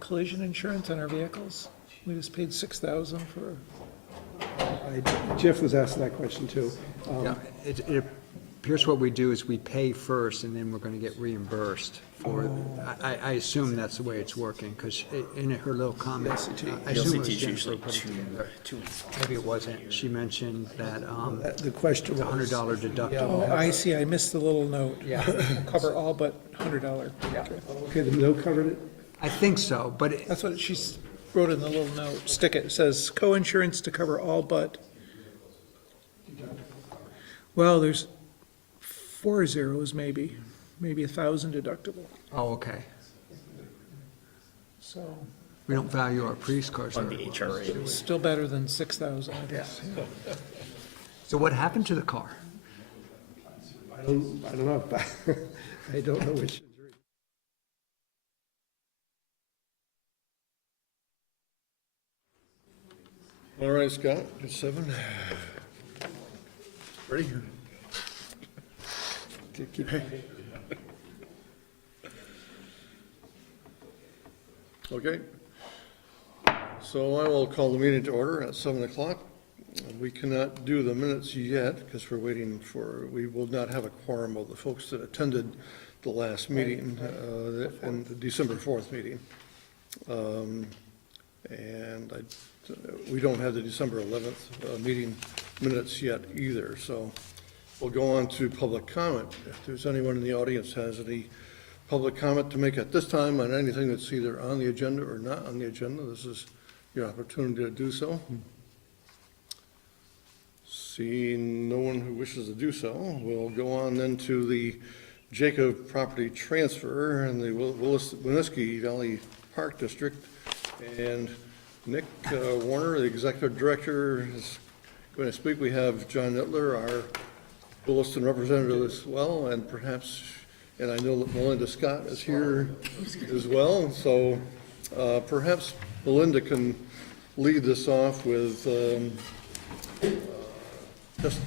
collision insurance on our vehicles. We just paid $6,000 for, Jeff was asking that question too. Yeah, it appears what we do is we pay first and then we're gonna get reimbursed for, I assume that's the way it's working, because in her little comments, I assume it was LCT is Jennifer usually put it together. 2 weeks. Maybe it wasn't. She mentioned that, The question the was, $100 deductible. oh, I see, I missed the little note. Yeah. Cover all but $100. Yeah. okay, the note covered it? I think so, but That's what she wrote in the little note. Stick it. It says co-insurance to cover all but. Well, there's 4 zeros maybe 1,000 deductible. oh, okay. So We don't value our police cars. On the very much. HRA. still better than 6,000, I guess. So what happened to the car? I don't know. I don't know which. All right, Scott, it's 7. Ready? Okay. So I will call the meeting to order at 7 o'clock. We cannot do the minutes yet because we're waiting for, we will not have a quorum of the folks that attended the last meeting, and the December 4th meeting. And we don't have the December 11th meeting minutes yet either, so we'll go on to public comment. If there's anyone in the audience has any public comment to make at this time on anything that's either on the agenda or not on the agenda, this is your opportunity to do so. Seeing no one who wishes to do so, we'll go on then to the Jacob property transfer and the Williston Valley Park District. And Nick Warner, the executive director, is going to speak. We have John Nittler, our Williston representative as well, and perhaps, and I know that Melinda Scott is here as well. So perhaps Melinda can lead this off with just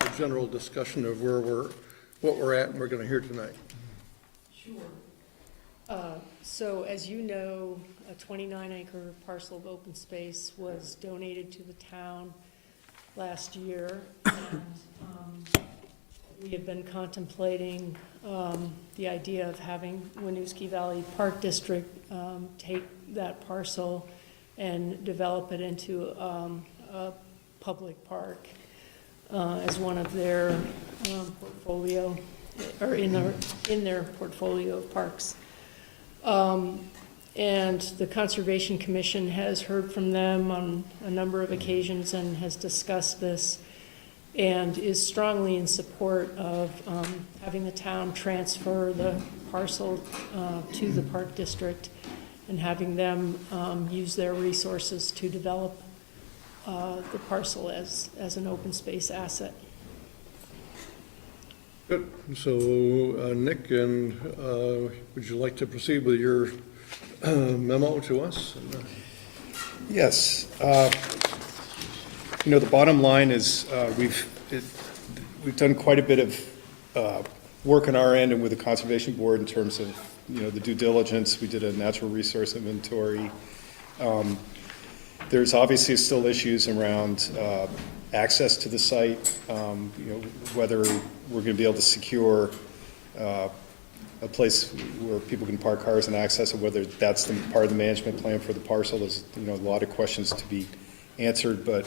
a general discussion of what we're at and we're going to hear tonight. Sure. So as you know, a 29-acre parcel of open space was donated to the town last year. And we have been contemplating the idea of having Winooski Valley Park District take that parcel and develop it into a public park as one of their portfolio, or in their portfolio of parks. And the Conservation Commission has heard from them on a number of occasions and has discussed this and is strongly in support of having the town transfer the parcel to the park district and having them use their resources to develop the parcel as an open space asset. Good. So, Nick, and would you like to proceed with your memo to us? Yes. The bottom line is we've done quite a bit of work on our end and with the Conservation Board in terms of, the due diligence. We did a natural resource inventory. There's obviously still issues around access to the site, whether we're going to be able to secure a place where people can park cars and access it, whether that's part of the management plan for the parcel. There's a lot of questions to be answered, but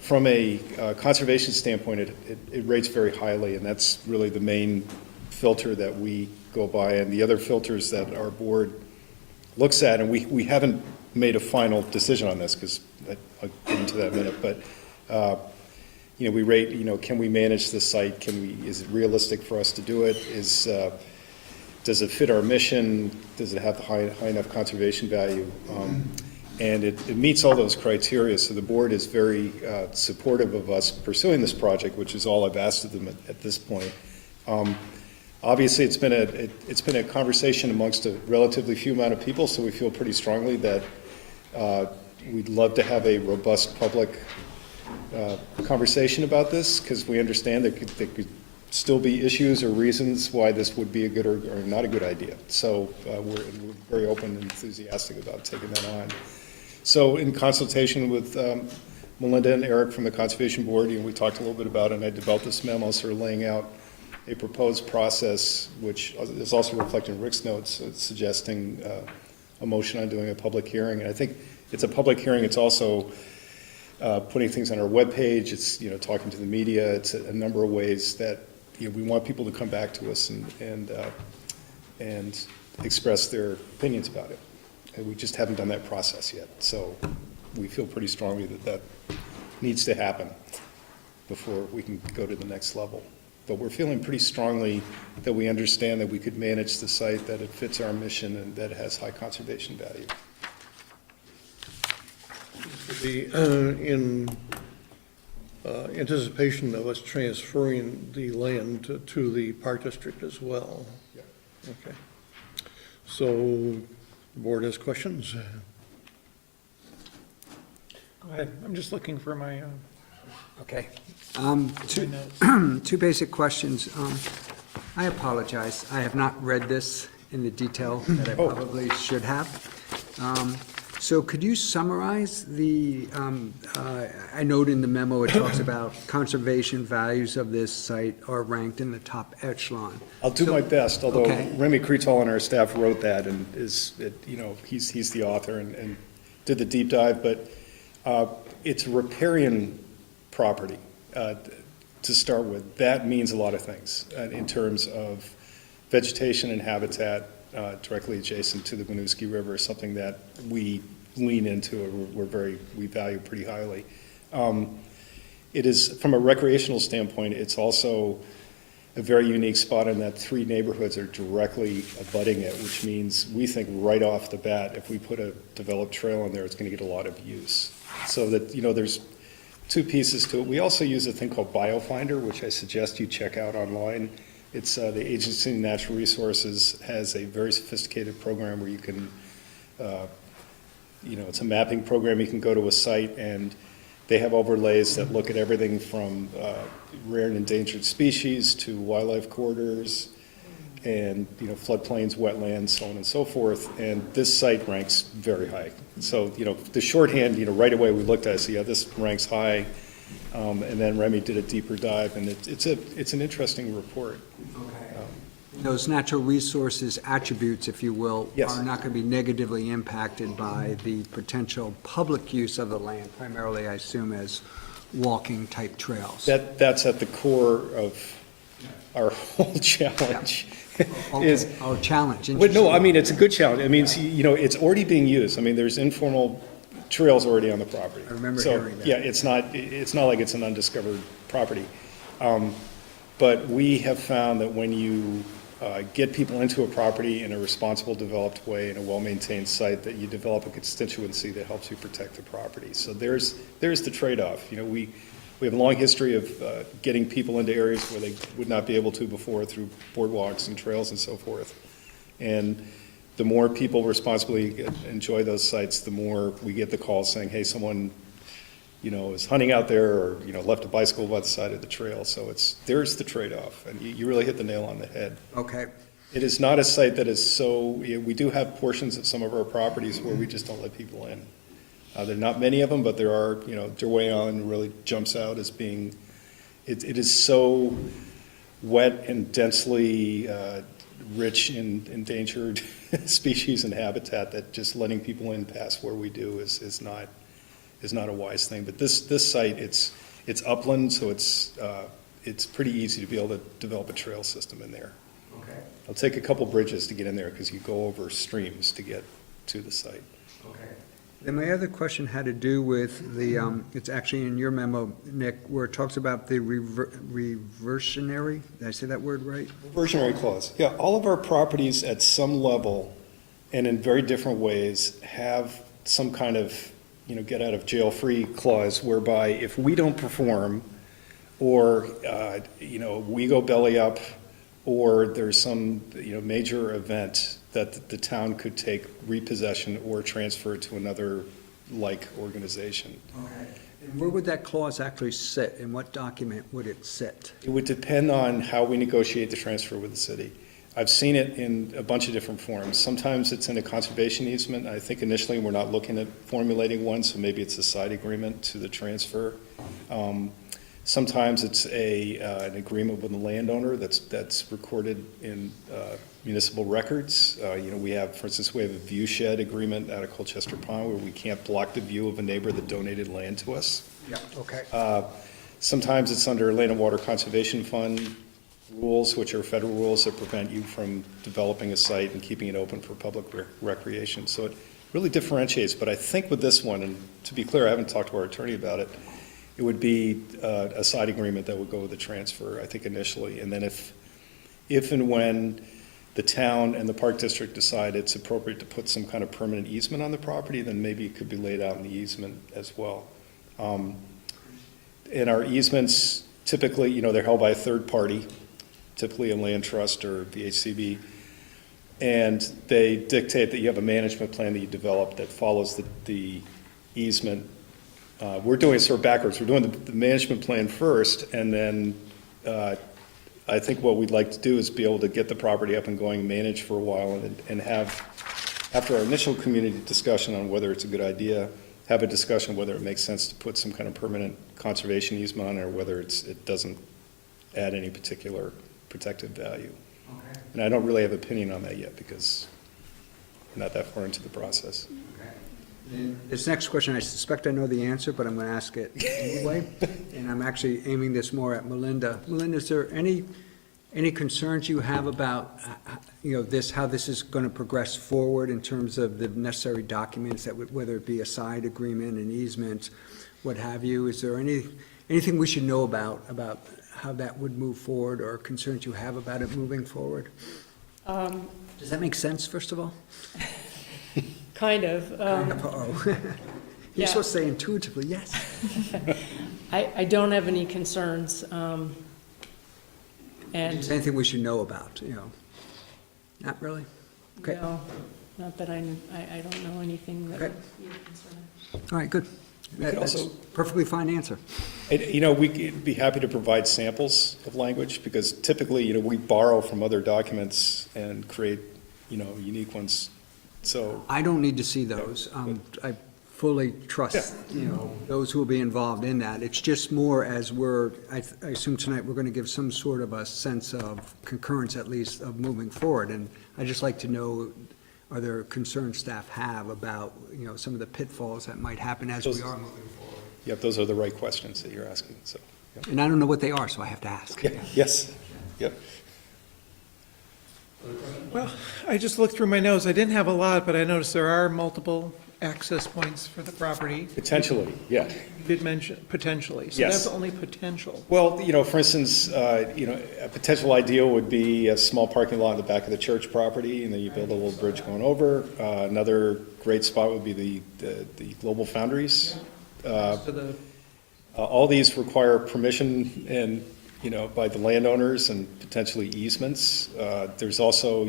from a conservation standpoint, it rates very highly, and that's really the main filter that we go by, and the other filters that our board looks at, and we haven't made a final decision on this because I'll get into that in a minute, but we rate, can we manage the site? Is it realistic for us to do it? Does it fit our mission? Does it have the high enough conservation value? And it meets all those criteria, so the board is very supportive of us pursuing this project, which is all I've asked of them at this point. Obviously, it's been a conversation amongst a relatively few amount of people, so we feel pretty strongly that we'd love to have a robust public conversation about this, because we understand there could still be issues or reasons why this would be a good or not a good idea. So we're very open and enthusiastic about taking that on. So in consultation with Melinda and Eric from the Conservation Board, we talked a little bit about it, and I developed this memo sort of laying out a proposed process, which is also reflected in Rick's notes, suggesting a motion on doing a public hearing. And I think it's a public hearing. It's also putting things on our webpage. It's, talking to the media. It's a number of ways that, we want people to come back to us and express their opinions about it. And we just haven't done that process yet. So we feel pretty strongly that that needs to happen before we can go to the next level. But we're feeling pretty strongly that we understand that we could manage the site, that it fits our mission, and that it has high conservation value. In anticipation of us transferring the land to the Park District as well. Yeah. Okay. So, the board has questions? Go ahead, I'm just looking for my, Okay. my Two, notes. two basic questions. I apologize, I have not read this in the detail that I probably should have. So could you summarize the, I note in the memo, it talks about conservation values of this site are ranked in the top echelon. I'll do my best, although Okay. Remy Creetall on our staff wrote that and he's the author and did the deep dive, but it's a riparian property to start with. That means a lot of things in terms of vegetation and habitat directly adjacent to the Winooski River, something that we lean into and we value pretty highly. It is, from a recreational standpoint, it's also a very unique spot in that 3 neighborhoods are directly abutting it, which means we think right off the bat, if we put a developed trail in there, it's gonna get a lot of use. So that, there's 2 pieces to it. We also use a thing called BioFinder, which I suggest you check out online. It's the Agency of Natural Resources has a very sophisticated program where you can, it's a mapping program. You can go to a site and they have overlays that look at everything from rare and endangered species to wildlife corridors and, floodplains, wetlands, so on and so forth. And this site ranks very high. So, the shorthand, right away we looked at it, so yeah, this ranks high. And then Remy did a deeper dive, and it's an interesting report. Those natural resources attributes, if you will, Yes. are not going to be negatively impacted by the potential public use of the land, primarily, I assume, as walking type trails. That's at the core of our whole challenge. Is, Our challenge. but no, I mean, it's a good challenge. I mean, it's already being used. I mean, there's informal trails already on the property. I remember So, hearing that. yeah, it's not like it's an undiscovered property. But we have found that when you get people into a property in a responsible, developed way, in a well-maintained site, that you develop a constituency that helps you protect the property. So there's the trade-off. We have a long history of getting people into areas where they would not be able to before through boardwalks and trails and so forth. And the more people responsibly enjoy those sites, the more we get the calls saying, hey, someone, is hunting out there or, left a bicycle by the side of the trail. So there's the trade-off, and you really hit the nail on the head. Okay. It is not a site that is we do have portions of some of our properties where we just don't let people in. There are not many of them, but there are, Derway Island really jumps out as being, it is so wet and densely rich in endangered species and habitat that just letting people in past where we do is not a wise thing. But this site, it's upland, so it's pretty easy to be able to develop a trail system in there. Okay. It'll take a couple bridges to get in there because you go over streams to get to the site. Okay. Then my other question had to do with the, it's actually in your memo, Nick, where it talks about the reversionary, did I say that word right? Reversionary clause. Yeah, all of our properties at some level and in very different ways have some kind of, get out of jail free clause whereby if we don't perform or, we go belly up or there's some, major event that the town could take repossession or transfer to another like organization. Okay. Where would that clause actually sit? In what document would it sit? It would depend on how we negotiate the transfer with the city. I've seen it in a bunch of different forms. Sometimes it's in a conservation easement. I think initially we're not looking at formulating one, so maybe it's a side agreement to the transfer. Sometimes it's an agreement with the landowner that's recorded in municipal records. We have, for instance, we have a view shed agreement out of Colchester Pond where we can't block the view of a neighbor that donated land to us. Yeah, okay. Sometimes it's under Land and Water Conservation Fund rules, which are federal rules that prevent you from developing a site and keeping it open for public recreation. So it really differentiates, but I think with this one, and to be clear, I haven't talked to our attorney about it, it would be a side agreement that would go with the transfer, I think initially. And then if and when the town and the Park District decide it's appropriate to put some kind of permanent easement on the property, then maybe it could be laid out in the easement as well. And our easements, typically, they're held by a third party, typically a land trust or VHCB, and they dictate that you have a management plan that you develop that follows the easement. We're doing it sort of backwards. We're doing the management plan first, and then I think what we'd like to do is be able to get the property up and going, manage for a while, and have, after our initial community discussion on whether it's a good idea, have a discussion whether it makes sense to put some kind of permanent conservation easement on it, or whether it doesn't add any particular protective value. Okay. And I don't really have an opinion on that yet, because I'm not that far into the process. This next question, I suspect I know the answer, but I'm going to ask it anyway. And I'm actually aiming this more at Melinda. Melinda, is there any concerns you have about, how this is going to progress forward in terms of the necessary documents that would, whether it be a side agreement, an easement, what have you? Is there anything we should know about how that would move forward, or concerns you have about it moving forward? Does that make sense, first of all? Kind of. Uh-oh. You're Yeah. supposed to say intuitively, yes. I don't have any concerns. Is And, there anything we should know about, Not really? Okay. no, not that I don't know anything that Okay. would be a concern. All right, good. could That's also- perfectly fine answer. We'd be happy to provide samples of language, because typically, we borrow from other documents and create, unique ones. So, I don't need to see those. I fully trust, those who will be involved in that. It's just more as I assume tonight we're going to give some sort of a sense of concurrence, at least, of moving forward. And I'd just like to know, are there concerns staff have about, some of the pitfalls that might happen as we are moving forward? yep, those are the right questions that you're asking, so. Yep. And I don't know what they are, so I have to ask. Yeah, yes, yep. Well, I just looked through my notes. I didn't have a lot, but I noticed there are multiple access points for the property. Potentially, yeah. You did mention potentially, so Yes. that's only potential. Well, for instance, a potential ideal would be a small parking lot in the back of the church property, and then you build a little bridge going over. Another great spot would be the Global Foundries. So the, All these require permission and, by the landowners and potentially easements. There's also,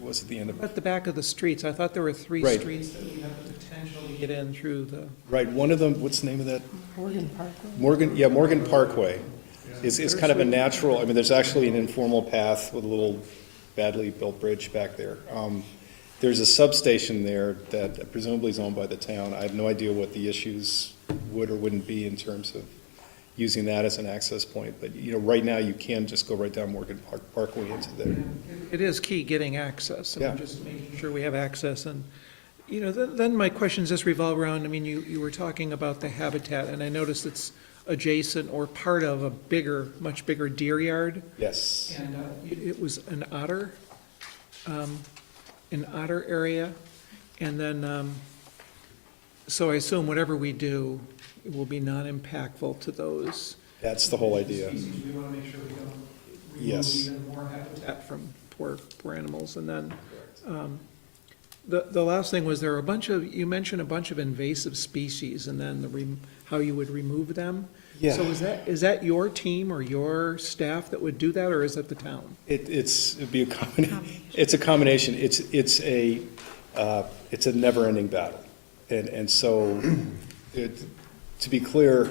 what's at the end of, at the back of the streets, I thought there were three Right. streets that we have the potential to get in through the, right, one of them, what's the name of that? Morgan Parkway? Morgan Parkway is kind of a natural, there's actually an informal path with a little badly built bridge back there. There's a substation there that presumably is owned by the town. I have no idea what the issues would or wouldn't be in terms of using that as an access point. But, right now you can just go right down Morgan Parkway into there. it is key getting access. Yeah. Just making sure we have access. And, then my questions just revolve around, you were talking about the habitat, and I noticed it's adjacent or part of a much bigger deer yard. Yes. And it was an otter area. And then, so I assume whatever we do, it will be non-impactful to those. That's the whole idea. species. We want to make sure we don't Yes. remove even more habitat from poor animals. And then, the last thing was you mentioned a bunch of invasive species, and then how you would remove them. Yeah. So is that your team or your staff that would do that, or is it the town? It'd be a combination. It's a never-ending battle. And so, to be clear,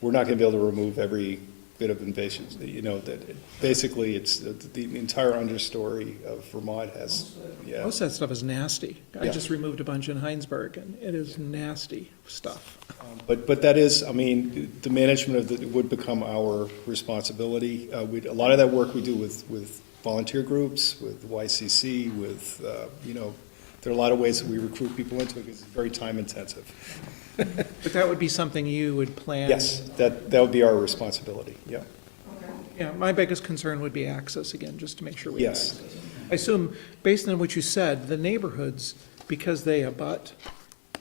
we're not gonna be able to remove every bit of invasive, that, basically, it's, the entire understory of Vermont has, yeah. Most of that stuff is nasty. I Yeah. just removed a bunch in Heinsberg, and it is nasty stuff. But that is, I mean, the management of it would become our responsibility. A lot of that work we do with volunteer groups, with YCC, with, there are a lot of ways that we recruit people into it, because it's very time intensive. But that would be something you would plan? Yes, that would be our responsibility, yeah. Yeah, my biggest concern would be access again, just to make sure we have Yes. access. I assume, based on what you said, the neighborhoods, because they abut,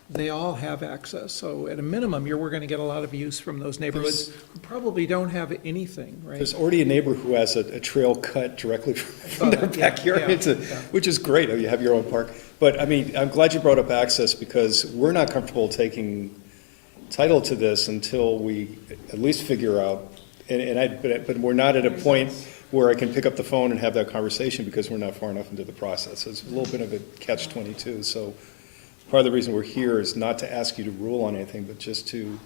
they all have access. So at a minimum, we're gonna get a lot of use from those neighborhoods who probably don't have anything, right? There's already a neighbor who has a trail cut directly from their Yeah, backyard yeah, into, yeah. which is great, you have your own park. But, I mean, I'm glad you brought up access, because we're not comfortable taking title to this until we at least figure out, but we're not at a point where I can pick up the phone and have that conversation, because we're not far enough into the process. It's a little bit of a catch-22, so part of the reason we're here is not to ask you to rule on anything, but just to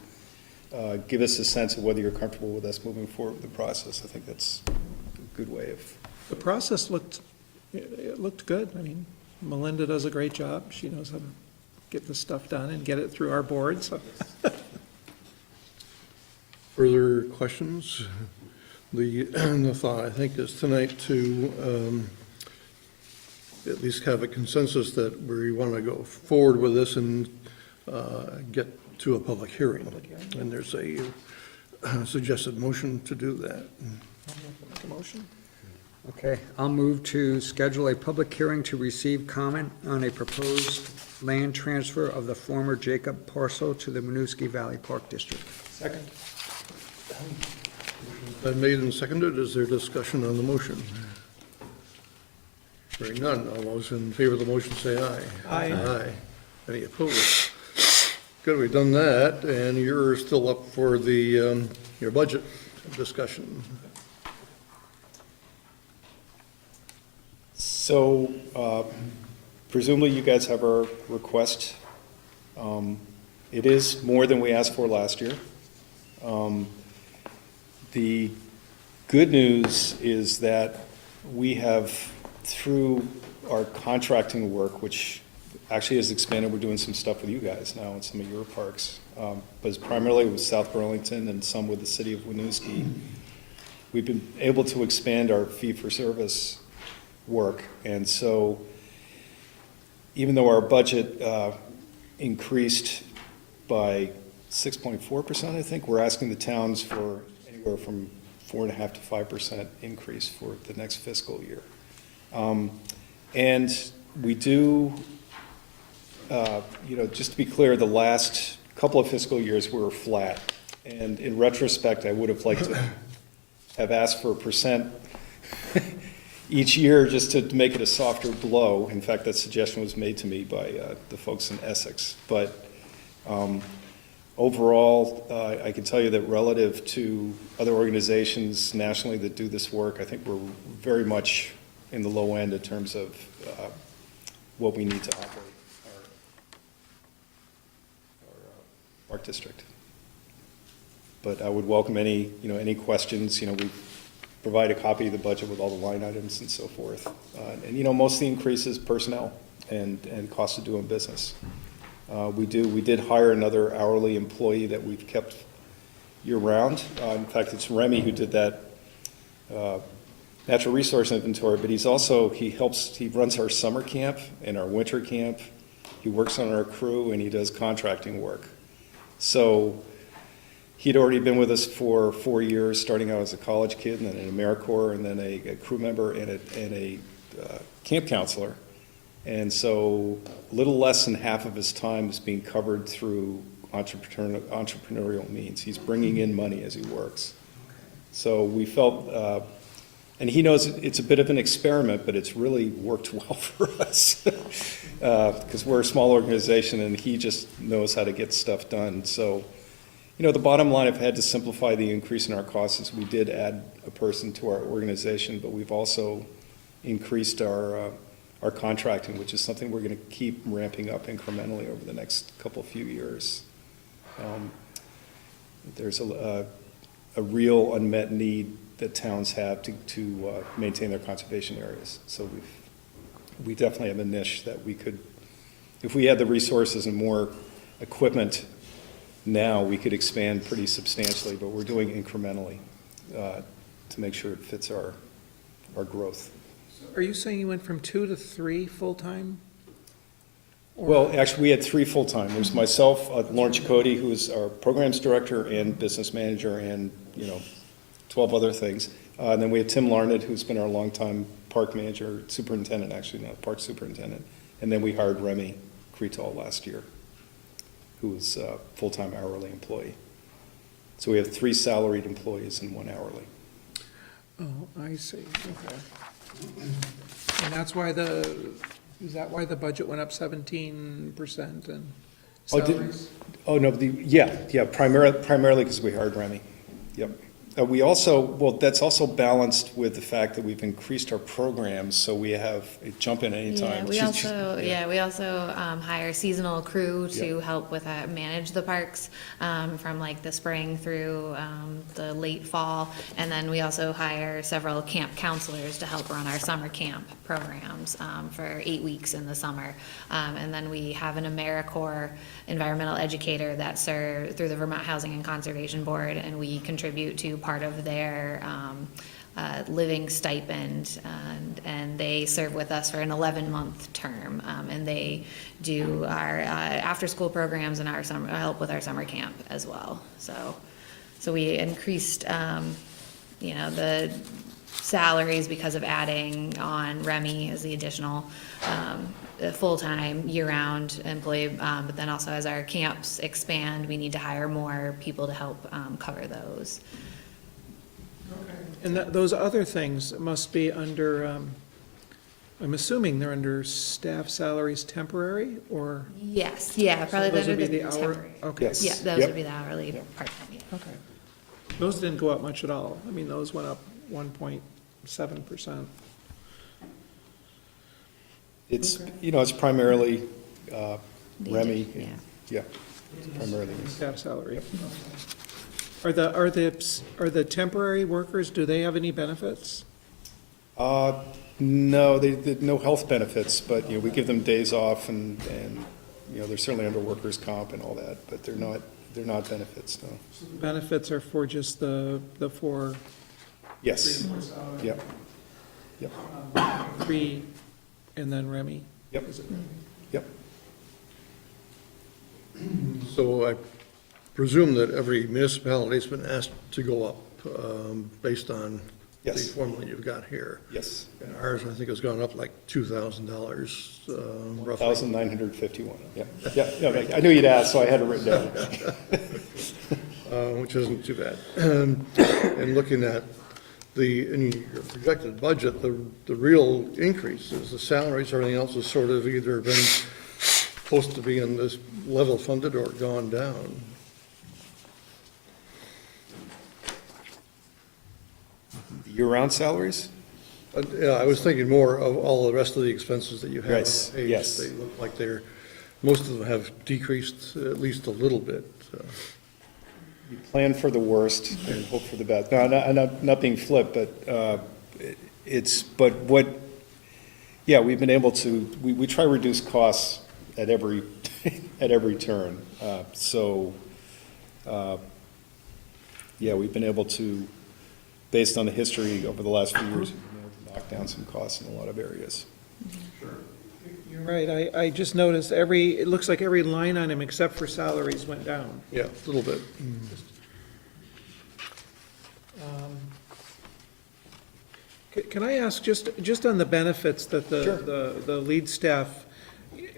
give us a sense of whether you're comfortable with us moving forward with the process. I think that's a good way of, The process it looked good. I mean, Melinda does a great job. She knows how to get this stuff done and get it through our board, so. Further questions? The thought, I think, is tonight to at least have a consensus that we want to go forward with this and get to a public hearing. And there's a suggested motion to do that. Make a motion? Okay, I'll move to schedule a public hearing to receive comment on a proposed land transfer of the former Jacob parcel to the Winooski Valley Park District. Second. Been made and seconded. Is there discussion on the motion? Hearing none. All those in favor of the motion say aye. Aye. Aye. Any opposed? Good, we've done that, and you're still up for the, your budget discussion. so presumably you guys have our request. It is more than we asked for last year. The good news is that we have, through our contracting work, which actually has expanded, we're doing some stuff with you guys now in some of your parks, but it's primarily with South Burlington and some with the city of Winooski. We've been able to expand our fee-for-service work, and so even though our budget increased by 6.4%, I think, we're asking the towns for anywhere from 4.5% to 5% increase for the next fiscal year. And we do, just to be clear, the last couple of fiscal years we were flat. And in retrospect, I would have liked to have asked for a percent each year just to make it a softer blow. In fact, that suggestion was made to me by the folks in Essex. But overall, I can tell you that relative to other organizations nationally that do this work, I think we're very much in the low end in terms of what we need to operate our park district. But I would welcome any questions. We provide a copy of the budget with all the line items and so forth. And most of the increase is personnel and cost of doing business. We did hire another hourly employee that we've kept year-round. In fact, it's Remy who did that natural resource inventory, but he runs our summer camp and our winter camp. He works on our crew, and he does contracting work. So he'd already been with us for 4 years, starting out as a college kid, and then an AmeriCorps, and then a crew member and a camp counselor. And so a little less than half of his time is being covered through entrepreneurial means. He's bringing in money as he works. So we felt, and he knows it's a bit of an experiment, but it's really worked well for us. Because we're a small organization, and he just knows how to get stuff done. So, the bottom line, I've had to simplify the increase in our costs, is we did add a person to our organization, but we've also increased our contracting, which is something we're going to keep ramping up incrementally over the next few years. there's a real unmet need that towns have to maintain their conservation areas. So we definitely have a niche that we could, if we had the resources and more equipment now, we could expand pretty substantially, but we're doing incrementally to make sure it fits our growth. Are you saying you went from 2 to 3 full-time? Well, actually, we had 3 full-time. There's myself, Lauren Chakotay, who is our programs director and business manager and, 12 other things. And then we have Tim Larned, who's been our longtime park manager, superintendent, actually, not park superintendent. And then we hired Remy Creetall last year, who is a full-time hourly employee. So we have 3 salaried employees and 1 hourly. Oh, I see, okay. And that's why is that why the budget went up 17% in Oh, did- salaries? Oh, no, primarily because we hired Remy. Yep. We also, well, that's also balanced with the fact that we've increased our programs, so we have a jump in Yeah, anytime. we also hire seasonal crew to help with, manage the parks, from like the spring through, the late fall. And then we also hire several camp counselors to help run our summer camp programs, for 8 weeks in the summer. And then we have an AmeriCorps environmental educator that serves through the Vermont Housing and Conservation Board, and we contribute to part of their, living stipend, and they serve with us for an 11-month term, and they do our after-school programs and our summer, help with our summer camp as well. So we increased, the salaries because of adding on Remy as the additional full-time, year-round employee, but then also as our camps expand, we need to hire more people to help cover those. And those other things must be under, I'm assuming they're under staff salaries temporary, or? Yes, yeah, probably Those under would be the the hour? temporary. Okay. Yes. Yeah, those Yep. would be the hourly part-time, yeah. Okay. Those didn't go up much at all. I mean, those went up 1.7%. It's, it's primarily Remy. Yeah. Yeah, primarily. Staff salary. Are the temporary workers, do they have any benefits? No, no health benefits, but, we give them days off and, they're certainly under workers' comp and all that, but they're not benefits, no. So the benefits are for just the 4, Yes, 3 months out, yep, yep, 3, and then Remy? yep, Is it- yep. So I presume that every municipality's been asked to go up, based on the Yes. formula you've got here. Yes, And ours, I think, has gone up like $2,000, roughly. 1,951, yeah, yeah, I knew you'd ask, so I had it written down. Which isn't too bad. And looking at in your projected budget, the real increase is the salaries, everything else has sort of either been supposed to be in this level funded or gone down. Year-round salaries? Yeah, I was thinking more of all the rest of the expenses that you have on Yes, the page. yes. They look like most of them have decreased at least a little bit, so. You plan for the worst and hope for the best. No, I'm not being flip, but we've been able to, we try to reduce costs at every, at every turn. We've been able to, based on the history over the last few years, we've been able to knock down some costs in a lot of areas. You're right, I just noticed it looks like every line item except for salaries went down. Yeah, a little bit. Can I ask, just on the benefits that the lead staff,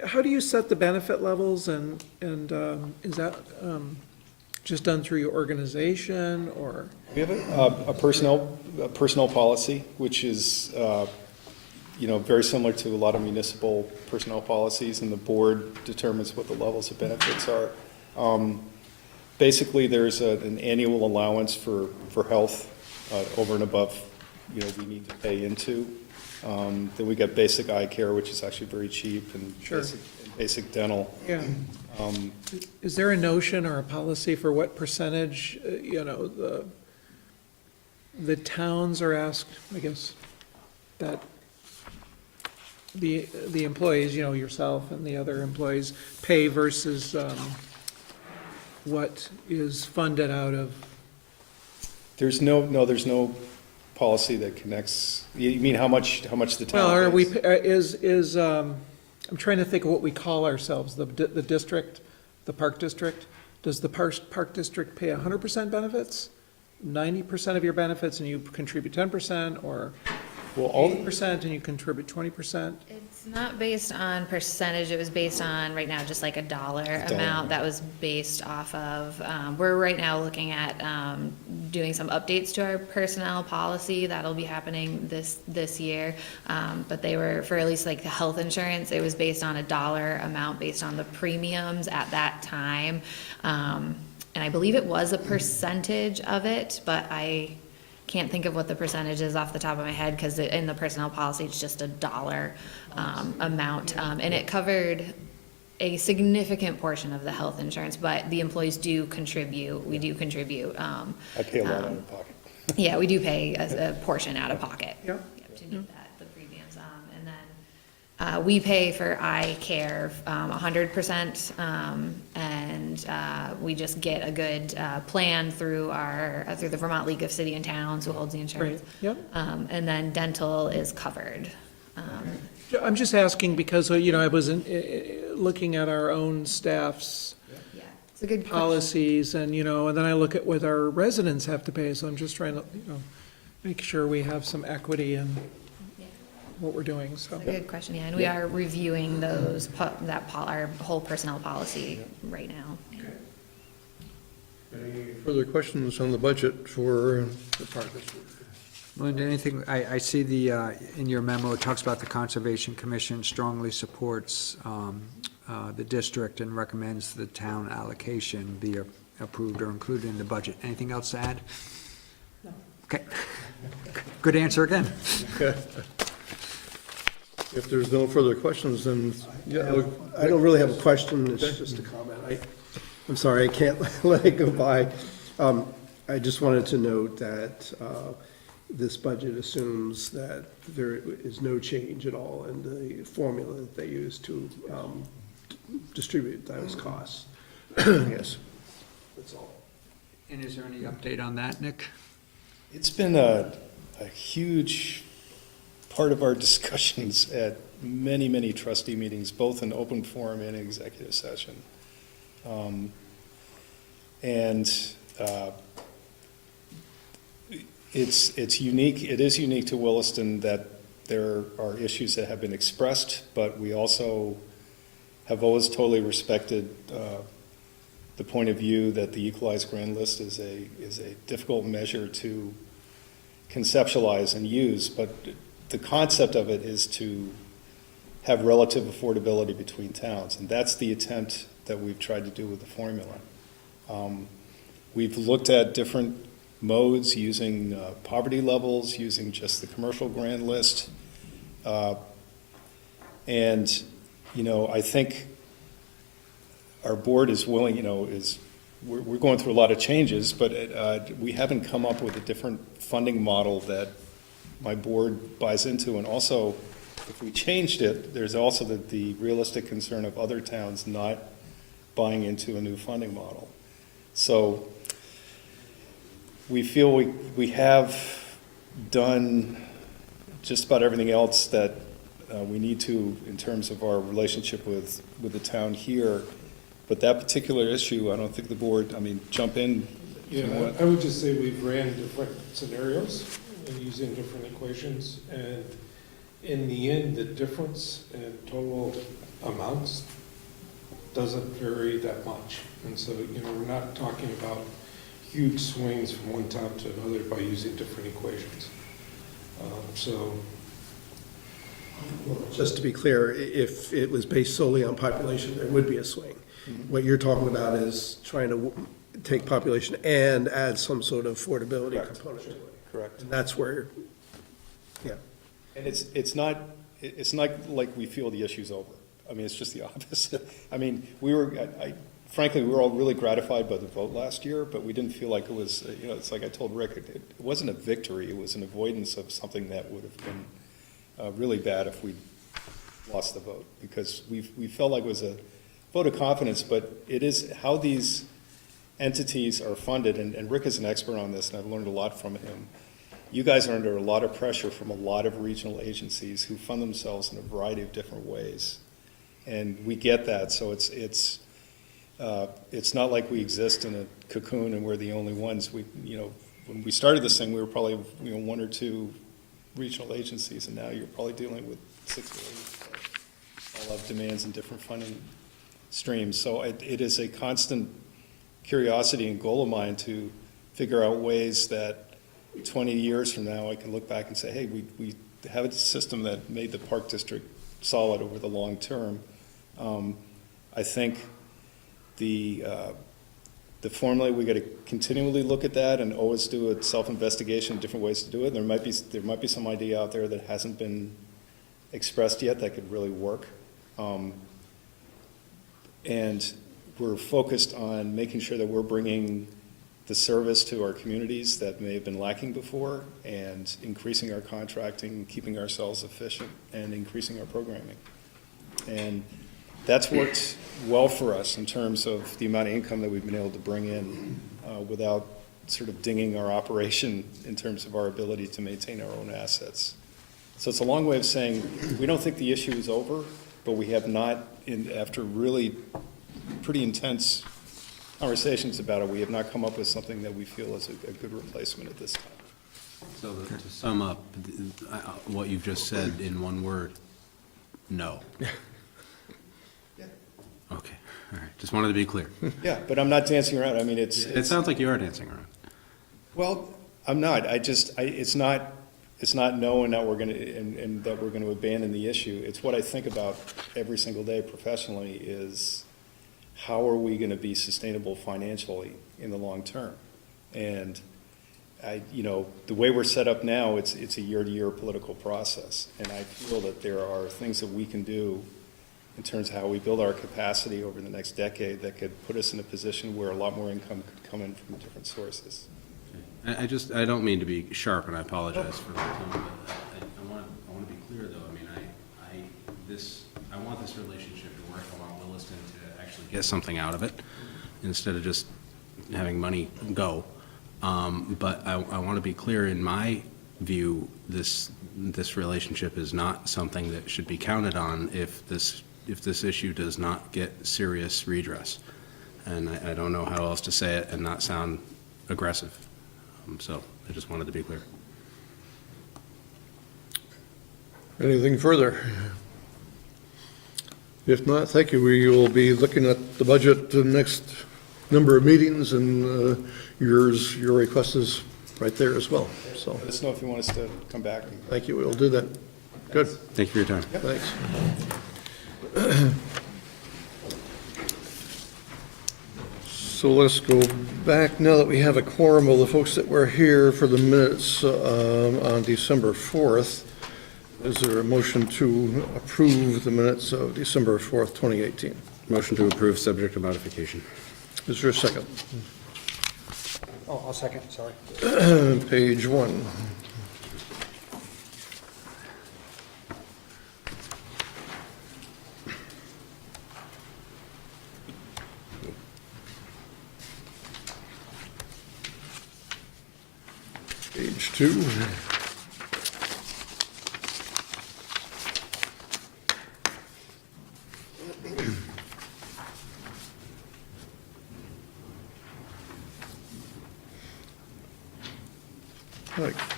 how do you set the benefit levels, and is that just done through your organization, or? We have a personnel policy, which is, very similar to a lot of municipal personnel policies, and the board determines what the levels of benefits are. Basically, there's an annual allowance for health over and above, we need to pay into. Then we got basic eye care, which is actually very cheap, and Sure. basic and basic dental. Yeah. Is there a notion or a policy for what percentage, the towns are asked, I guess, that the employees, yourself and the other employees pay versus, what is funded out of? There's no policy that connects, you mean how much the town pays? Well, I'm trying to think of what we call ourselves, the district, the park district. Does the park district pay 100% benefits? 90% of your benefits and you contribute 10%, or Well, all, 80% and you contribute 20%? It's not based on percentage, it was based on, right now, just like a dollar amount that was based off of, we're right now looking at, doing some updates to our personnel policy, that'll be happening this year. But they were, for at least like the health insurance, it was based on a dollar amount, based on the premiums at that time. And I believe it was a percentage of it, but I can't think of what the percentage is off the top of my head, because in the personnel policy, it's just a dollar amount. And it covered a significant portion of the health insurance, but the employees do contribute, we do contribute. I pay a lot out of pocket. Yeah, we do pay a portion out of pocket. Yep. To meet that, the premiums. And then we pay for eye care 100%, and we just get a good plan through through the Vermont League of City and Towns, who holds the insurance. Yep. And then dental is covered. I'm just asking because, I was looking at our own staff's Yeah, it's a good question. policies and, and then I look at what our residents have to pay, so I'm just trying to, make sure we have some equity in Yeah. what we're doing, so. It's a good question, yeah, and we are reviewing those, our whole personnel policy right now. Any further questions on the budget for the park district? Linda, anything, I see in your memo, it talks about the Conservation Commission strongly supports the district and recommends the town allocation be approved or included in the budget. Anything else to add? No. Okay. Good answer again. If there's no further questions, then, yeah, I don't really have a question, it's just a comment. I'm sorry, I can't let it go by. I just wanted to note that this budget assumes that there is no change at all in the formula that they use to distribute those costs. yes. That's all. And is there any update on that, Nick? It's been a huge part of our discussions at many, many trustee meetings, both in open forum and executive session. It's unique, it is unique to Williston that there are issues that have been expressed, but we also have always totally respected the point of view that the equalized grand list is a difficult measure to conceptualize and use, but the concept of it is to have relative affordability between towns, and that's the attempt that we've tried to do with the formula. We've looked at different modes using poverty levels, using just the commercial grand list, and I think our board is willing, we're going through a lot of changes, but we haven't come up with a different funding model that my board buys into. And also, if we changed it, there's also the realistic concern of other towns not buying into a new funding model. So we feel we have done just about everything else that we need to in terms of our relationship with the town here. But that particular issue, I don't think the board, jump in. Yeah, I would just say we've ran different scenarios and using different equations, and in the end, the difference in total amounts doesn't vary that much. And so, we're not talking about huge swings from one town to another by using different equations. Just to be clear, if it was based solely on population, there would be a swing. What you're talking about is trying to take population and add some sort of affordability component to it. Correct. And that's where, yeah. And it's not like we feel the issue's over. I mean, it's just the opposite. I mean, frankly, we were all really gratified by the vote last year, but we didn't feel like it was, it's like I told Rick, it wasn't a victory, it was an avoidance of something that would have been really bad if we lost the vote, because we felt like it was a vote of confidence, but it is how these entities are funded, and Rick is an expert on this, and I've learned a lot from him. You guys are under a lot of pressure from a lot of regional agencies who fund themselves in a variety of different ways. And we get that, so it's not like we exist in a cocoon and we're the only ones. When we started this thing, we were probably, one or two regional agencies, and now you're probably dealing with 6 or 8. All have demands and different funding streams. So it is a constant curiosity and goal of mine to figure out ways that 20 years from now I can look back and say, hey, we have a system that made the Park District solid over the long term. I think the formula, we got to continually look at that and always do a self-investigation, different ways to do it. There might be some idea out there that hasn't been expressed yet that could really work. And we're focused on making sure that we're bringing the service to our communities that may have been lacking before, and increasing our contracting, keeping ourselves efficient, and increasing our programming. And that's worked well for us in terms of the amount of income that we've been able to bring in without sort of dinging our operation in terms of our ability to maintain our own assets. So it's a long way of saying we don't think the issue is over, but we have not, after really pretty intense conversations about it, we have not come up with something that we feel is a good replacement at this time. So to sum up, what you've just said in one word, no. Okay, all right, just wanted to be clear. Yeah, but I'm not dancing around. I mean, It sounds like you are dancing around. well, I'm not. It's not no, and that we're gonna, and that we're gonna abandon the issue. It's what I think about every single day professionally is, how are we gonna be sustainable financially in the long term? And the way we're set up now, it's a year-to-year political process. And I feel that there are things that we can do in terms of how we build our capacity over the next decade that could put us in a position where a lot more income could come in from different sources. I don't mean to be sharp, and I apologize for the tone, but I want to be clear, though. I mean, I want this relationship to work. I want Williston to actually get something out of it, instead of just having money go. But I want to be clear, in my view, this relationship is not something that should be counted on if this issue does not get serious redress. And I don't know how else to say it and not sound aggressive. So I just wanted to be clear. Anything further? If not, thank you. We will be looking at the budget the next number of meetings, and your request is right there as well. So, Let us know if you want us to come back. thank you. We'll do that. Good. Thank you for your time. Thanks. So let's go back, now that we have a quorum of the folks that were here for the minutes on December 4th. Is there a motion to approve the minutes of December 4th, 2018? Motion to approve, subject to modification. Is there a second? Oh, I'll second, sorry. Page 1. Page 2.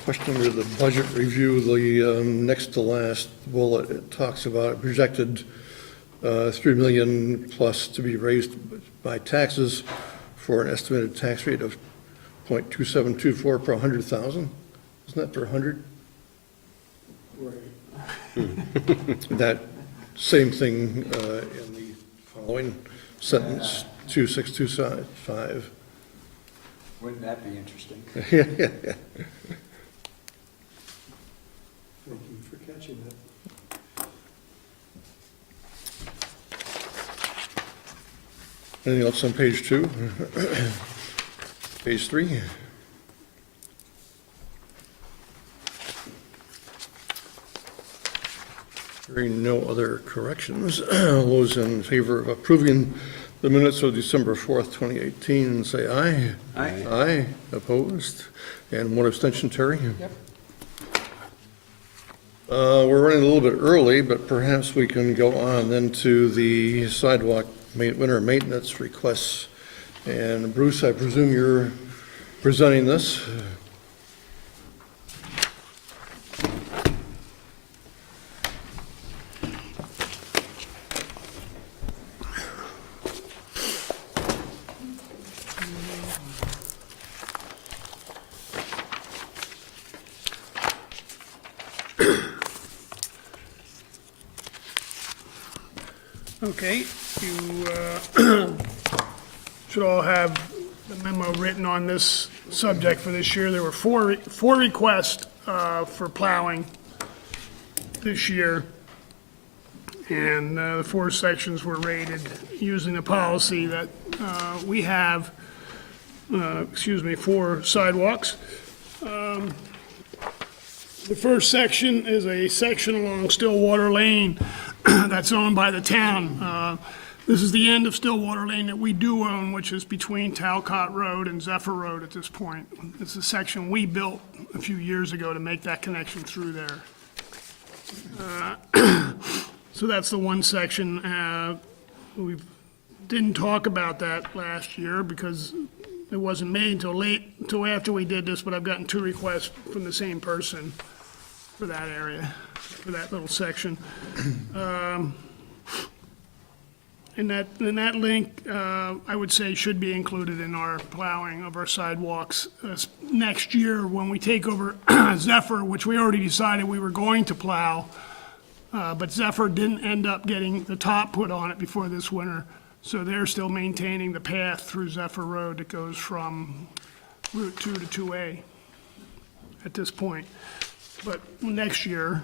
Question under the budget review, the next to last bullet, it talks about projected 3 million plus to be raised by taxes for an estimated tax rate of 0.2724 per 100,000. Isn't that per 100? That same thing in the following sentence, 2625. Wouldn't that be interesting? Thank you for catching that. Anything else on page 2? Page 3? Hearing no other corrections, all those in favor of approving the minutes of December 4th, 2018, say aye. Aye. Aye, opposed, and one abstention, Terry? Yep. We're running a little bit early, but perhaps we can go on then to the sidewalk winter maintenance requests. And Bruce, I presume you're presenting this? Okay, you should all have the memo written on this subject for this year. There were four requests for plowing this year, and the 4 sections were rated using the policy that we have, for sidewalks. The first section is a section along Stillwater Lane that's owned by the town. This is the end of Stillwater Lane that we do own, which is between Talcott Road and Zephyr Road at this point. It's a section we built a few years ago to make that connection through there. So that's the one section. We didn't talk about that last year because it wasn't made until after we did this, but I've gotten 2 requests from the same person for that area, for that little section. And that link, I would say, should be included in our plowing of our sidewalks next year when we take over Zephyr, which we already decided we were going to plow. But Zephyr didn't end up getting the top put on it before this winter. So they're still maintaining the path through Zephyr Road that goes from Route 2 to 2A at this point. But next year,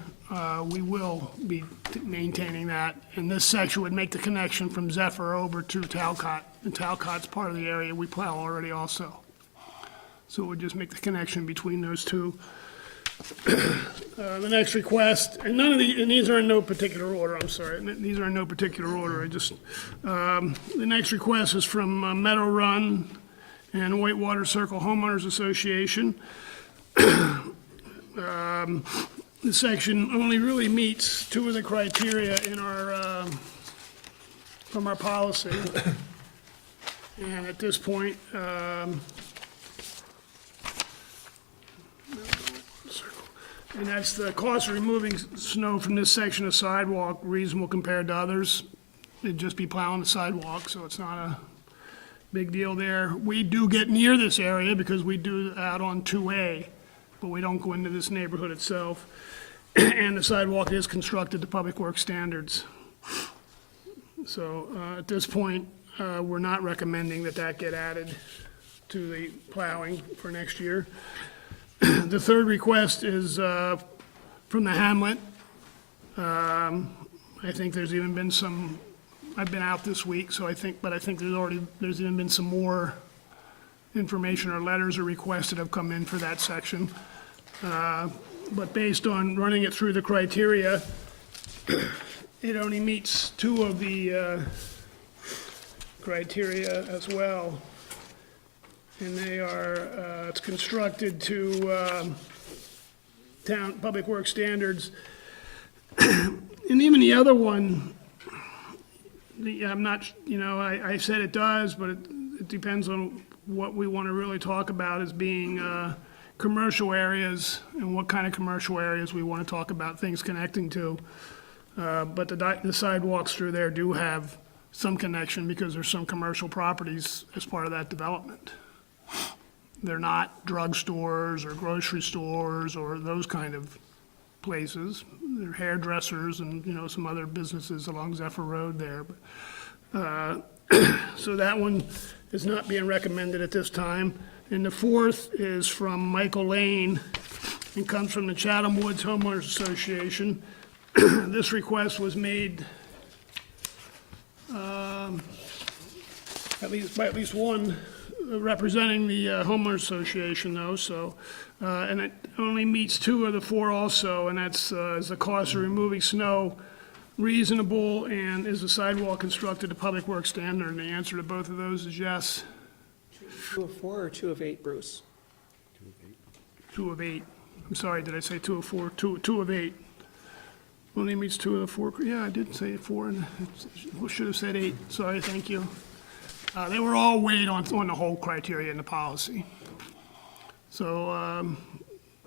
we will be maintaining that. And this section would make the connection from Zephyr over to Talcott. And Talcott's part of the area we plow already also. So it would just make the connection between those two. The next request, and these are in no particular order, I'm sorry. These are in no particular order. The next request is from Meadow Run and Whitewater Circle Homeowners Association. The section only really meets 2 of the criteria in our, from our policy. And at this point, and that's the cost of removing snow from this section of sidewalk reasonable compared to others. It'd just be plowing the sidewalk, so it's not a big deal there. We do get near this area because we do out on 2A, but we don't go into this neighborhood itself. And the sidewalk is constructed to Public Works standards. So at this point, we're not recommending that get added to the plowing for next year. The third request is from the hamlet. I think there's even been some, I've been out this week, so I think there's even been some more information or letters or requests that have come in for that section. But based on running it through the criteria, it only meets 2 of the criteria as well. And they are, it's constructed to town Public Works standards. And even the other one, I'm not, I said it does, but it depends on what we want to really talk about as being commercial areas and what kind of commercial areas we want to talk about things connecting to. But the sidewalks through there do have some connection because there's some commercial properties as part of that development. They're not drugstores or grocery stores or those kind of places. They're hairdressers and, some other businesses along Zephyr Road there. But, so that one is not being recommended at this time. And the fourth is from Michael Lane and comes from the Chatham Woods Homeowners Association. This request was made at least one representing the homeowners association though, so, and it only meets 2 of the 4 also, and that's, is the cost of removing snow reasonable, and is the sidewalk constructed to public works standard? And the answer to both of those is yes. 2 of 4 or 2 of 8, Bruce? 2 of 8. I'm sorry, did I say 2 of 4? 2 of 8. Only meets 2 of the 4, yeah, I did say 4, and I should have said 8, sorry, thank you. They were all weighed on the whole criteria in the policy. So,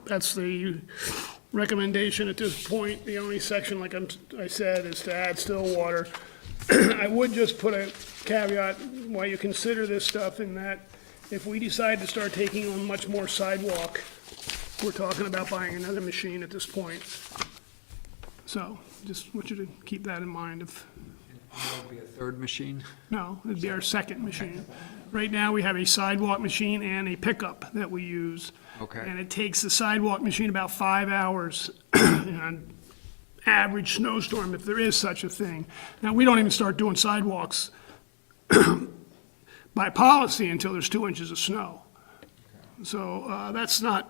that's the recommendation at this point. The only section, like I said, is to add still water. I would just put a caveat while you consider this stuff, in that if we decide to start taking on much more sidewalk, we're talking about buying another machine at this point. So, just want you to keep that in mind. If There'll be a 3rd machine. no, it'd be our 2nd machine. Right now, we have a sidewalk machine and a pickup that we use. Okay. And it takes the sidewalk machine about 5 hours on average snowstorm, if there is such a thing. Now, we don't even start doing sidewalks by policy until there's 2 inches of snow. So that's not,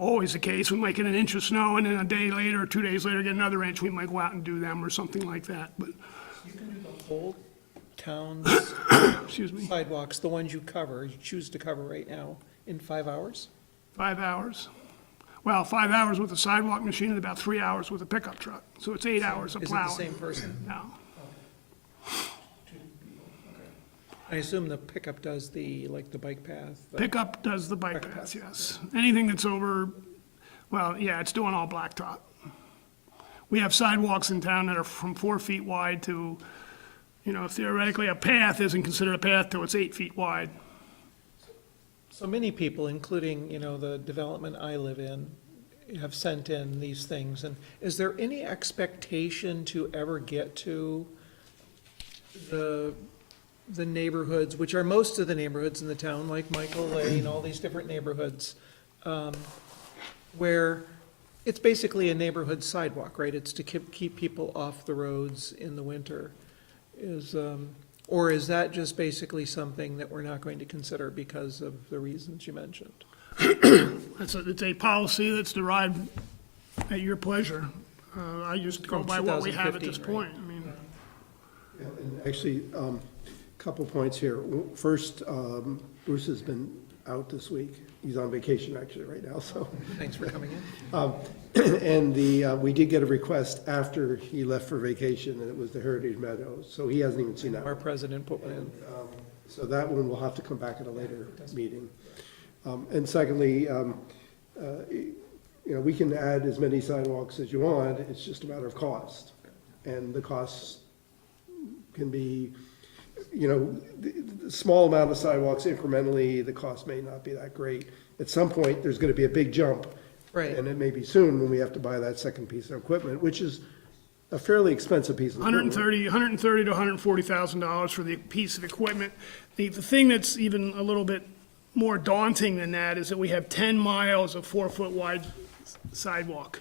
always the case. We might get an inch of snow, and then a day later, or 2 days later, get another inch. We might go out and do them or something like that, but, You can do the whole town's excuse me, sidewalks, the ones you cover, you choose to cover right now, in 5 hours? 5 hours. Well, 5 hours with a sidewalk machine and about 3 hours with a pickup truck. So it's 8 hours of Is it plowing. the same person? No. I assume the pickup does the bike path? Pickup does the bike paths, yes. Anything that's over, well, yeah, it's doing all blacktop. We have sidewalks in town that are from 4 feet wide to, theoretically, a path isn't considered a path till it's 8 feet wide. So many people, including, the development I live in, have sent in these things. And is there any expectation to ever get to the neighborhoods, which are most of the neighborhoods in the town, like Michael Lane, all these different neighborhoods, where it's basically a neighborhood sidewalk, right? It's to keep people off the roads in the winter. Or is that just basically something that we're not going to consider because of the reasons you mentioned? It's a policy that's derived at your pleasure. I just go From by what we have at this 2015, right? point. I mean, Yeah, and actually, couple points here. First, Bruce has been out this week. He's on vacation actually right now, so. Thanks for coming in. And we did get a request after he left for vacation, and it was the Heritage Meadows, so he hasn't even seen that Our one. president put one in. So that one will have to come back at a later meeting. And secondly, we can add as many sidewalks as you want, it's just a matter of cost. And the costs can be, the small amount of sidewalks incrementally, the cost may not be that great. At some point, there's gonna be a big jump. Right. And it may be soon when we have to buy that second piece of equipment, which is a fairly expensive piece of equipment. $130,000 to $140,000 for the piece of equipment. The thing that's even a little bit more daunting than that is that we have 10 miles of 4-foot wide sidewalk.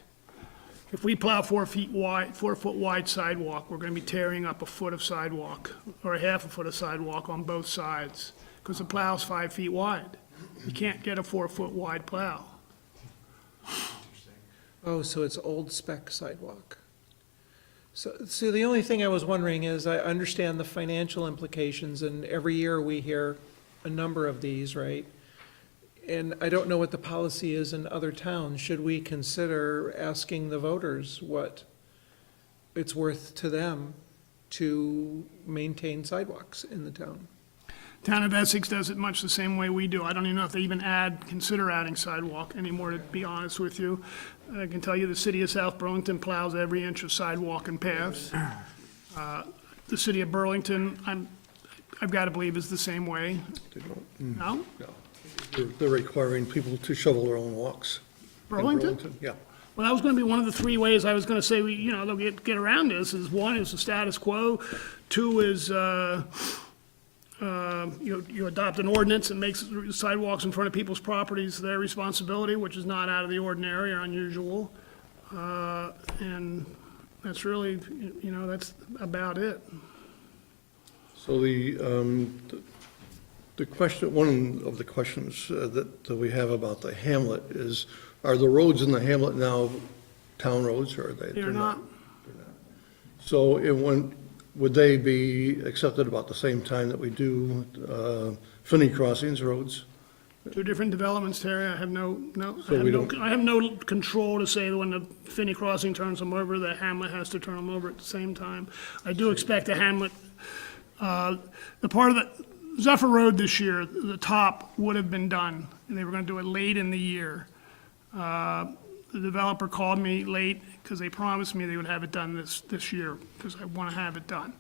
If we plow 4-foot wide sidewalk, we're gonna be tearing up a foot of sidewalk, or a half a foot of sidewalk on both sides, because the plow's 5 feet wide. You can't get a 4-foot wide plow. Oh, so it's old spec sidewalk. So the only thing I was wondering is, I understand the financial implications, and every year we hear a number of these, right? And I don't know what the policy is in other towns. Should we consider asking the voters what it's worth to them to maintain sidewalks in the town? Town of Essex does it much the same way we do. I don't even know if they even consider adding sidewalk anymore, to be honest with you. I can tell you the city of South Burlington plows every inch of sidewalk and paths. The city of Burlington, I've got to believe is the same way. They don't- No? They're requiring people to shovel their own walks. in Burlington? Yeah. Well, that was going to be one of the 3 ways I was going to say, they'll get around this, is 1 is the status quo, 2 is, you adopt an ordinance that makes sidewalks in front of people's properties their responsibility, which is not out of the ordinary or unusual. And that's really, that's about it. So the question, one of the questions that we have about the hamlet is, are the roads in the hamlet now town roads, or are they? They're not. So would they be accepted about the same time that we do Finney Crossings roads? Two different developments, Terry. I have So we don't- I have no control to say when the Finney Crossing turns them over, the Hamlet has to turn them over at the same time. I do expect the Hamlet, the part of the Zephyr Road this year, the top would have been done, and they were gonna do it late in the year. The developer called me late, because they promised me they would have it done this year, because I wanna have it done.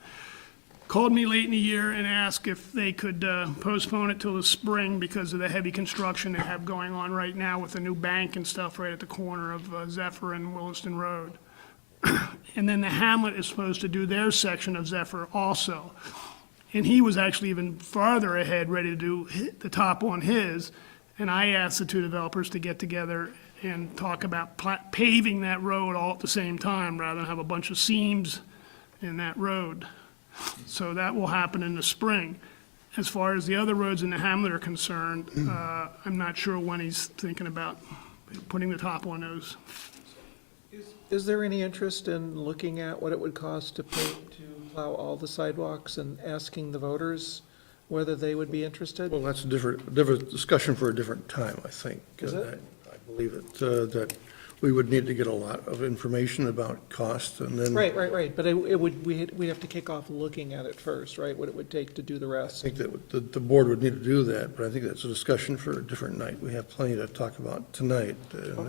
Called me late in the year and asked if they could postpone it till the spring because of the heavy construction they have going on right now with the new bank and stuff right at the corner of Zephyr and Williston Road. And then the Hamlet is supposed to do their section of Zephyr also. And he was actually even farther ahead, ready to do the top on his. And I asked the two developers to get together and talk about paving that road all at the same time, rather than have a bunch of seams in that road. So that will happen in the spring. As far as the other roads in the hamlet are concerned, I'm not sure when he's thinking about putting the top on those. Is there any interest in looking at what it would cost to plow all the sidewalks and asking the voters whether they would be interested? Well, that's a different discussion for a different time, I think. Is it? I believe that we would need to get a lot of information about cost, and then. Right, but we'd have to kick off looking at it first, right? What it would take to do the I rest. think that the board would need to do that, but I think that's a discussion for a different night. We have plenty to talk about tonight,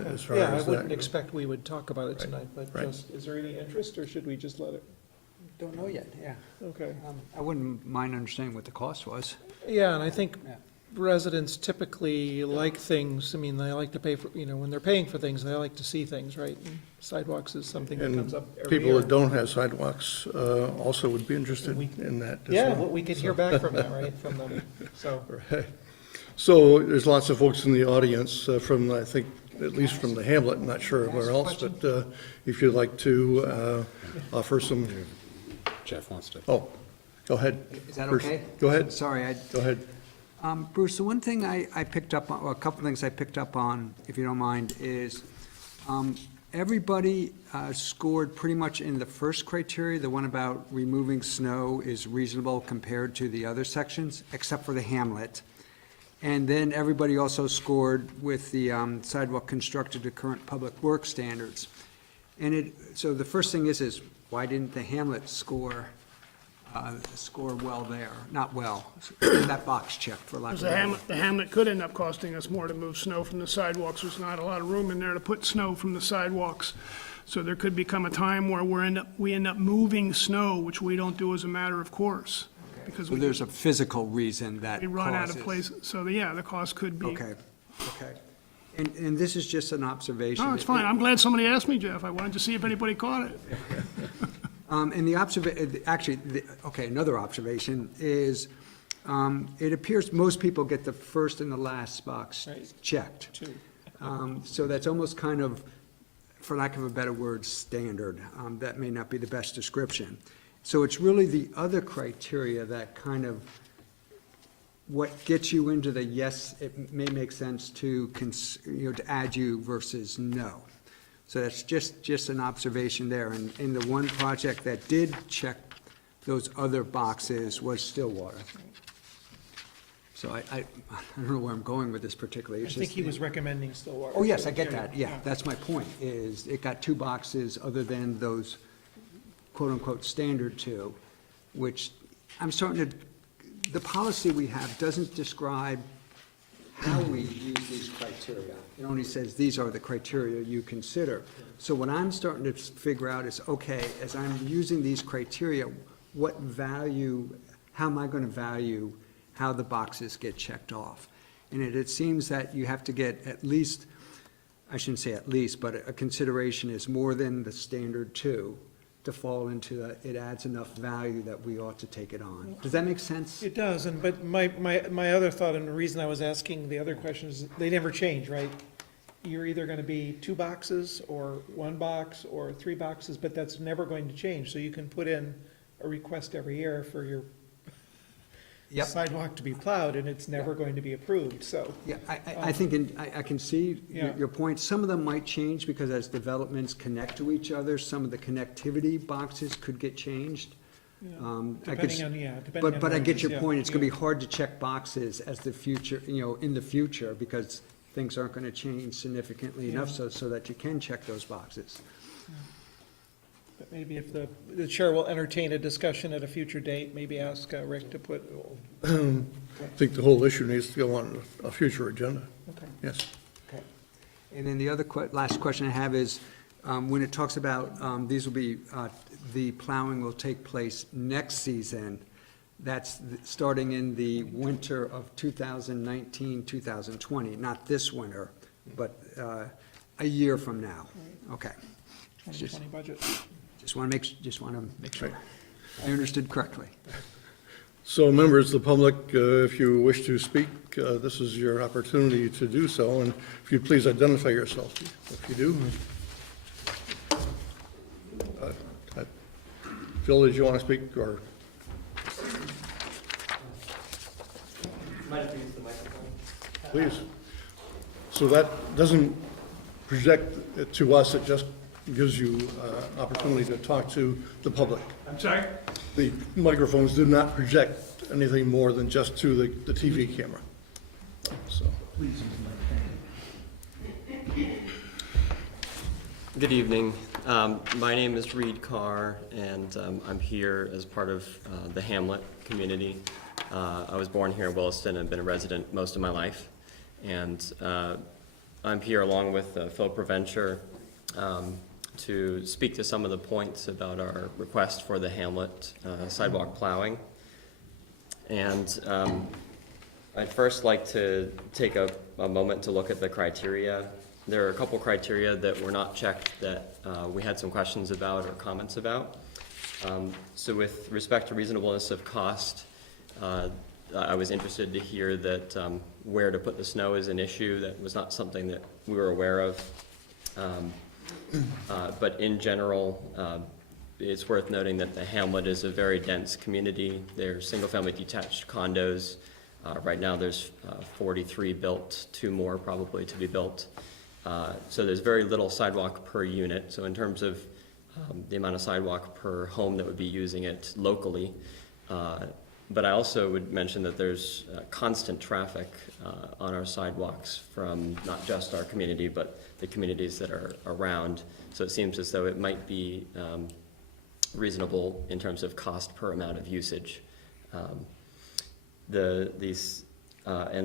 as far Yeah, I as wouldn't that. expect we would talk about it tonight, but right. just, is there any interest, or should we just let it? Don't know yet, yeah. Okay. I wouldn't mind understanding what the cost was. Yeah, and I think Yeah. residents typically like things, I mean, they like to pay for, when they're paying for things, they like to see things, right? And sidewalks is something that comes And up every people year. that don't have sidewalks also would be interested in that as Yeah, well. well, we could hear back from that, right, from them, so. Right. So there's lots of folks in the audience from, I think, at least from the Hamlet, not sure where else, but if you'd like to offer some, Jeff wants to. oh, go ahead. Is that Bruce. okay? Go ahead, Sorry, go ahead. Bruce, the one thing I picked up on, or a couple things I picked up on, if you don't mind, is everybody scored pretty much in the first criteria, the one about removing snow is reasonable compared to the other sections, except for the hamlet. And then everybody also scored with the sidewalk constructed to current public work standards. And so the first thing is why didn't the hamlet score well there? Not well, that box checked, for lack of a better word. The Hamlet could end up costing us more to move snow from the sidewalks. There's not a lot of room in there to put snow from the sidewalks. So there could become a time where we end up moving snow, which we don't do as a matter of course. Because So there's a physical reason that we run out of causes- place. So, yeah, the cost could be. Okay. And this is just an observation. No, it's fine. I'm glad somebody asked me, Jeff. I wanted to see if anybody caught it. And another observation is, it appears most people get the first and the last box Right. checked. So that's almost kind of, for lack of a better word, standard. That may not be the best description. So it's really the other criteria that kind of, what gets you into the yes, it may make sense to, to add you versus no. So that's just an observation there. And in the one project that did check those other boxes was Stillwater. So I don't know where I'm going with this particularly. I It's think just- he was recommending Stillwater. Oh, yes, I get that, yeah, that's my point, is it got two boxes other than those quote-unquote standard two, which I'm starting to, the policy we have doesn't describe how we use these criteria. It only says these are the criteria you consider. So what I'm starting to figure out is, okay, as I'm using these criteria, what value, how am I gonna value how the boxes get checked off? And it seems that you have to get at least, I shouldn't say at least, but a consideration is more than the standard two to fall into the, it adds enough value that we ought to take it on. Does that make sense? It does, but my other thought, and the reason I was asking the other questions, they never change, right? You're either gonna be 2 boxes, or 1 box, or 3 boxes, but that's never going to change, so you can put in a request every year for your Yep. sidewalk to be plowed, and it's never going to be approved, so. Yeah, I think, I can see Yeah. your point. Some of them might change because as developments connect to each other, some of the connectivity boxes could get changed. I could s- Depending on, yeah, depending on. But I where it get is, your yeah, point. It's gonna be yeah. hard to check boxes as the future, in the future, because things aren't gonna change significantly enough so that you can check those boxes. But maybe if the chair will entertain a discussion at a future date, maybe ask Rick to put, I think the whole issue needs to go on a future agenda, okay. yes. And then the other last question I have is, when it talks about, these will be, the plowing will take place next season, that's starting in the winter of 2019, 2020, not this winter, but a year from now. Okay. 2020 budget. Just want to make sure I understood correctly. So members of the public, if you wish to speak, this is your opportunity to do so, and if you'd please identify yourself, if you do. Phil, did you want to speak, or? Might have to use the microphone. Please. So that doesn't project it to us, it just gives you opportunity to talk to the public. I'm sorry? The microphones do not project anything more than just to the TV camera. So, Good evening. My name is Reed Carr, and I'm here as part of the Hamlet community. I was born here in Williston and been a resident most of my life. And I'm here along with Phil Provencher to speak to some of the points about our request for the Hamlet sidewalk plowing. And I'd first like to take a moment to look at the criteria. There are a couple criteria that were not checked that we had some questions about or comments about. So with respect to reasonableness of cost, I was interested to hear that where to put the snow is an issue. That was not something that we were aware of. But in general, it's worth noting that the Hamlet is a very dense community. There's single-family detached condos. Right now there's 43 built, 2 more probably to be built. So there's very little sidewalk per unit. So in terms of the amount of sidewalk per home that would be using it locally. But I also would mention that there's constant traffic on our sidewalks from not just our community, but the communities that are around. So it seems as though it might be reasonable in terms of cost per amount of usage. And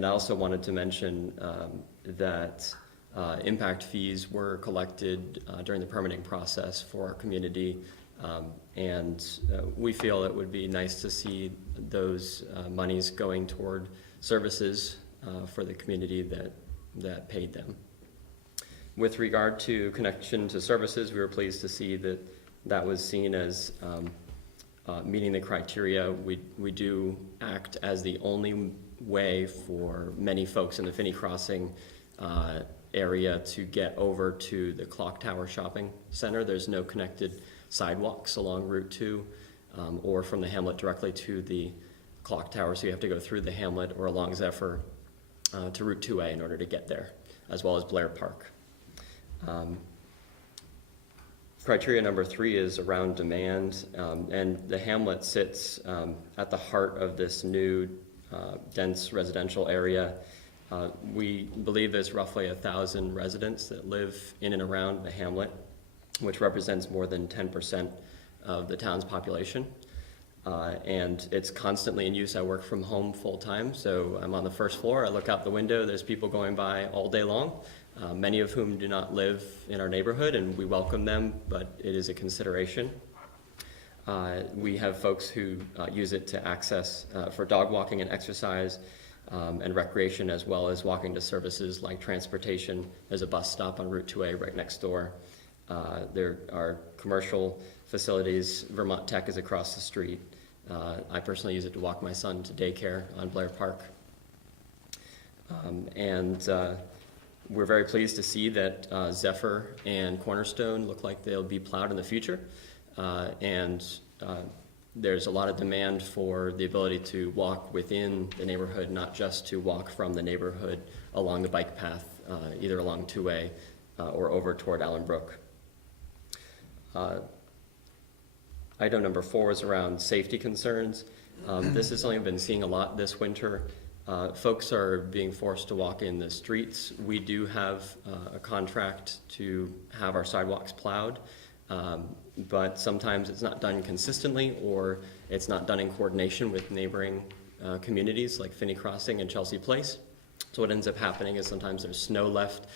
I also wanted to mention that impact fees were collected during the permitting process for our community. And we feel it would be nice to see those monies going toward services for the community that paid them. With regard to connection to services, we were pleased to see that that was seen as meeting the criteria. We do act as the only way for many folks in the Finney Crossing area to get over to the Clock Tower Shopping Center. There's no connected sidewalks along Route 2 or from the Hamlet directly to the Clock Tower, so you have to go through the Hamlet or along Zephyr to Route 2A in order to get there, as well as Blair Park. Criteria number 3 is around demand, and the Hamlet sits at the heart of this new dense residential area. We believe there's roughly 1,000 residents that live in and around the Hamlet, which represents more than 10% of the town's population. And it's constantly in use. I work from home full-time, so I'm on the first floor. I look out the window, there's people going by all day long, many of whom do not live in our neighborhood, and we welcome them, but it is a consideration. We have folks who use it to access for dog walking and exercise and recreation, as well as walking to services like transportation. There's a bus stop on Route 2A right next door. There are commercial facilities. Vermont Tech is across the street. I personally use it to walk my son to daycare on Blair Park. We're very pleased to see that Zephyr and Cornerstone look like they'll be plowed in the future. there's a lot of demand for the ability to walk within the neighborhood, not just to walk from the neighborhood along the bike path, either along 2A or over toward Allen Brook. Item number 4 is around safety concerns. This is something I've been seeing a lot this winter. Folks are being forced to walk in the streets. We do have a contract to have our sidewalks plowed, but sometimes it's not done consistently, or it's not done in coordination with neighboring communities like Finney Crossing and Chelsea Place. So what ends up happening is sometimes there's snow left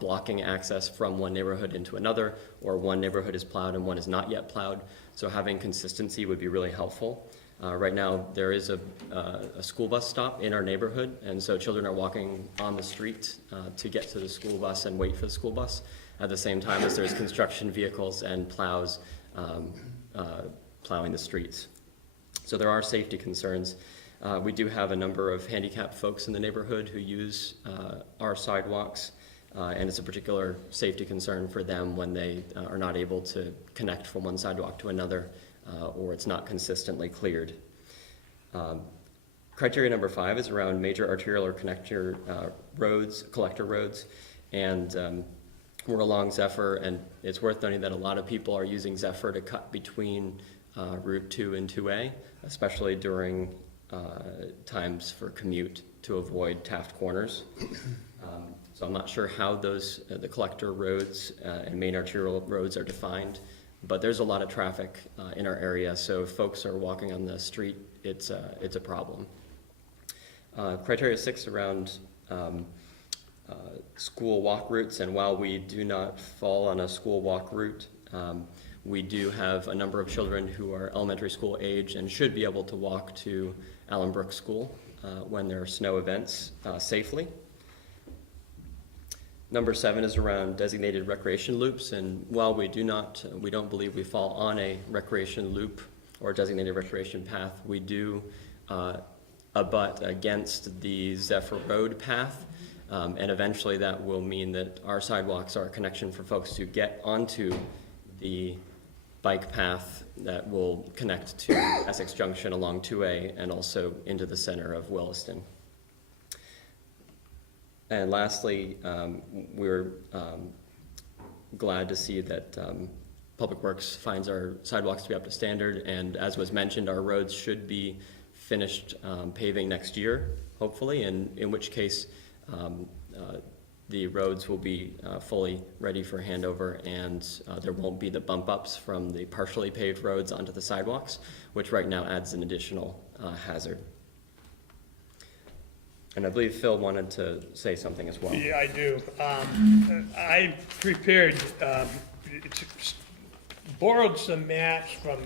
blocking access from one neighborhood into another, or one neighborhood is plowed and one is not yet plowed. So having consistency would be really helpful. Right now, there is a school bus stop in our neighborhood, and so children are walking on the street to get to the school bus and wait for the school bus, at the same time as there's construction vehicles and plows plowing the streets. So there are safety concerns. We do have a number of handicapped folks in the neighborhood who use our sidewalks, and it's a particular safety concern for them when they are not able to connect from one sidewalk to another, or it's not consistently cleared. Criteria number 5 is around major arterial or collector roads, and we're along Zephyr, and it's worth noting that a lot of people are using Zephyr to cut between Route 2 and 2A, especially during times for commute to avoid Taft Corners. So I'm not sure how those, the collector roads and main arterial roads are defined, but there's a lot of traffic in our area, so if folks are walking on the street, it's a problem. Criteria 6 around school walk routes, and while we do not fall on a school walk route, we do have a number of children who are elementary school age and should be able to walk to Allen Brook School when there are snow events safely. Number 7 is around designated recreation loops, and while we don't believe we fall on a recreation loop or designated recreation path, we do abut against the Zephyr Road path, and eventually that will mean that our sidewalks are a connection for folks to get onto the bike path that will connect to Essex Junction along 2A and also into the center of Williston. And lastly, we're glad to see that Public Works finds our sidewalks to be up to standard, and as was mentioned, our roads should be finished paving next year, hopefully, and in which case the roads will be fully ready for handover, and there won't be the bump ups from the partially paved roads onto the sidewalks, which right now adds an additional hazard. And I believe Phil wanted to say something as well. Yeah, I do. I prepared, borrowed some maps from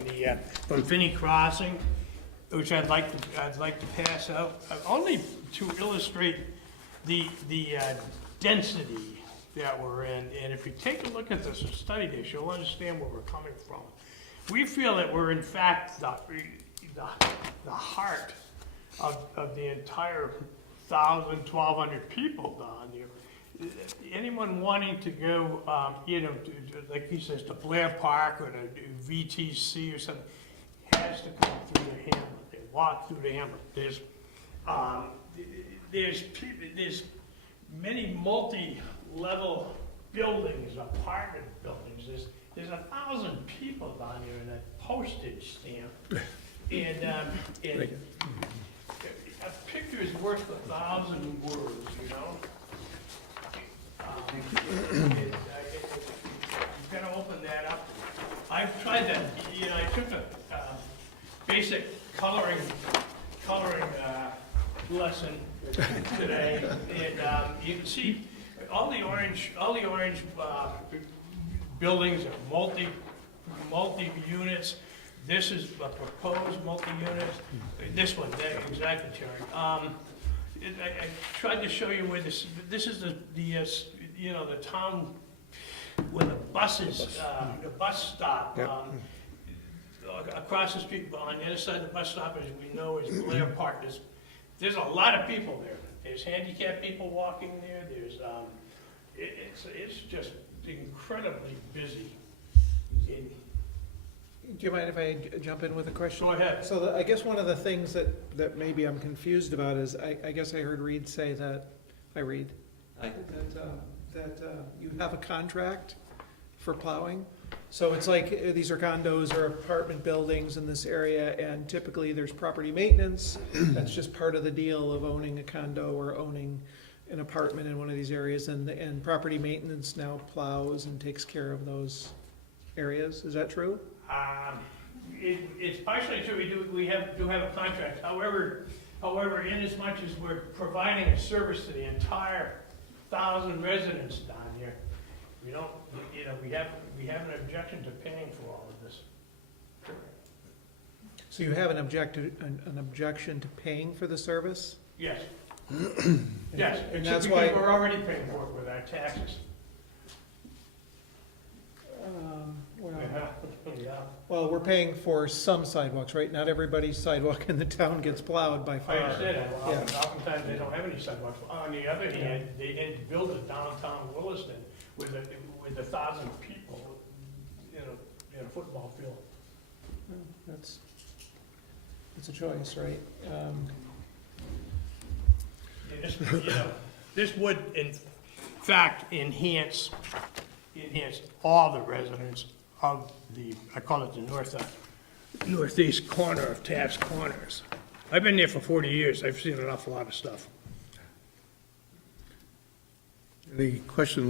Finney Crossing, which I'd like to pass out, only to illustrate the density that we're in. And if you take a look at this study dish, you'll understand where we're coming from. We feel that we're in fact the heart of the entire 1,000, 1,200 people down there. Anyone wanting to go, like he says, to Blair Park or to VTC or something, has to come through the hamlet. They walk through the hamlet. There's many multi-level buildings, apartment buildings. There's 1,000 people down there in that postage stamp. And a picture is worth 1,000 words, you know? You've got to open that up. I've tried to, I took a basic coloring lesson today, and you can see all the orange buildings are multi-units. This is a proposed multi-unit. This one, exactly, Terry. I tried to show you where this is the town where the buses, the bus stop. Across the street, on the other side of the bus stop, as we know, is Blair Park. There's a lot of people there. There's handicapped people walking there. There's it's just incredibly busy. Do you mind if I jump in with a question? Go ahead. So I guess one of the things that maybe I'm confused about is, I guess I heard Reed say that, that you have a contract for plowing. So it's like, these are condos or apartment buildings in this area, and typically there's property maintenance. That's just part of the deal of owning a condo or owning an apartment in one of these areas, and property maintenance now plows and takes care of those areas. Is that true? It's partially true, we do have a contract, however, inasmuch as we're providing a service to the entire 1,000 residents down here, we don't, we have an objection to paying for all of this. So you have an objection to paying for the service? Yes. Yes, And it's that's because why- we're already paying for it with our taxes. Yeah. Well, we're paying for some sidewalks, right? Not everybody's sidewalk in the town gets plowed by I fire. understand that, Yeah. oftentimes they don't have any sidewalks. On the other hand, they didn't build a downtown Williston with 1,000 people in a football field. That's, it's a choice, right? This would, in fact, enhance all the residents of I call it the northeast corner of Taft's Corners. I've been there for 40 years, I've seen an awful lot of stuff. Any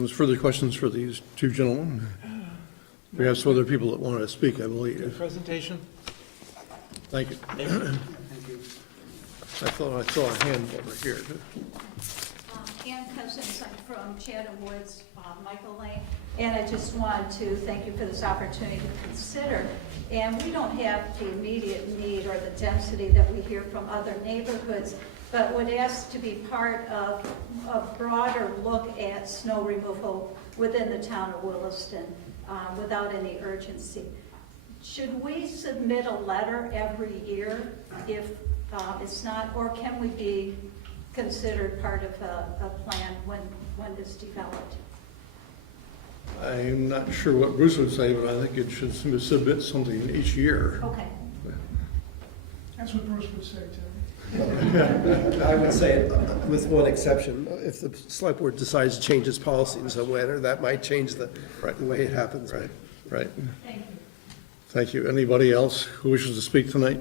further questions for these two gentlemen? We have some other people that wanted to speak, I Good believe. presentation. Thank you. I thought I saw a hand over here. Ann Cousins, I'm from Chatham Woods, Michael Lane, and I just wanted to thank you for this opportunity to consider. And we don't have the immediate need or the density that we hear from other neighborhoods, but would ask to be part of a broader look at snow removal within the town of Williston without any urgency. Should we submit a letter every year if it's not, or can we be considered part of a plan when it's developed? I'm not sure what Bruce would say, but I think it should submit something each year. Okay. That's what Bruce would say, too. I would say, with one exception, if the select board decides to change its policy in some manner, that might change the way it happens. Right, right. Thank you. Thank you. Anybody else who wishes to speak tonight?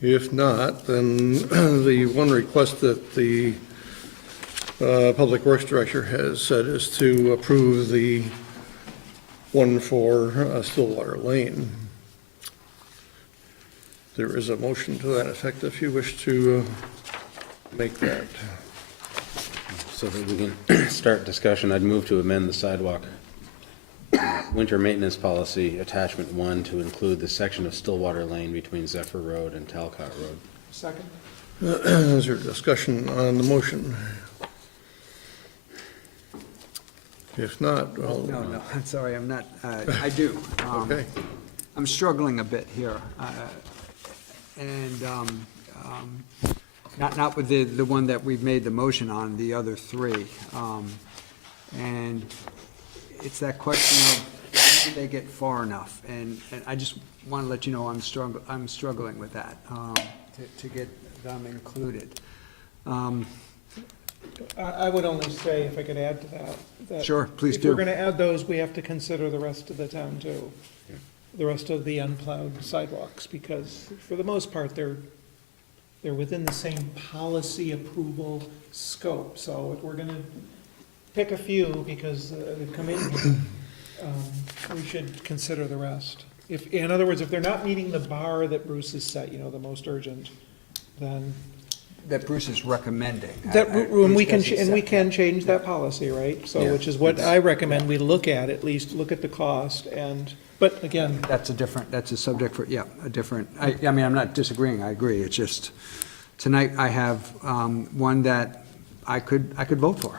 If not, then the one request that the Public Works Director has said is to approve the one for Stillwater Lane. There is a motion to that effect if you wish to make that. So that we can start discussion, I'd move to amend the sidewalk winter maintenance policy, attachment 1, to include the section of Stillwater Lane between Zephyr Road and Talcott Road. Second? Is there discussion on the motion? If not, well. No, I'm sorry, I'm not, I do. Okay. I'm struggling a bit here. And not with the one that we've made the motion on, the other three. And it's that question of, do they get far enough? And I just want to let you know I'm struggling with that, to get them included. I would only say, if I could add to that. Sure, please If we're do. gonna add those, we have to consider the rest of the town too. The rest of the unplowed sidewalks, because for the most part, they're within the same policy approval scope. So if we're gonna pick a few because they've come in here, we should consider the rest. If, in other words, if they're not meeting the bar that Bruce has set, the most urgent, then. That Bruce is recommending. That, and we can, Bruce does and we accept can change that policy, right? So, Yeah. which is what I recommend we look at least look at the cost and, but again, That's a subject for, yeah, a different, I mean, I'm not disagreeing, I agree, it's just, tonight I have one that I could vote for.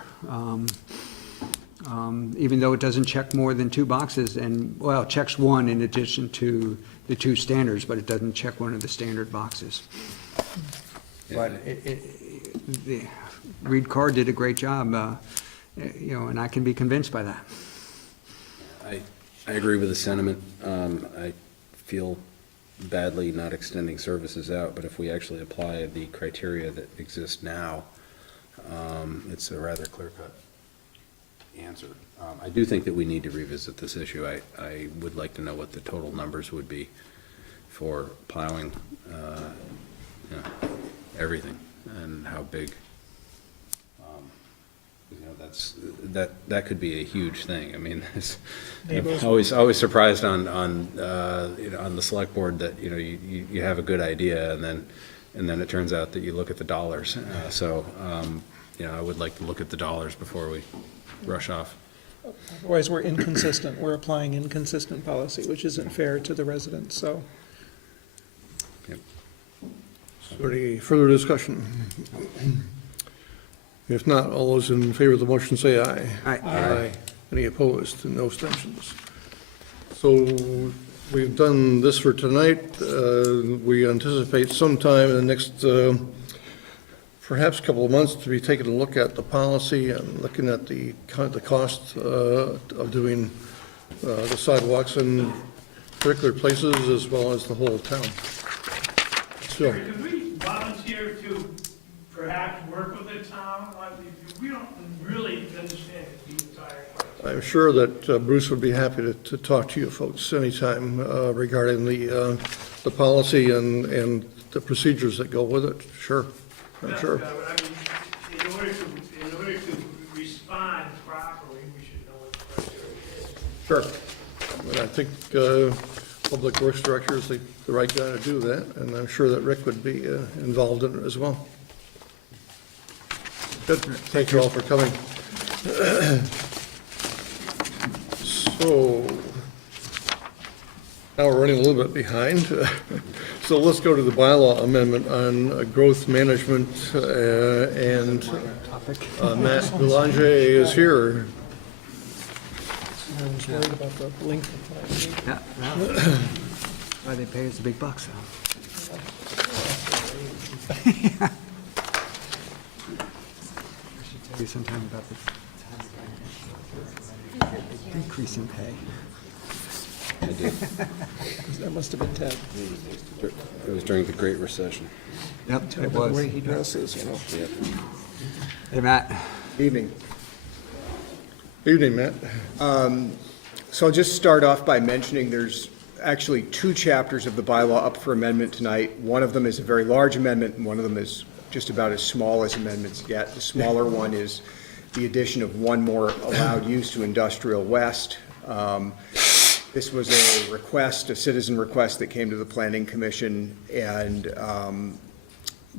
Even though it doesn't check more than 2 boxes, and, well, it checks one in addition to the 2 standards, but it doesn't check one of the standard boxes. But the Reed Carr did a great job, and I can be convinced by that. I agree with the sentiment. I feel badly not extending services out, but if we actually apply the criteria that exist now, it's a rather clear-cut answer. I do think that we need to revisit this issue. I would like to know what the total numbers would be for plowing, you know, everything, and how big. You know, that could be a huge thing. I mean, I'm always surprised on you know, on the select board that, you know, you have a good idea, and then it turns out that you look at the dollars. So, you know, I would like to look at the dollars before we rush off. Otherwise, we're inconsistent. We're applying inconsistent policy, which isn't fair to the residents, so. So any further discussion? If not, all those in favor of the motion say aye. Aye. Any opposed? No abstentions. So we've done this for tonight. We anticipate sometime in the next perhaps couple of months to be taking a look at the policy and looking at the cost of doing the sidewalks in particular places as well as the whole town. So, Could we volunteer to perhaps work with the town? We don't really understand the entire question. I'm sure that Bruce would be happy to talk to you folks anytime regarding the policy and the procedures that go with it. Sure, I'm sure. I mean, in order to respond properly, we should know what the criteria is. Sure. And I think Public Works Director is the right guy to do that, and I'm sure that Rick would be involved in it as well. Good. Thank you all for coming. So, now we're running a little bit behind. So let's go to the bylaw amendment on growth management, and Matt Belanger is here. I was worried about the length of time. Yeah, why they pay us the big bucks, though. I should tell you sometime about the decrease in pay. I did. That must have been Ted. It was during the Great Recession. Yep, Ted, it the was. way he dresses, you know. Yep. Hey, Matt. Evening. Evening, Matt. So I'll just start off by mentioning there's actually two chapters of the bylaw up for amendment tonight. One of them is a very large amendment, and one of them is just about as small as amendments get. The smaller one is the addition of one more allowed use to Industrial West. This was a request, a citizen request that came to the Planning Commission, and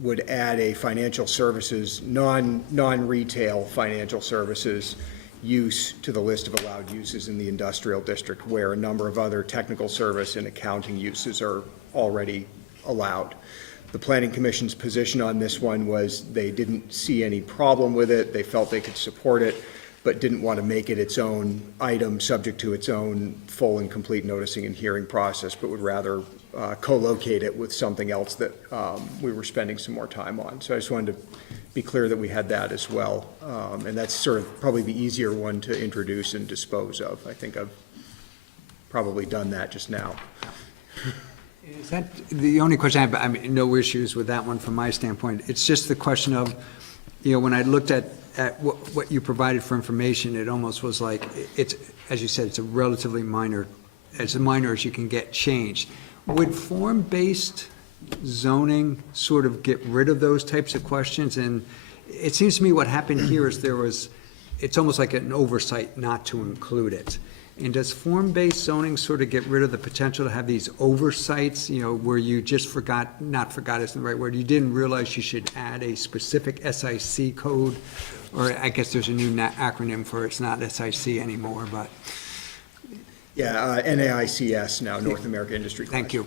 would add a financial services, non-retail financial services use to the list of allowed uses in the industrial district, where a number of other technical service and accounting uses are already allowed. The Planning Commission's position on this one was they didn't see any problem with it. They felt they could support it, but didn't want to make it its own item subject to its own full and complete noticing and hearing process, but would rather co-locate it with something else that we were spending some more time on. So I just wanted to be clear that we had that as well. And that's sort of probably the easier one to introduce and dispose of. I think I've probably done that just now. Is that the only question I have? I mean, no issues with that one from my standpoint. It's just the question of, you know, when I looked at what you provided for information, it almost was like, it's, as you said, it's a relatively minor, as minor as you can get changed. Would form-based zoning sort of get rid of those types of questions? And it seems to me what happened here is it's almost like an oversight not to include it. And does form-based zoning sort of get rid of the potential to have these oversights, you know, where you just not forgot isn't the right word, you didn't realize you should add a specific SIC code, or I guess there's a new acronym for it, it's not SIC anymore, but. Yeah, NAICS now, North American Industry Class. Thank you.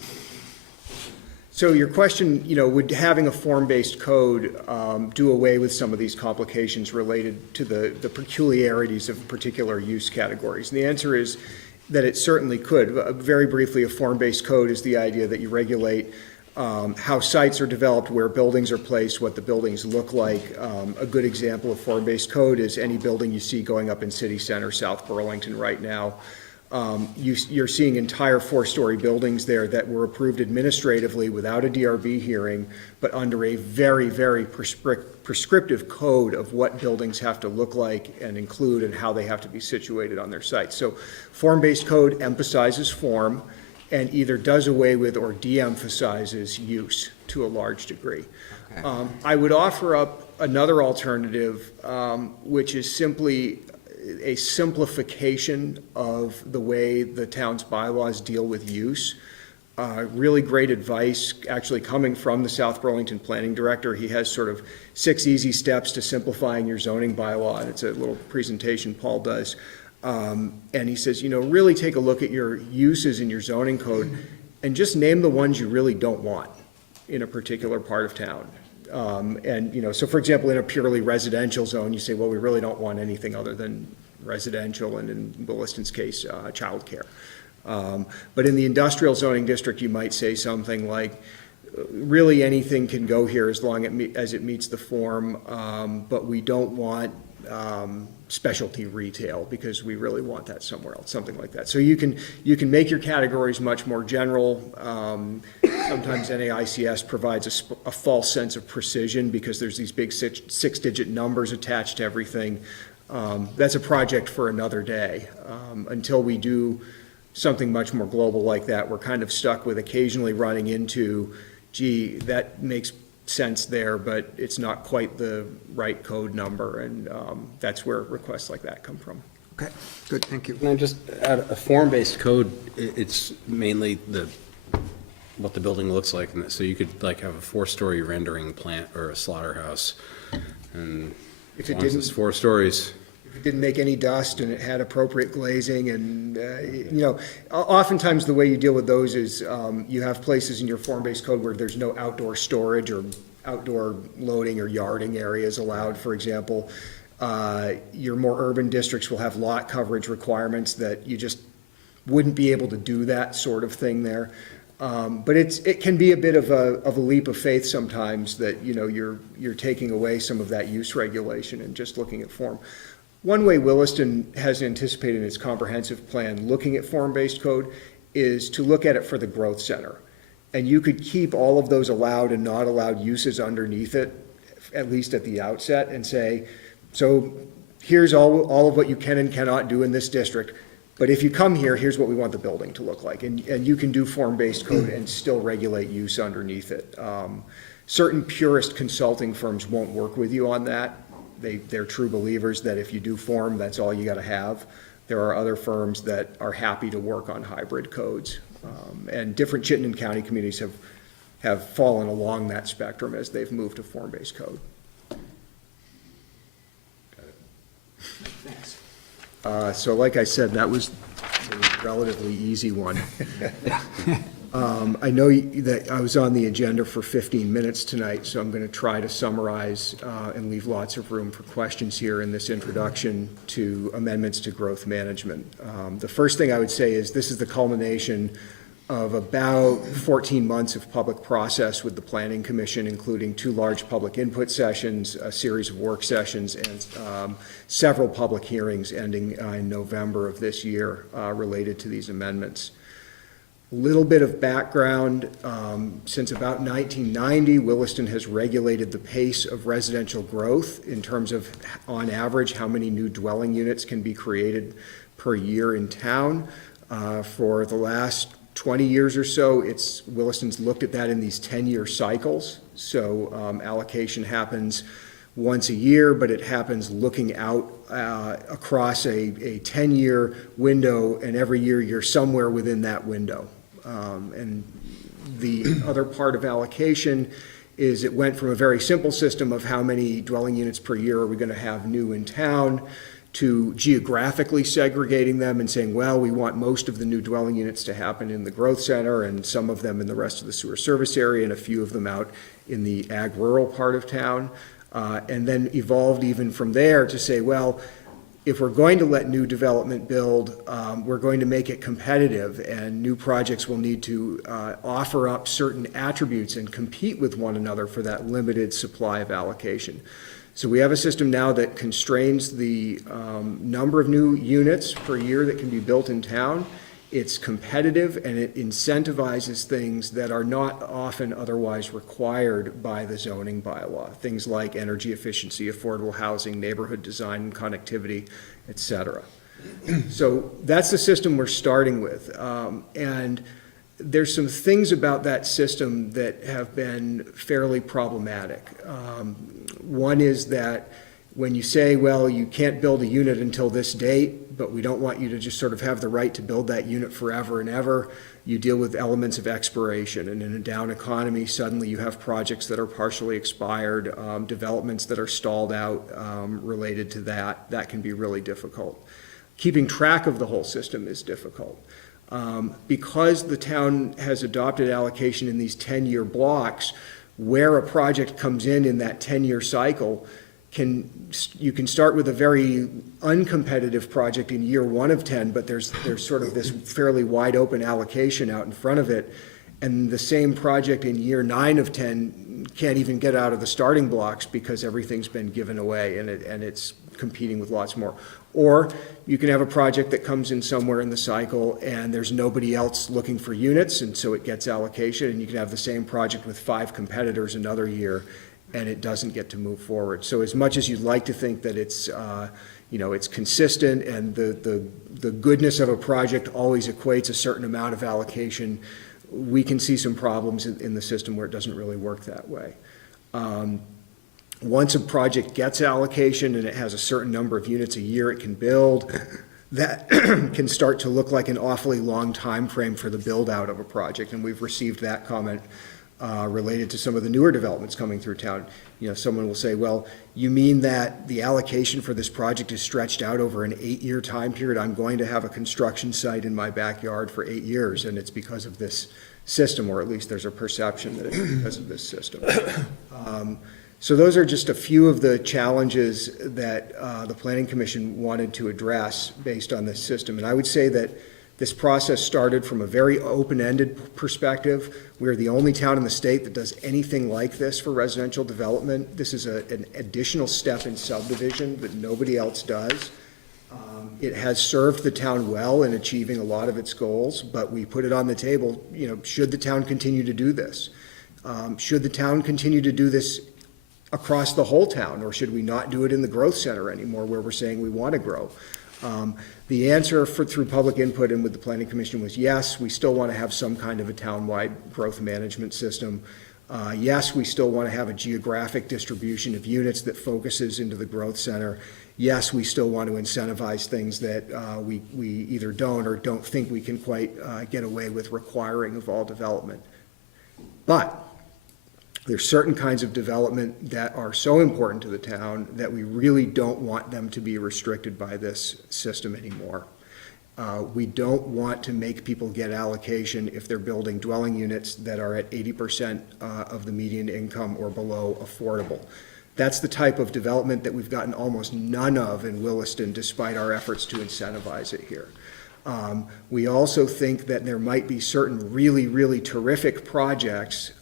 So your question, you know, would having a form-based code do away with some of these complications related to the peculiarities of particular use categories? And the answer is that it certainly could. Very briefly, a form-based code is the idea that you regulate how sites are developed, where buildings are placed, what the buildings look like. A good example of form-based code is any building you see going up in City Center, South Burlington right now. You're seeing entire four-story buildings there that were approved administratively without a DRB hearing, but under a very, very prescriptive code of what buildings have to look like and include and how they have to be situated on their site. So form-based code emphasizes form and either does away with or de-emphasizes use to a large degree. I would offer up another alternative, which is simply a simplification of the way the town's bylaws deal with use. Really great advice actually coming from the South Burlington Planning Director. He has sort of 6 easy steps to simplifying your zoning bylaw, and it's a little presentation Paul does. And he says, really take a look at your uses in your zoning code and just name the ones you really don't want in a particular part of town. So for example, in a purely residential zone, you say, well, we really don't want anything other than residential, and in Williston's case, childcare. But in the industrial zoning district, you might say something like, really anything can go here as long as it meets the form, but we don't want specialty retail because we really want that somewhere else, something like that. So you can make your categories much more general. Sometimes NAICS provides a false sense of precision because there's these big six-digit numbers attached to everything. That's a project for another day. Until we do something much more global like that, we're kind of stuck with occasionally running into, gee, that makes sense there, but it's not quite the right code number, and that's where requests like that come from. Okay, good, thank you. And then just add a form-based code, it's mainly what the building looks like, and so you could like have a 4-story rendering plant or a slaughterhouse, and If as it long as didn't- it's 4 stories. If it didn't make any dust and it had appropriate glazing and, oftentimes the way you deal with those is you have places in your form-based code where there's no outdoor storage or outdoor loading or yarding areas allowed, for example. Your more urban districts will have lot coverage requirements that you just wouldn't be able to do that sort of thing there. But it can be a bit of a leap of faith sometimes that, you're taking away some of that use regulation and just looking at form. One way Williston has anticipated in its comprehensive plan, looking at form-based code, is to look at it for the growth center. And you could keep all of those allowed and not allowed uses underneath it, at least at the outset, and say, so here's all of what you can and cannot do in this district, but if you come here, here's what we want the building to look like. And you can do form-based code and still regulate use underneath it. Certain purist consulting firms won't work with you on that. They're true believers that if you do form, that's all you got to have. There are other firms that are happy to work on hybrid codes. And different Chittenden County communities have fallen along that spectrum as they've moved to form-based code. Thanks. So like I said, that was a relatively easy one. I know that I was on the agenda for 15 minutes tonight, so I'm going to try to summarize and leave lots of room for questions here in this introduction to amendments to growth management. The first thing I would say is this is the culmination of about 14 months of public process with the Planning Commission, including 2 large public input sessions, a series of work sessions, and several public hearings ending in November of this year related to these amendments. Little bit of background, since about 1990, Williston has regulated the pace of residential growth in terms of, on average, how many new dwelling units can be created per year in town. For the last 20 years or so, Williston's looked at that in these 10-year cycles. So allocation happens once a year, but it happens looking out across a 10-year window, and every year you're somewhere within that window. And the other part of allocation is it went from a very simple system of how many dwelling units per year are we going to have new in town to geographically segregating them and saying, well, we want most of the new dwelling units to happen in the growth center and some of them in the rest of the sewer service area and a few of them out in the ag rural part of town. And then evolved even from there to say, well, if we're going to let new development build, we're going to make it competitive, and new projects will need to offer up certain attributes and compete with one another for that limited supply of allocation. So we have a system now that constrains the number of new units per year that can be built in town. It's competitive, and it incentivizes things that are not often otherwise required by the zoning bylaw. Things like energy efficiency, affordable housing, neighborhood design and connectivity, et cetera. So that's the system we're starting with. And there's some things about that system that have been fairly problematic. One is that when you say, well, you can't build a unit until this date, but we don't want you to just sort of have the right to build that unit forever and ever, you deal with elements of expiration. And in a down economy, suddenly you have projects that are partially expired, developments that are stalled out related to that. That can be really difficult. Keeping track of the whole system is difficult. Because the town has adopted allocation in these 10-year blocks, where a project comes in that 10-year cycle, you can start with a very uncompetitive project in year 1 of 10, but there's sort of this fairly wide open allocation out in front of it, and the same project in year 9 of 10 can't even get out of the starting blocks because everything's been given away and it's competing with lots more. Or you can have a project that comes in somewhere in the cycle and there's nobody else looking for units, and so it gets allocation, and you can have the same project with 5 competitors another year, and it doesn't get to move forward. So as much as you'd like to think that it's, it's consistent and the goodness of a project always equates a certain amount of allocation, we can see some problems in the system where it doesn't really work that way. Once a project gets allocation and it has a certain number of units a year it can build, that can start to look like an awfully long time frame for the build out of a project, and we've received that comment related to some of the newer developments coming through town. Someone will say, well, you mean that the allocation for this project is stretched out over an 8-year time period? I'm going to have a construction site in my backyard for 8 years, and it's because of this system, or at least there's a perception that it's because of this system. So those are just a few of the challenges that the Planning Commission wanted to address based on this system. And I would say that this process started from a very open-ended perspective. We're the only town in the state that does anything like this for residential development. This is an additional step in subdivision that nobody else does. It has served the town well in achieving a lot of its goals, but we put it on the table, should the town continue to do this? Should the town continue to do this across the whole town, or should we not do it in the growth center anymore where we're saying we want to grow? The answer through public input and with the Planning Commission was yes, we still want to have some kind of a town-wide growth management system. Yes, we still want to have a geographic distribution of units that focuses into the growth center. Yes, we still want to incentivize things that we either don't or don't think we can quite get away with requiring of all development. But there's certain kinds of development that are so important to the town that we really don't want them to be restricted by this system anymore. We don't want to make people get allocation if they're building dwelling units that are at 80% of the median income or below affordable. That's the type of development that we've gotten almost none of in Williston, despite our efforts to incentivize it here. We also think that there might be certain really, really terrific projects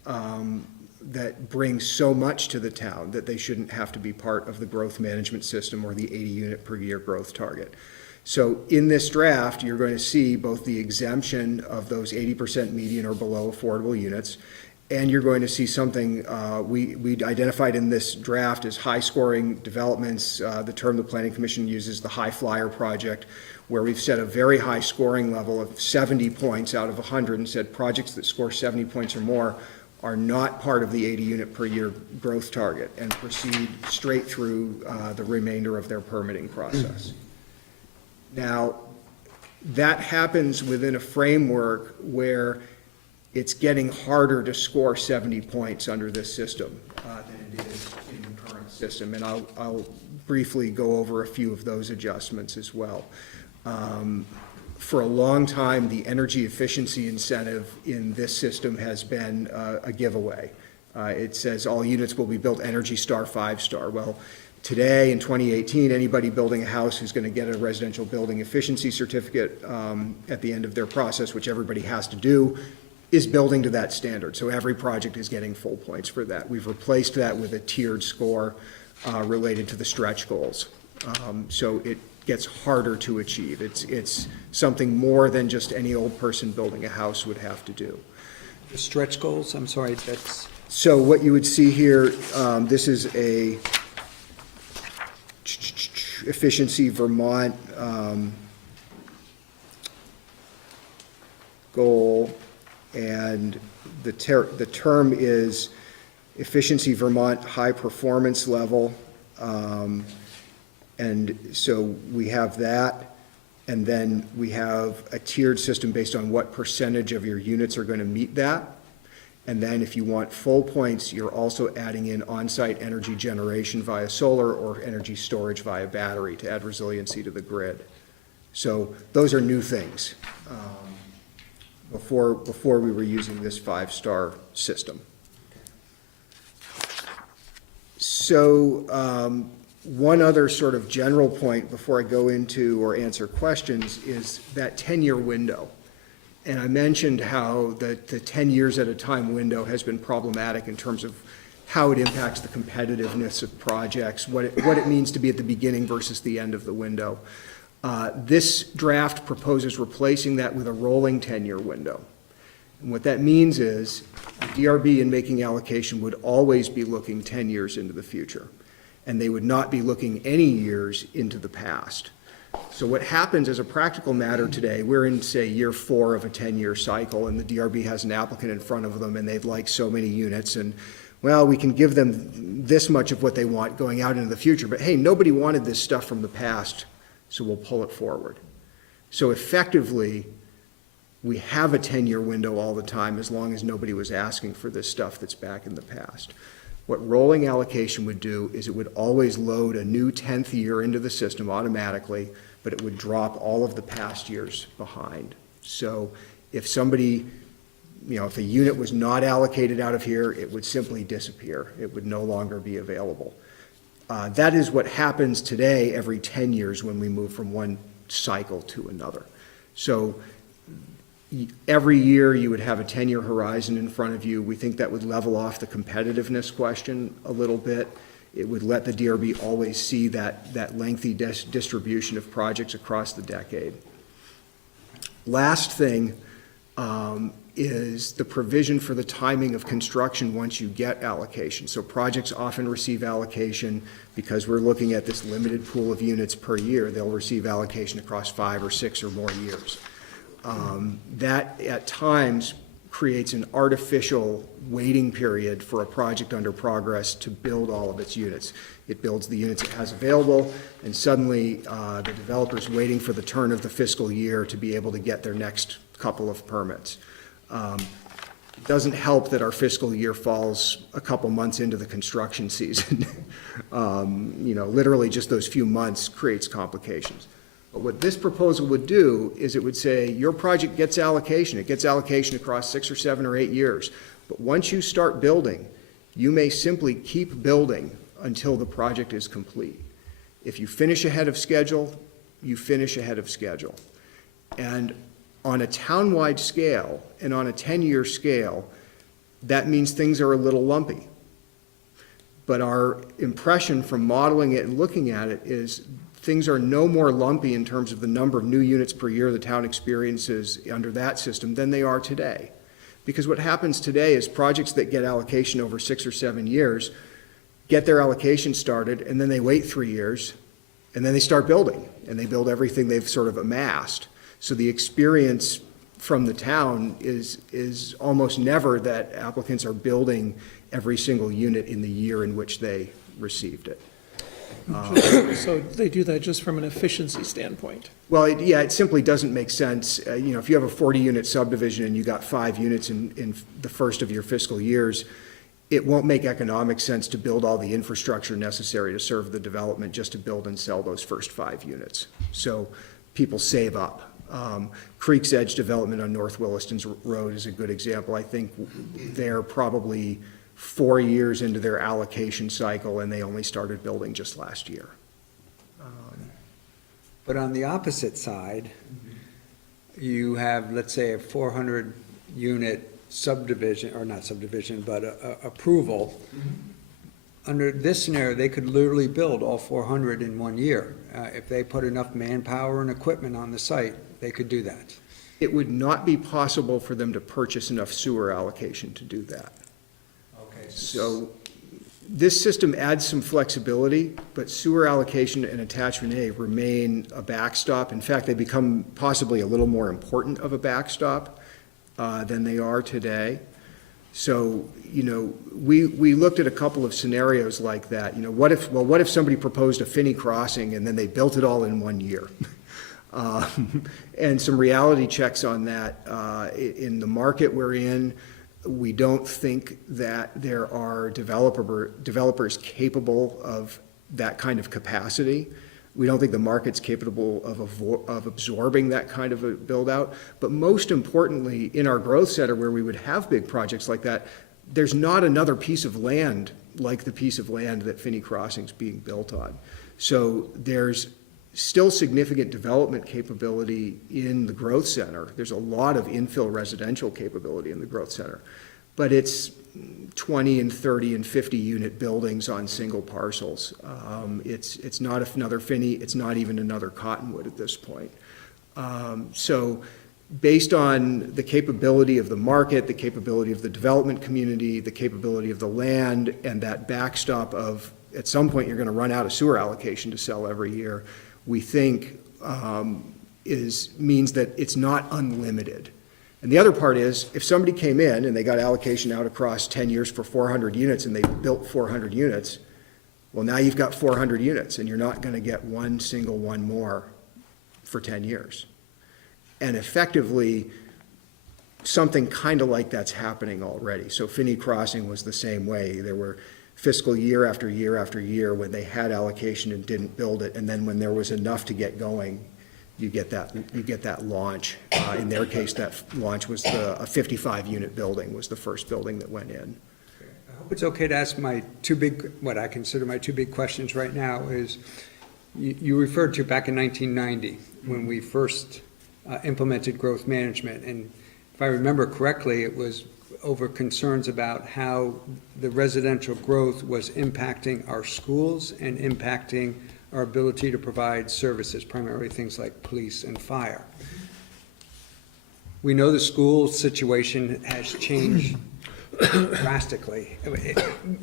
that bring so much to the town that they shouldn't have to be part of the growth management system or the 80 unit per year growth target. So in this draft, you're going to see both the exemption of those 80% median or below affordable units, and you're going to see something we identified in this draft as high scoring developments. The term the Planning Commission uses, the high flyer project, where we've set a very high scoring level of 70 points out of 100 and said projects that score 70 points or more are not part of the 80 unit per year growth target and proceed straight through the remainder of their permitting process. Now, that happens within a framework where it's getting harder to score 70 points under this system than it is in the current system. And I'll briefly go over a few of those adjustments as well. For a long time, the energy efficiency incentive in this system has been a giveaway. It says all units will be built Energy Star 5-star. Well, Today, in 2018, anybody building a house who's going to get a residential building efficiency certificate at the end of their process, which everybody has to do, is building to that standard. So every project is getting full points for that. We've replaced that with a tiered score related to the stretch goals. So it gets harder to achieve. It's something more than just any old person building a house would have to do. The stretch goals, I'm sorry, that's, So what you would see here, this is a Efficiency Vermont goal, and the term is Efficiency Vermont High Performance Level. And so we have that, and then we have a tiered system based on what percentage of your units are going to meet that. And then if you want full points, you're also adding in on-site energy generation via solar or energy storage via battery to add resiliency to the grid. So those are new things. Before we were using this 5-star system. So one other sort of general point before I go into or answer questions is that 10-year window. And I mentioned how the 10 years at a time window has been problematic in terms of how it impacts the competitiveness of projects, what it means to be at the beginning versus the end of the window. This draft proposes replacing that with a rolling 10-year window. And what that means is the DRB in making allocation would always be looking 10 years into the future, and they would not be looking any years into the past. So what happens as a practical matter today, we're in, say, year 4 of a 10-year cycle, and the DRB has an applicant in front of them, and they'd like so many units, and, well, we can give them this much of what they want going out into the future, but hey, nobody wanted this stuff from the past, so we'll pull it forward. So effectively, we have a 10-year window all the time as long as nobody was asking for this stuff that's back in the past. What rolling allocation would do is it would always load a new 10th year into the system automatically, but it would drop all of the past years behind. So if somebody, if a unit was not allocated out of here, it would simply disappear. It would no longer be available. That is what happens today every 10 years when we move from one cycle to another. So every year you would have a 10-year horizon in front of you. We think that would level off the competitiveness question a little bit. It would let the DRB always see that lengthy distribution of projects across the decade. Last thing is the provision for the timing of construction once you get allocation. So projects often receive allocation because we're looking at this limited pool of units per year. They'll receive allocation across 5 or 6 or more years. That at times creates an artificial waiting period for a project under progress to build all of its units. It builds the units it has available, and suddenly the developer's waiting for the turn of the fiscal year to be able to get their next couple of permits. It doesn't help that our fiscal year falls a couple months into the construction season. Literally just those few months creates complications. But what this proposal would do is it would say, your project gets allocation. It gets allocation across 6 or 7 or 8 years. But once you start building, you may simply keep building until the project is complete. If you finish ahead of schedule, you finish ahead of schedule. And on a town-wide scale and on a 10-year scale, that means things are a little lumpy. But our impression from modeling it and looking at it is things are no more lumpy in terms of the number of new units per year the town experiences under that system than they are today. Because what happens today is projects that get allocation over 6 or 7 years get their allocation started, and then they wait 3 years, and then they start building, and they build everything they've sort of amassed. So the experience from the town is almost never that applicants are building every single unit in the year in which they received it. So they do that just from an efficiency standpoint. Well, it simply doesn't make sense. If you have a 40-unit subdivision and you got 5 units in the first of your fiscal years, it won't make economic sense to build all the infrastructure necessary to serve the development just to build and sell those first 5 units. So people save up. Creek's Edge development on North Williston Road is a good example. I think they're probably 4 years into their allocation cycle, and they only started building just last year. But on the opposite side, you have, let's say, a 400-unit subdivision, or not subdivision, but approval. Under this scenario, they could literally build all 400 in 1 year. If they put enough manpower and equipment on the site, they could do that. It would not be possible for them to purchase enough sewer allocation to do that. Okay. So this system adds some flexibility, but sewer allocation and attachment A remain a backstop. In fact, they become possibly a little more important of a backstop than they are today. So, you know, we looked at a couple of scenarios like that. You know, what if somebody proposed a Finney crossing and then they built it all in 1 year? And some reality checks on that. In the market we're in, we don't think that there are developers capable of that kind of capacity. We don't think the market's capable of absorbing that kind of a build-out. But most importantly, in our growth center where we would have big projects like that, there's not another piece of land like the piece of land that Finney Crossing's being built on. So there's still significant development capability in the growth center. There's a lot of infill residential capability in the growth center, but it's 20 and 30 and 50 unit buildings on single parcels. It's not another Finney, it's not even another Cottonwood at this point. So based on the capability of the market, the capability of the development community, the capability of the land, and that backstop of, at some point, you're gonna run out of sewer allocation to sell every year, we think means that it's not unlimited. And the other part is, if somebody came in and they got allocation out across 10 years for 400 units and they built 400 units, well, now you've got 400 units and you're not gonna get one single one more for 10 years. And effectively, something kind of like that's happening already. So Finney Crossing was the same way. There were fiscal year after year after year when they had allocation and didn't build it, and then when there was enough to get going, you get that launch. In their case, that launch was a 55-unit building was the first building that went in. I hope it's okay to ask what I consider my two big questions right now is, you referred to back in 1990 when we first implemented growth management, and if I remember correctly, it was over concerns about how the residential growth was impacting our schools and impacting our ability to provide services, primarily things like police and fire. We know the school situation has changed drastically.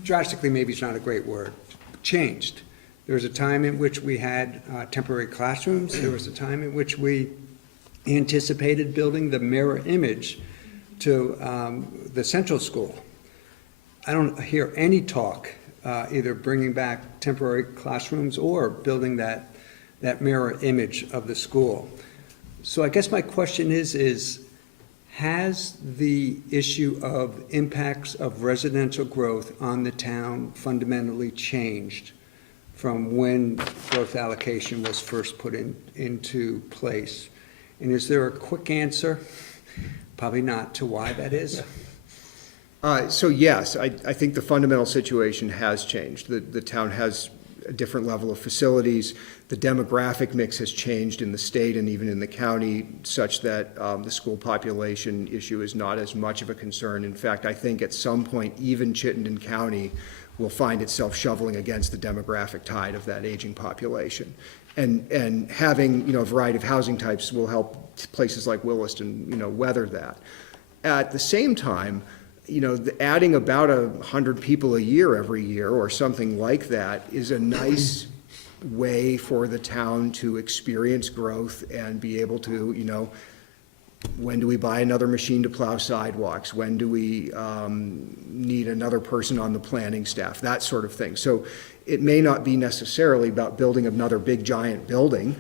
Drastically maybe is not a great word. Changed. There was a time in which we had temporary classrooms. There was a time in which we anticipated building the mirror image to the central school. I don't hear any talk either bringing back temporary classrooms or building that mirror image of the school. So I guess my question is has the issue of impacts of residential growth on the town fundamentally changed from when growth allocation was first put into place? And is there a quick answer? Probably not, to why that is. So yes, I think the fundamental situation has changed. The town has a different level of facilities. The demographic mix has changed in the state and even in the county such that the school population issue is not as much of a concern. In fact, I think at some point even Chittenden County will find itself shoveling against the demographic tide of that aging population. And having, a variety of housing types will help places like Williston, weather that. At the same time, adding about 100 people a year every year or something like that is a nice way for the town to experience growth and be able to, when do we buy another machine to plow sidewalks? When do we need another person on the planning staff? That sort of thing. So it may not be necessarily about building another big giant building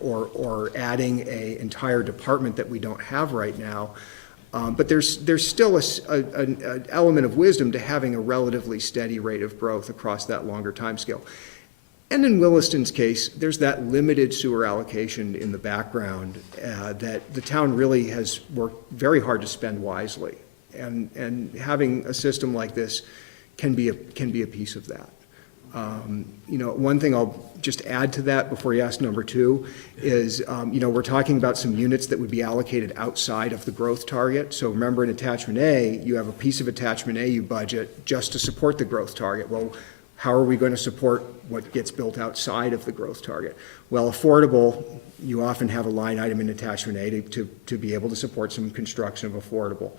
or adding an entire department that we don't have right now. But there's still an element of wisdom to having a relatively steady rate of growth across that longer time scale. And in Williston's case, there's that limited sewer allocation in the background that the town really has worked very hard to spend wisely. and having a system like this can be a piece of that. You know, one thing I'll just add to that before you ask number two is, you know, we're talking about some units that would be allocated outside of the growth target. So remember, in attachment A, you have a piece of attachment A you budget just to support the growth target. Well, how are we going to support what gets built outside of the growth target? Well, affordable, you often have a line item in attachment A to be able to support some construction of affordable.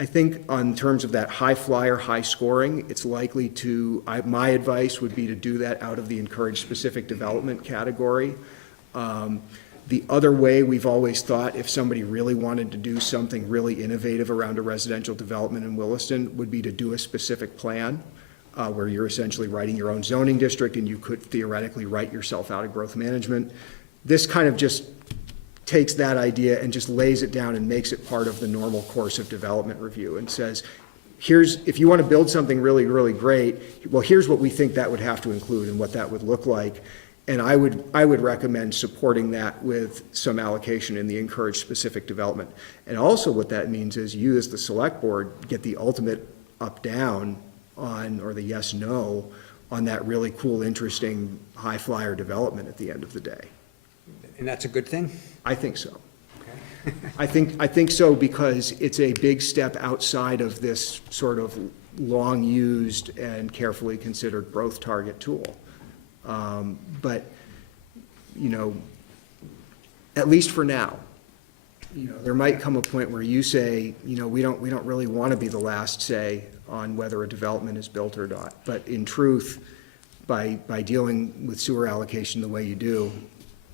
I think on terms of that high flyer, high scoring, it's likely to, my advice would be to do that out of the encouraged specific development category. The other way we've always thought, if somebody really wanted to do something really innovative around a residential development in Williston, would be to do a specific plan, where you're essentially writing your own zoning district and you could theoretically write yourself out of growth management. This kind of just takes that idea and just lays it down and makes it part of the normal course of development review and says, here's, if you want to build something really, really great, well, here's what we think that would have to include and what that would look like. And I would recommend supporting that with some allocation in the encouraged specific development. And also what that means is you as the select board get the ultimate up-down on, or the yes-no, on that really cool, interesting, high-flyer development at the end of the day. And that's a good thing? I think so. I think so because it's a big step outside of this sort of long-used and carefully considered growth target tool. But, you know, at least for now, you know, there might come a point where you say, you know, we don't really want to be the last say on whether a development is built or not. But in truth, by dealing with sewer allocation the way you do,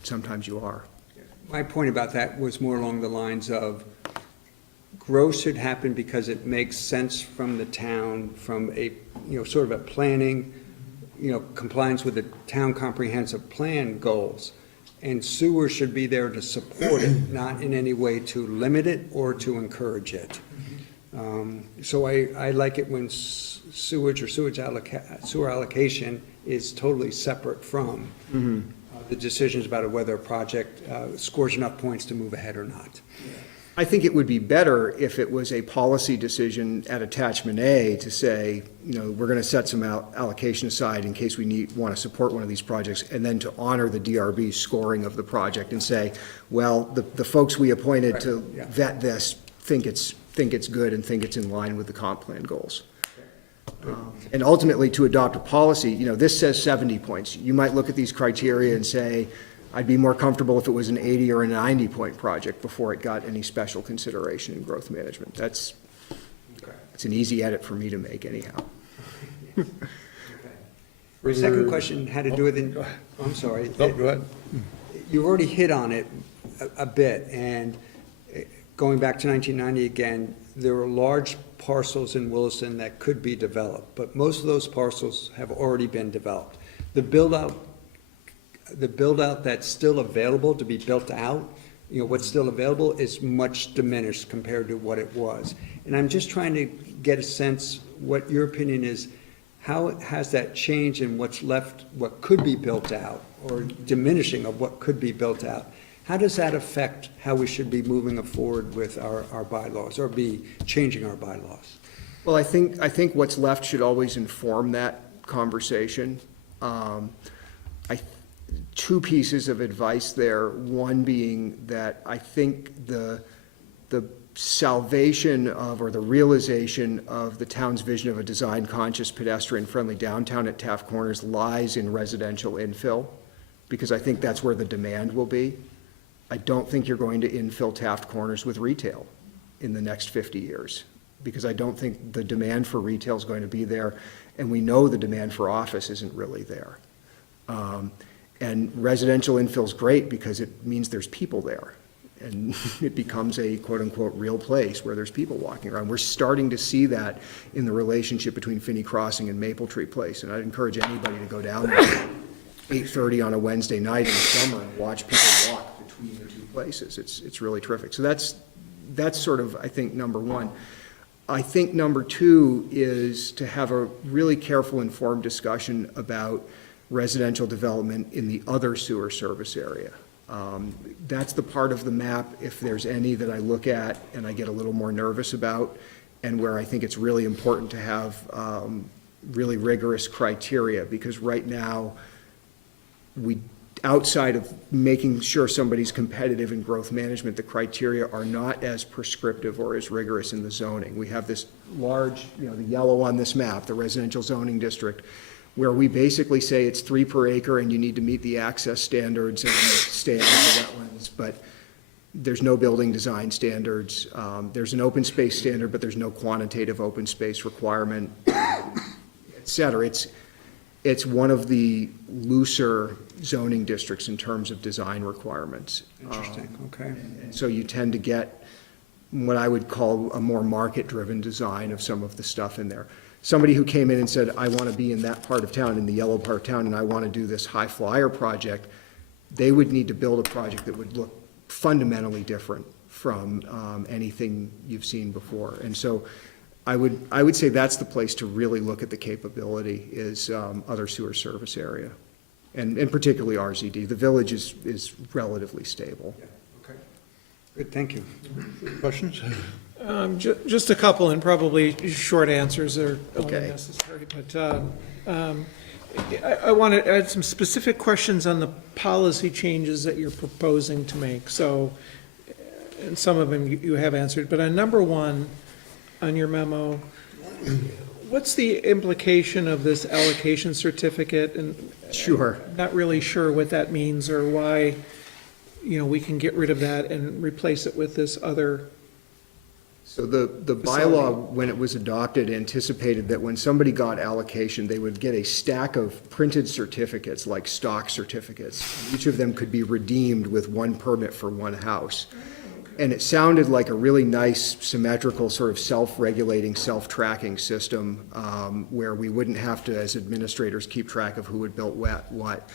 sometimes you are. My point about that was more along the lines of growth should happen because it makes sense from the town, from a, you know, sort of a planning, you know, compliance with the town comprehensive plan goals. And sewer should be there to support it, not in any way to limit it or to encourage it. So I like it when sewer allocation is totally separate from the decisions about whether a project scores enough points to move ahead or not. I think it would be better if it was a policy decision at attachment A to say, you know, we're going to set some allocation aside in case we want to support one of these projects, and then to honor the DRB scoring of the project and say, well, the folks we appointed to vet this think it's good and think it's in line with the comp plan goals. And ultimately, to adopt a policy, you know, this says 70 points. You might look at these criteria and say, I'd be more comfortable if it was an 80 or a 90-point project before it got any special consideration in growth management. It's an easy edit for me to make anyhow. The second question had to do with, I'm sorry. No, go ahead. You already hit on it a bit, and going back to 1990 again, there were large parcels in Williston that could be developed, but most of those parcels have already been developed. The build-out that's still available to be built out, you know, what's still available is much diminished compared to what it was. And I'm just trying to get a sense what your opinion is. How has that changed in what's left, what could be built out, or diminishing of what could be built out? How does that affect how we should be moving forward with our bylaws, or be changing our bylaws? Well, I think what's left should always inform that conversation. Two pieces of advice there. One being that I think the salvation of, or the realization of the town's vision of a design-conscious, pedestrian-friendly downtown at Taft Corners lies in residential infill, because I think that's where the demand will be. I don't think you're going to infill Taft Corners with retail in the next 50 years, because I don't think the demand for retail is going to be there, and we know the demand for office isn't really there. And residential infill is great because it means there's people there, and it becomes a quote-unquote real place where there's people walking around. We're starting to see that in the relationship between Finney Crossing and Maple Tree Place, and I'd encourage anybody to go down there at 8:30 on a Wednesday night in the summer and watch people walk between the two places. It's really terrific. So that's sort of, I think, number one. I think number two is to have a really careful, informed discussion about residential development in the other sewer service area. That's the part of the map, if there's any, that I look at and I get a little more nervous about. and where I think it's really important to have really rigorous criteria, because right now, outside of making sure somebody's competitive in growth management, the criteria are not as prescriptive or as rigorous in the zoning. We have this large, the yellow on this map, the residential zoning district, where we basically say it's 3 per acre and you need to meet the access standards and stay out of the wetlands, but there's no building design standards. There's an open space standard, but there's no quantitative open space requirement, et cetera. It's one of the looser zoning districts in terms of design requirements. Interesting, okay. And so you tend to get what I would call a more market-driven design of some of the stuff in there. Somebody who came in and said, I want to be in that part of town, in the yellow part of town, and I want to do this high flyer project, they would need to build a project that would look fundamentally different from anything you've seen before. And so I would say that's the place to really look at the capability, is other sewer service area, and particularly RZD. The village is relatively stable. Okay. Good, thank you. Questions? Just a couple, and probably short answers are only Okay. necessary, but I want to add some specific questions on the policy changes that you're proposing to make. So, and some of them you have answered, but on number 1, on your memo, what's the implication of this allocation certificate? And Sure. not really sure what that means, or why, we can get rid of that and replace it with this other. So the bylaw, when it was adopted, anticipated that when somebody got allocation, they would get a stack of printed certificates, like stock certificates. Each of them could be redeemed with 1 permit for 1 house. And it sounded like a really nice, symmetrical, sort of self-regulating, self-tracking system, where we wouldn't have to, as administrators, keep track of who had built what.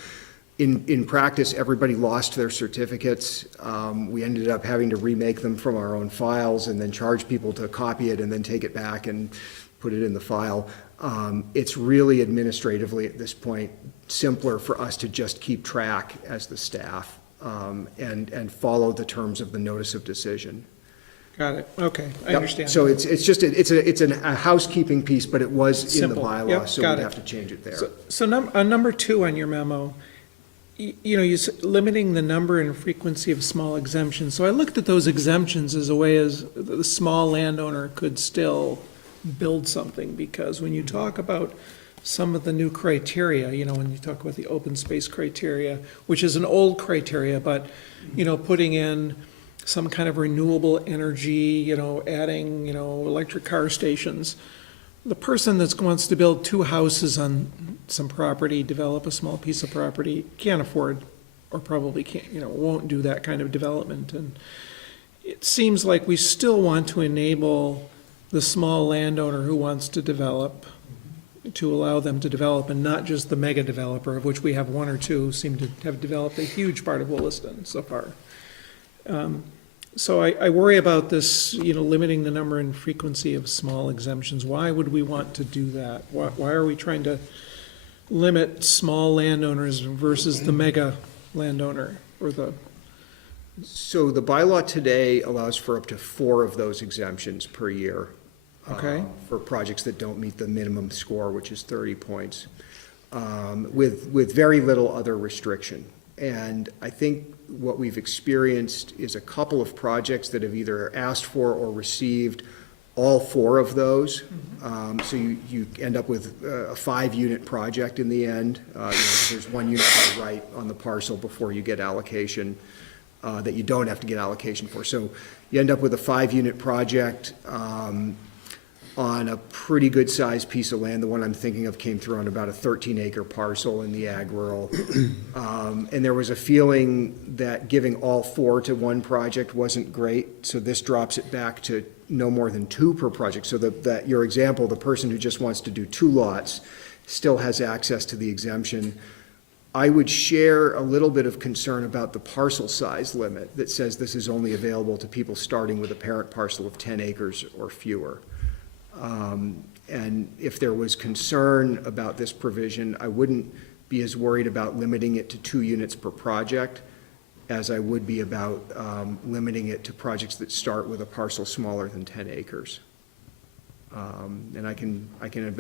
In practice, everybody lost their certificates. We ended up having to remake them from our own files and then charge people to copy it and then take it back and put it in the file. It's really administratively, at this point, simpler for us to just keep track as the staff, and follow the terms of the notice of decision. Got it, okay, I Yep. understand. So it's a housekeeping piece, but it was in the Simple. bylaw, Yep, so got we'd it. have to change it there. So on number 2 on your memo, you limiting the number and frequency of small exemptions. So I looked at those exemptions as a way as the small landowner could still build something, because when you talk about some of the new criteria, when you talk about the open space criteria, which is an old criteria, but, putting in some kind of renewable energy, adding, electric car stations. The person that wants to build 2 houses on some property, develop a small piece of property, can't afford, or probably can't, won't do that kind of development. And it seems like we still want to enable the small landowner who wants to develop, to allow them to develop, and not just the mega developer, of which we have 1 or 2 seem to have developed a huge part of Williston so far. So I worry about this, limiting the number and frequency of small exemptions. Why would we want to do that? Why are we trying to limit small landowners versus the mega landowner, or the? So the bylaw today allows for up to 4 of those exemptions per year. Okay. For projects that don't meet the minimum score, which is 30 points, with very little other restriction. And I think what we've experienced is a couple of projects that have either asked for or received all 4 of those. So you end up with a 5-unit project in the end. There's 1 unit to the right on the parcel before you get allocation, that you don't have to get allocation for. So you end up with a 5-unit project on a pretty good-sized piece of land. The one I'm thinking of came through on about a 13-acre parcel in the ag rural. And there was a feeling that giving all 4 to 1 project wasn't great, so this drops it back to no more than 2 per project. So that your example, the person who just wants to do 2 lots still has access to the exemption. I would share a little bit of concern about the parcel size limit that says this is only available to people starting with a parent parcel of 10 acres or fewer. And if there was concern about this provision, I wouldn't be as worried about limiting it to 2 units per project as I would be about limiting it to projects that start with a parcel smaller than 10 acres. And I can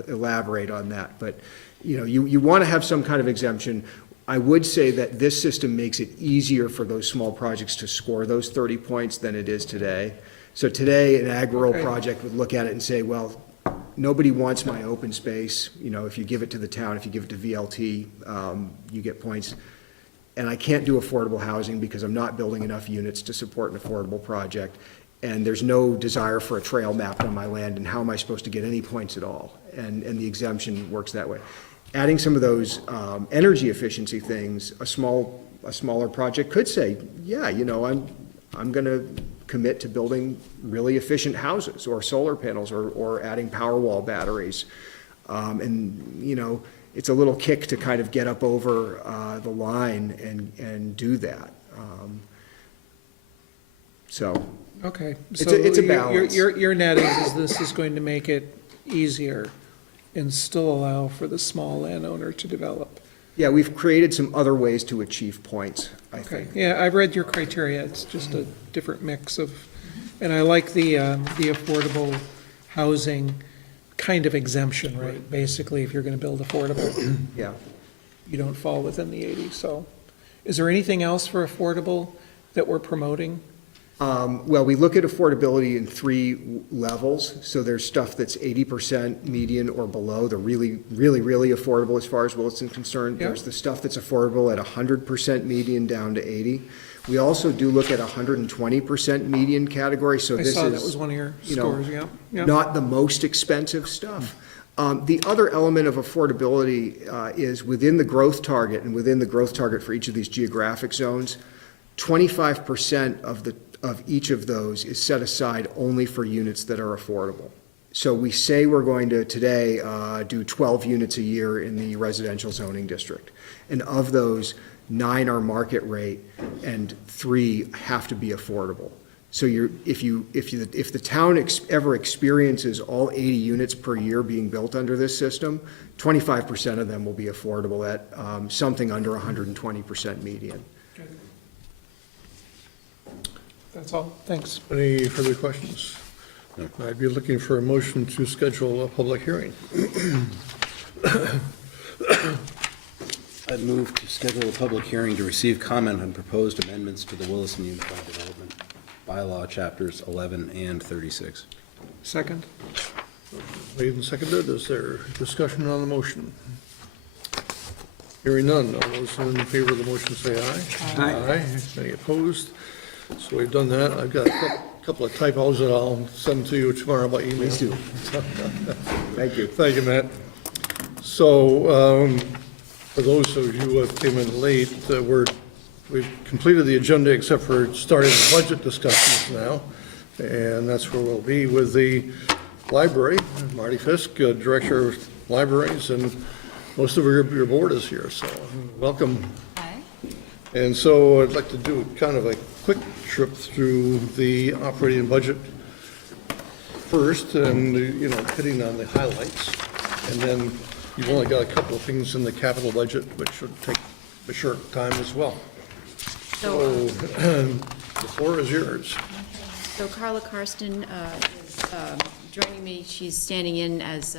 elaborate on that, but, you know, you want to have some kind of exemption. I would say that this system makes it easier for those small projects to score those 30 points than it is today. So today, an ag rural project would look at it and say, well, nobody wants my open space. You know, if you give it to the town, if you give it to VLT, you get points. And I can't do affordable housing because I'm not building enough units to support an affordable project. And there's no desire for a trail mapped on my land, and how am I supposed to get any points at all? And the exemption works that way. Adding some of those energy efficiency things, a smaller project could say, yeah, you know, I'm gonna commit to building really efficient houses, or solar panels, or adding Powerwall batteries. And, you know, it's a little kick to kind of get up over the line and do that. So. Okay. It's So a balance. Your net is this is going to make it easier and still allow for the small landowner to develop. Yeah, we've created some other ways to achieve points, I Okay, think. yeah, I've read your criteria, it's just a different mix of, and I like the affordable housing kind of exemption, right? Basically, if you're gonna build affordable, Yeah. you don't fall within the 80, so. Is there anything else for affordable that we're promoting? Well, we look at affordability in 3 levels. So there's stuff that's 80% median or below, the really affordable as far as Williston's concerned. Yeah. There's the stuff that's affordable at 100% median down to 80. We also do look at 120% median category, so I this is. saw that was one of your you know, scores, yeah. Yeah. Not the most expensive stuff. The other element of affordability is within the growth target, and within the growth target for each of these geographic zones, 25% of each of those is set aside only for units that are affordable. So we say we're going to today do 12 units a year in the residential zoning district. And of those, 9 are market rate and 3 have to be affordable. So if the town ever experiences all 80 units per year being built under this system, 25% of them will be affordable at something under 120% median. That's all, thanks. Any further questions? I'd be looking for a motion to schedule a public hearing. I'd move to schedule a public hearing to receive comment on proposed amendments to the Williston Unified Development Bylaw, Chapters 11 and 36. Second? Made and seconded. Is there discussion on the motion? Hearing none. All those in favor of the motion say aye. Aye. Any opposed? So we've done that. I've got a couple of typos that I'll send to you tomorrow by email. Please do. Thank you. Thank you, Matt. So, for those of you who came in late, we've completed the agenda except for starting the budget discussions now. And that's where we'll be with the library. Marty Fisk, Director of Libraries, and most of your board is here, so welcome. Hi. And so I'd like to do kind of a quick trip through the operating budget first, and, you know, hitting on the highlights. And then you've only got a couple of things in the capital budget, which should take a short time as well. So the floor is yours. So Carla Karsten is joining me. She's standing in as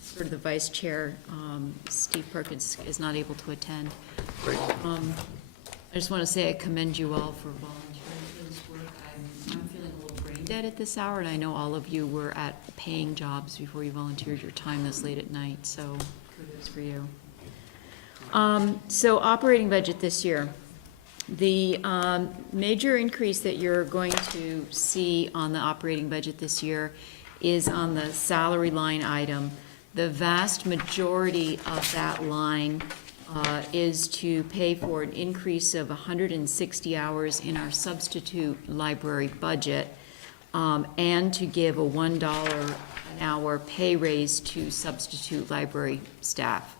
sort of the vice chair. Steve Perkins is not able to attend. Great. I just want to say I commend you all for volunteering for this work. I'm feeling a little brain dead at this hour, and I know all of you were at paying jobs before you volunteered your time this late at night, so kudos for you. So operating budget this year. The major increase that you're going to see on the operating budget this year is on the salary line item. The vast majority of that line is to pay for an increase of 160 hours in our substitute library budget, and to give a $1 an hour pay raise to substitute library staff.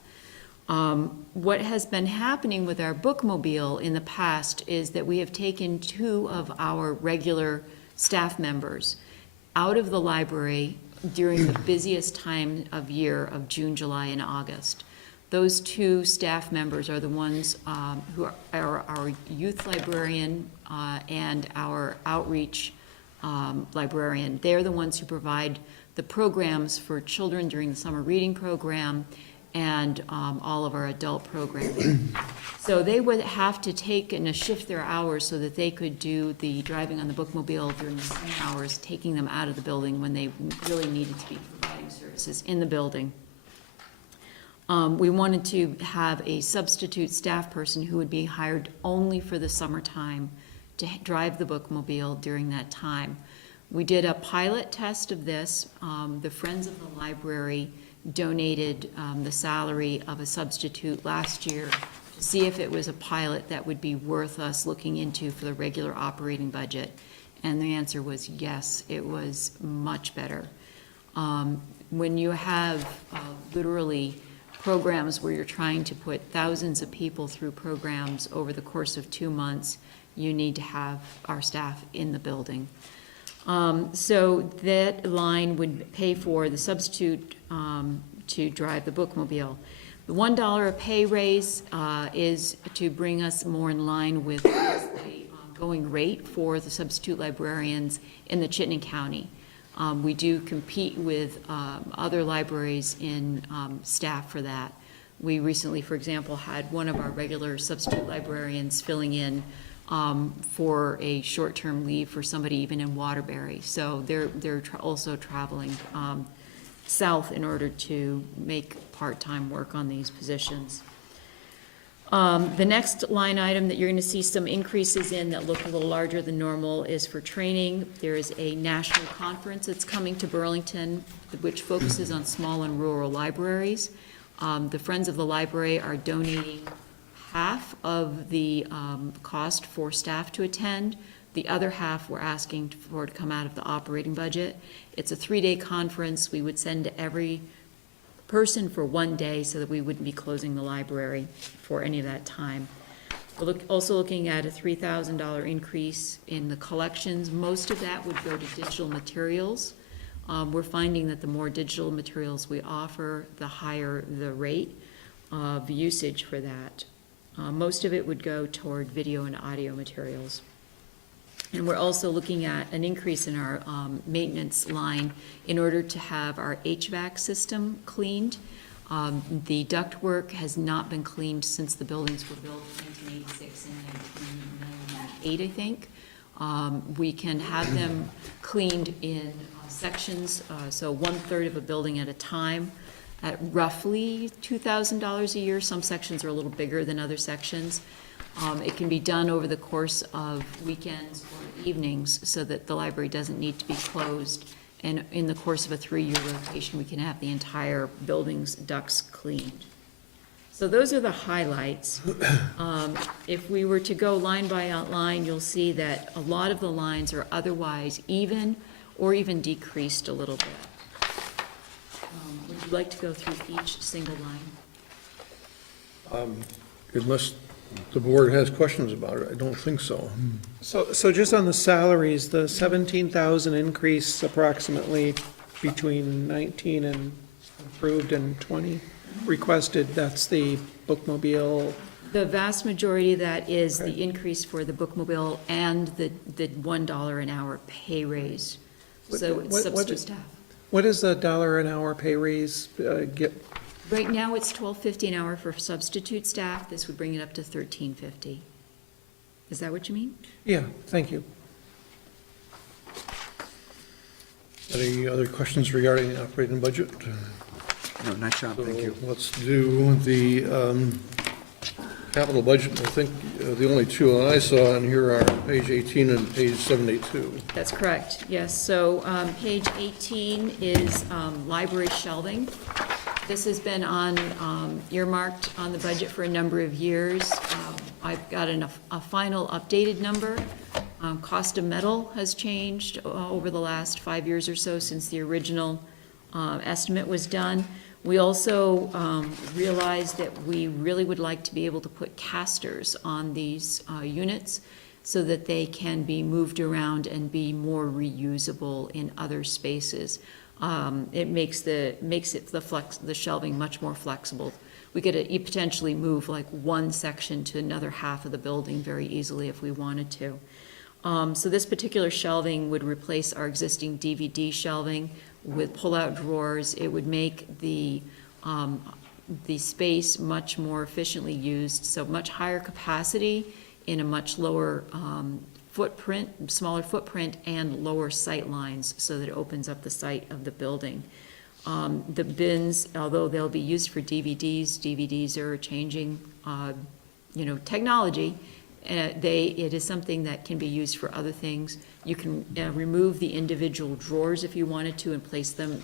What has been happening with our bookmobile in the past is that we have taken 2 of our regular staff members out of the library during the busiest time of year of June, July, and August. Those 2 staff members are the ones who are our youth librarian and our outreach librarian. They're the ones who provide the programs for children during the summer reading program, and all of our adult programming. So they would have to take and shift their hours so that they could do the driving on the bookmobile during the summer hours, taking them out of the building when they really needed to be providing services in the building. We wanted to have a substitute staff person who would be hired only for the summertime to drive the bookmobile during that time. We did a pilot test of this. The Friends of the Library donated the salary of a substitute last year to see if it was a pilot that would be worth us looking into for the regular operating budget. And the answer was yes, it was much better. When you have literally programs where you're trying to put thousands of people through programs over the course of 2 months, you need to have our staff in the building. So that line would pay for the substitute to drive the bookmobile. The $1 a pay raise is to bring us more in line with the going rate for the substitute librarians in the Chittenden County. We do compete with other libraries in staff for that. We recently, for example, had one of our regular substitute librarians filling in for a short-term leave for somebody even in Waterbury. So they're also traveling south in order to make part-time work on these positions. The next line item that you're going to see some increases in that look a little larger than normal is for training. There is a national conference that's coming to Burlington, which focuses on small and rural libraries. The Friends of the Library are donating half of the cost for staff to attend. The other half we're asking for to come out of the operating budget. It's a 3-day conference. We would send every person for 1 day so that we wouldn't be closing the library for any of that time. We're also looking at a $3,000 increase in the collections. Most of that would go to digital materials. We're finding that the more digital materials we offer, the higher the rate of usage for that. Most of it would go toward video and audio materials. And we're also looking at an increase in our maintenance line in order to have our HVAC system cleaned. The ductwork has not been cleaned since the buildings were built in 1986 and 1998, I think. We can have them cleaned in sections, so 1/3 of a building at a time, at roughly $2,000 a year. Some sections are a little bigger than other sections. It can be done over the course of weekends or evenings so that the library doesn't need to be closed. And in the course of a 3-year rotation, we can have the entire building's ducts cleaned. So those are the highlights. If we were to go line by line, you'll see that a lot of the lines are otherwise even or even decreased a little bit. Would you like to go through each single line? Unless the board has questions about it, I don't think so. So just on the salaries, the 17,000 increase approximately between 19 and approved and 20 requested, that's the bookmobile. The vast majority of that is the increase for the bookmobile and the $1 an hour pay raise. So it's substitute staff. What does the $1 an hour pay raise get? Right now, it's $12.50 an hour for substitute staff. This would bring it up to $13.50. Is that what you mean? Yeah, thank you. Any other questions regarding the operating budget? No, nice job, thank you. So let's do the capital budget. I think the only two I saw in here are page 18 and page 72. That's correct, yes. So page 18 is library shelving. This has been on, earmarked on the budget for a number of years. I've got a final updated number. Cost of metal has changed over the last 5 years or so since the original estimate was done. We also realized that we really would like to be able to put casters on these units so that they can be moved around and be more reusable in other spaces. It makes the shelving much more flexible. We could potentially move like one section to another half of the building very easily if we wanted to. So this particular shelving would replace our existing DVD shelving with pull-out drawers. It would make the space much more efficiently used, so much higher capacity in a much lower footprint, smaller footprint, and lower sight lines, so that it opens up the sight of the building. The bins, although they'll be used for DVDs are changing, technology. It is something that can be used for other things. You can remove the individual drawers if you wanted to and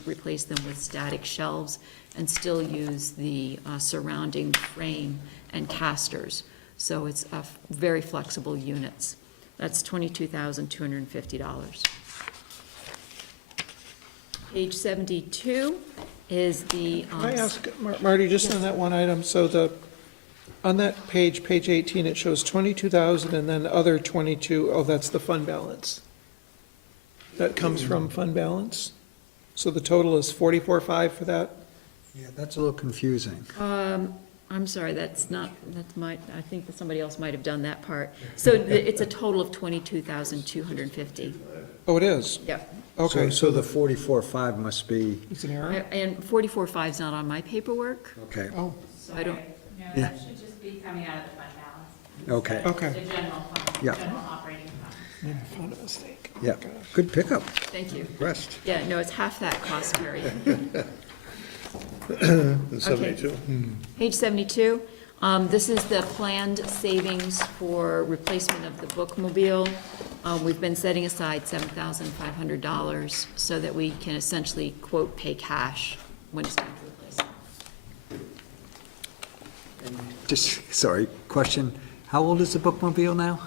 replace them with static shelves, and still use the surrounding frame and casters. So it's very flexible units. That's $22,250. Page 72 is the. Can I ask, Marty, just on that one item, so on that page 18, it shows 22,000 and then other 22, oh, that's the fund balance. That comes from fund balance? So the total is 44.5 for that? Yeah, that's a little confusing. I'm sorry, I think that somebody else might have done that part. So it's a total of 22,250. Oh, it is? Yep. Okay, So the 44.5 must be, it's an error? And 44.5 is not on my paperwork, okay, Oh, so I don't, No, Yeah. that should just be coming out of the fund balance. okay, okay. The general fund, Yeah. general operating fund. Yeah, I found a mistake. yeah, good pickup, thank you. rest. Yeah, no, it's half that cost, Carrie. And 72. Page 72, this is the planned savings for replacement of the bookmobile. We've been setting aside $7,500 so that we can essentially, quote, pay cash when it's time to replace it. Just, sorry, question, how old is the bookmobile now?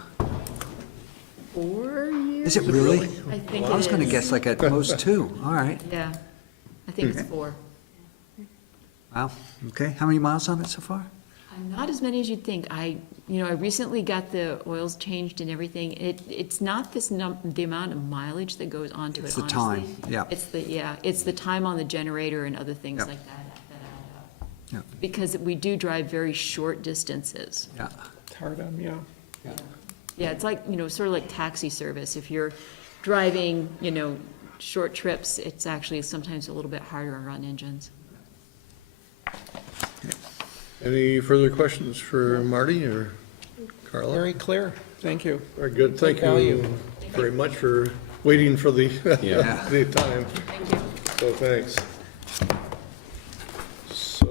4 years? Is it really? I think I was it gonna is. guess like at most 2, all right, Yeah, I think it's 4. wow, okay, how many miles on it so far? Not as many as you'd think. I recently got the oils changed and everything. It's not the amount of mileage that goes onto it, It's the honestly. time, yeah. It's the time on the generator and other things Yeah. like that add up. Yeah. Because we do drive very short distances. Yeah, It's hard on, yeah. Yeah, it's like, sort of like taxi service. If you're driving, short trips, it's actually sometimes a little bit harder to run engines. Any further questions for Marty or Carla? Very clear, thank you. Very good, thank Value. you very much for waiting for the, Yeah. the time. Thank you. So, thanks. So,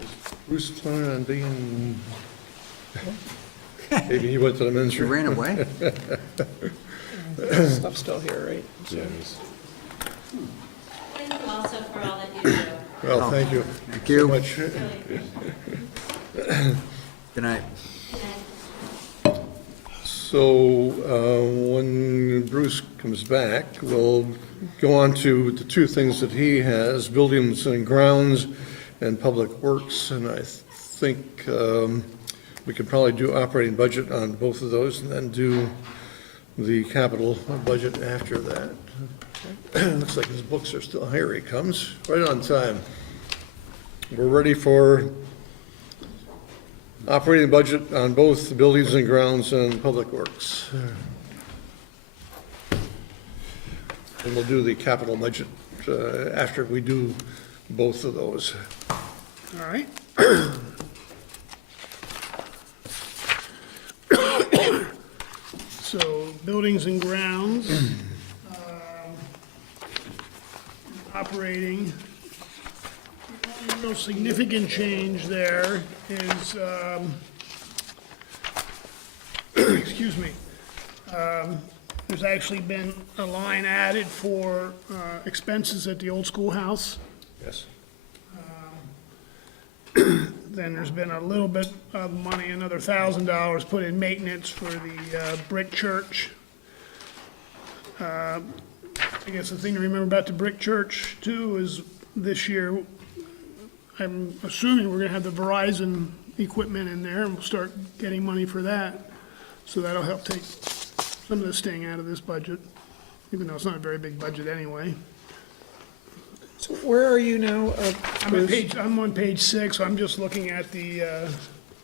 is Bruce planning on being, maybe he went to the men's you room. ran away? Stuff's still here, right? Yeah. Thank you also for all that you do. Well, thank you Thank so you, much. Really appreciate good night. it. So, when Bruce comes back, we'll go on to the two things that he has, buildings and grounds and public works. And I think we could probably do operating budget on both of those and then do the capital budget after that. Looks like his books are still, here he comes, right on time. We're ready for operating budget on both the buildings and grounds and public works. And we'll do the capital budget after we do both of those. All right. So, buildings and grounds, operating. The only real significant change there is, excuse me, there's actually been a line added for expenses at the old schoolhouse. Yes. Then there's been a little bit of money, another $1,000 put in maintenance for the brick church. I guess the thing to remember about the brick church too is this year, I'm assuming we're gonna have the Verizon equipment in there and we'll start getting money for that. So that'll help take some of the sting out of this budget, even though it's not a very big budget anyway. So where are you now? I'm on page 6, so I'm just looking at the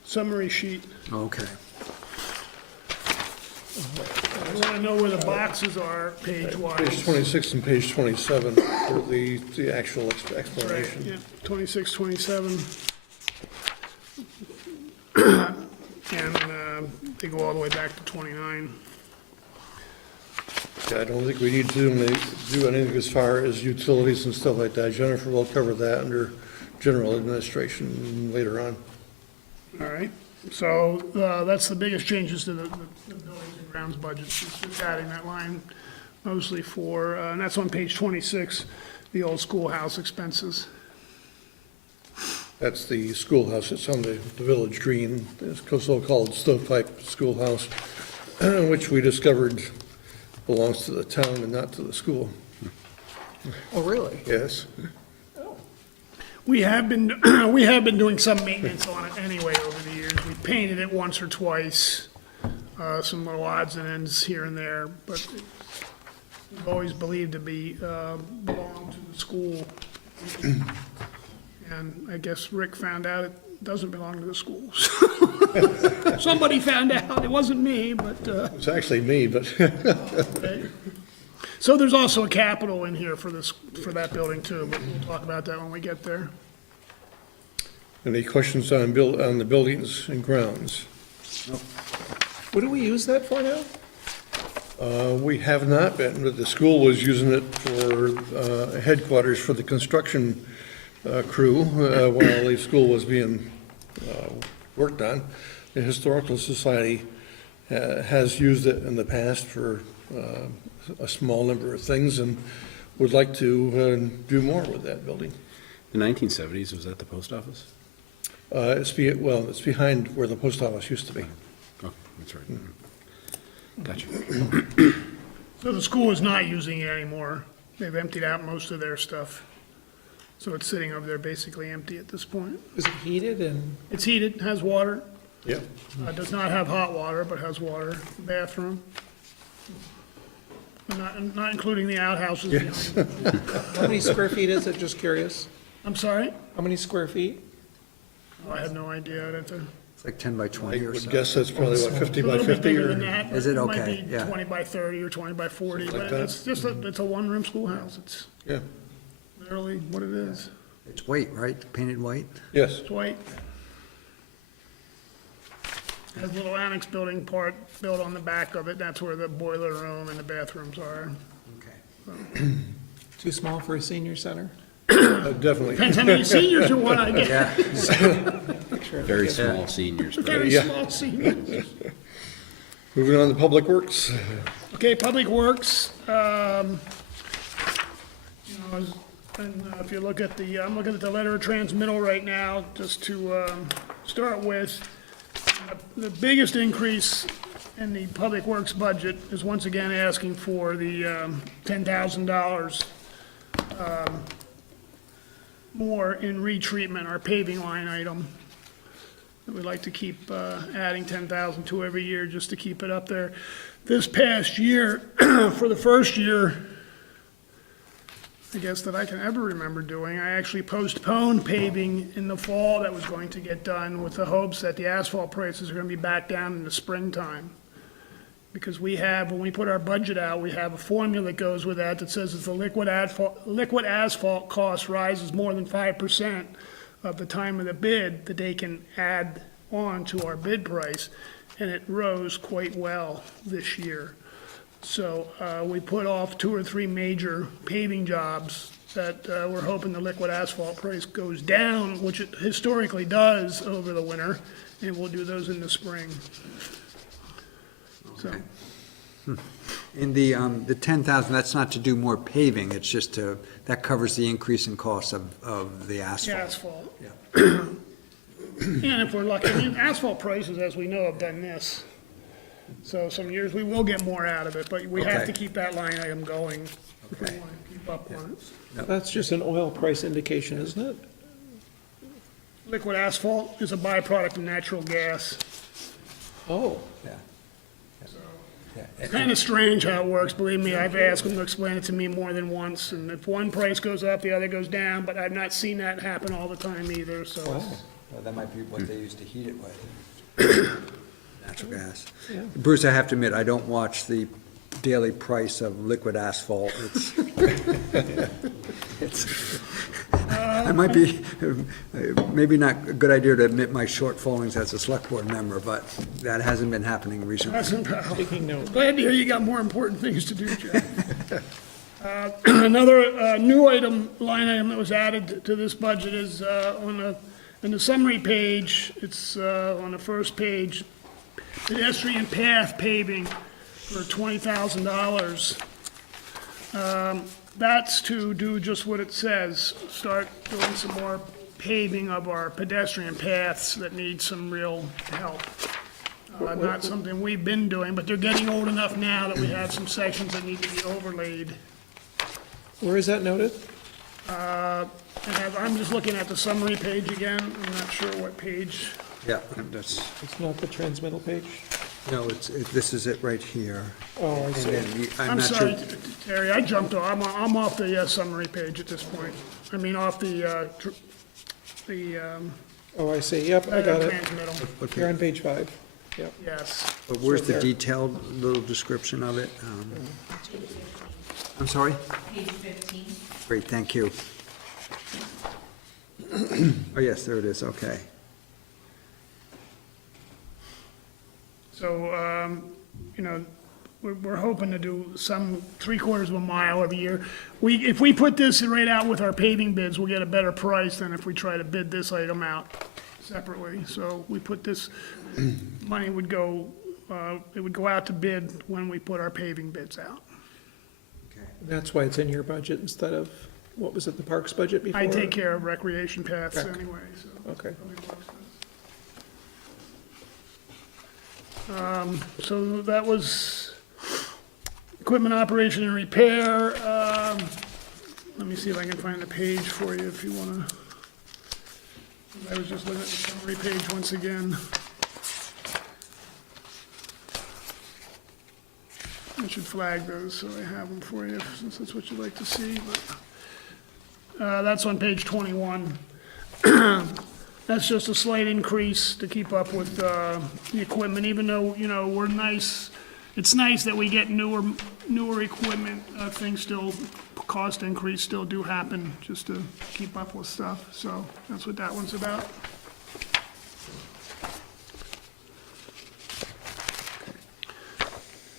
summary sheet. Okay. I want to know where the boxes are Page page-wise. 26 and page 27 for the actual Right, explanation. yeah, 26, 27. And they go all the way back to 29. Yeah, I don't think we need to do anything as far as utilities and stuff like that. Jennifer will cover that under general administration later on. All right, so that's the biggest changes to the buildings and grounds budget, just adding that line mostly for, and that's on page 26, the old schoolhouse expenses. That's the schoolhouse. It's on the village green. It's so-called stovepipe schoolhouse, which we discovered belongs to the town and not to the school. Oh, really? Yes. We have been doing some maintenance on it anyway over the years. We painted it once or twice, some little odds and ends here and there, but it's always believed to be, belong to the school. And I guess Rick found out it doesn't belong to the schools. Somebody found out, it wasn't me, but, It's actually me, but okay. So there's also a capital in here for this, for that building too, but we'll talk about that when we get there. any questions on the buildings and grounds? What do we use that for now? We have not been, but the school was using it for headquarters for the construction crew while the school was being worked on. The Historical Society has used it in the past for a small number of things and would like to do more with that building. The 1970s, was that the post office? It's behind where the post office used to be. Oh, that's right. Gotcha. So the school is not using it anymore. They've emptied out most of their stuff. So it's sitting over there basically empty at this point. Is it heated and, It's heated, has water, Yep. does not have hot water, but has water, bathroom. Not including the outhouses behind it. how many square feet is it? Just curious. I'm sorry? How many square feet? Oh, I have no idea. I'd have to. It's like 10 by I 20 or would so. guess that's probably, what, 50 A by little bit 50 bigger or? than that. Is it Might okay? be Yeah. 20 by 30 or 20 by 40, Something but like it's just it's a one-room schoolhouse. It's Yeah, literally what it is. It's white, right? Painted white? yes. It's white. Has a little annex building part built on the back of it. That's where the boiler room and the bathrooms are. Okay. Too small for a senior center? Definitely. Depends how many seniors you want, I guess. Yeah. Very small seniors. but- Very Yeah. small seniors. Moving on to Public Works. Okay, Public Works, and if you look at I'm looking at the letter of transmittal right now, just to start with. The biggest increase in the Public Works budget is once again asking for the $10,000 more in retreatment, our paving line item. We'd like to keep adding 10,000 to every year just to keep it up there. This past year, for the first year, I guess that I can ever remember doing, I actually postponed paving in the fall that was going to get done with the hopes that the asphalt prices are gonna be back down in the springtime. Because we have, when we put our budget out, we have a formula that goes with that that says if the liquid asphalt cost rises more than 5% of the time of the bid, that they can add on to our bid price, and it rose quite well this year. So we put off 2 or 3 major paving jobs that we're hoping the liquid asphalt price goes down, which it historically does over the winter, and we'll do those in the spring. So, In the 10,000, that's not to do more paving, it's just to, that covers the increase in cost of the asphalt. asphalt. Yeah. And if we're lucky, I mean, asphalt prices, as we know, have done this. So some years we will get more out of it, but we have Okay. to keep that line item going if we want to keep up on it. That's just an oil price indication, isn't it? Liquid asphalt is a byproduct of natural gas. Oh, Yeah. Yeah. It's kind of strange how it works, believe me, I've asked them to explain it to me more than once, and if one price goes up, the other goes down, but I've not seen that happen all the time either, so. Well, that might be what they used to heat it with. natural gas. Yeah. Bruce, I have to admit, I don't watch the daily price of liquid asphalt. It might be, maybe not a good idea to admit my shortfallings as a select board member, but that hasn't been happening recently. Taking note. Glad to hear you got more important things to do, Jeff. Another new line item that was added to this budget is in the summary page, it's on the first page, pedestrian path paving for $20,000. That's to do just what it says, start doing some more paving of our pedestrian paths that need some real help. Not something we've been doing, but they're getting old enough now that we have some sections that need to be overlaid. Where is that noted? I'm just looking at the summary page again, I'm not sure what page. Yeah, that's, It's not the transmittal page? no, this is it right here. Oh, I And see. then I'm I'm not sure. sorry, Terry, I jumped off, I'm off the summary page at this point. I mean, off the Oh, I see, yep, I got it. transmittal, You're on page 5, yep. yes. But where's the Right there. detailed little description of it? I'm sorry? Page 15. Great, thank you. Oh, yes, there it is, okay. So, we're hoping to do some 3/4 of a mile every year. If we put this right out with our paving bids, we'll get a better price than if we try to bid this item out separately. So we put this, money would go, it would go out to bid when we put our paving bids out. That's why it's in your budget instead of, what was it, the parks budget before? I take care of recreation paths Rec. anyway, so. Okay. So that was equipment operation and repair. Let me see if I can find the page for you if you wanna. I was just looking at the summary page once again. I should flag those so I have them for you, since that's what you'd like to see, but, that's on page 21. That's just a slight increase to keep up with, the equipment, even though, we're nice, it's nice that we get newer equipment, things still, cost increase still do happen, just to keep up with stuff, so that's what that one's about.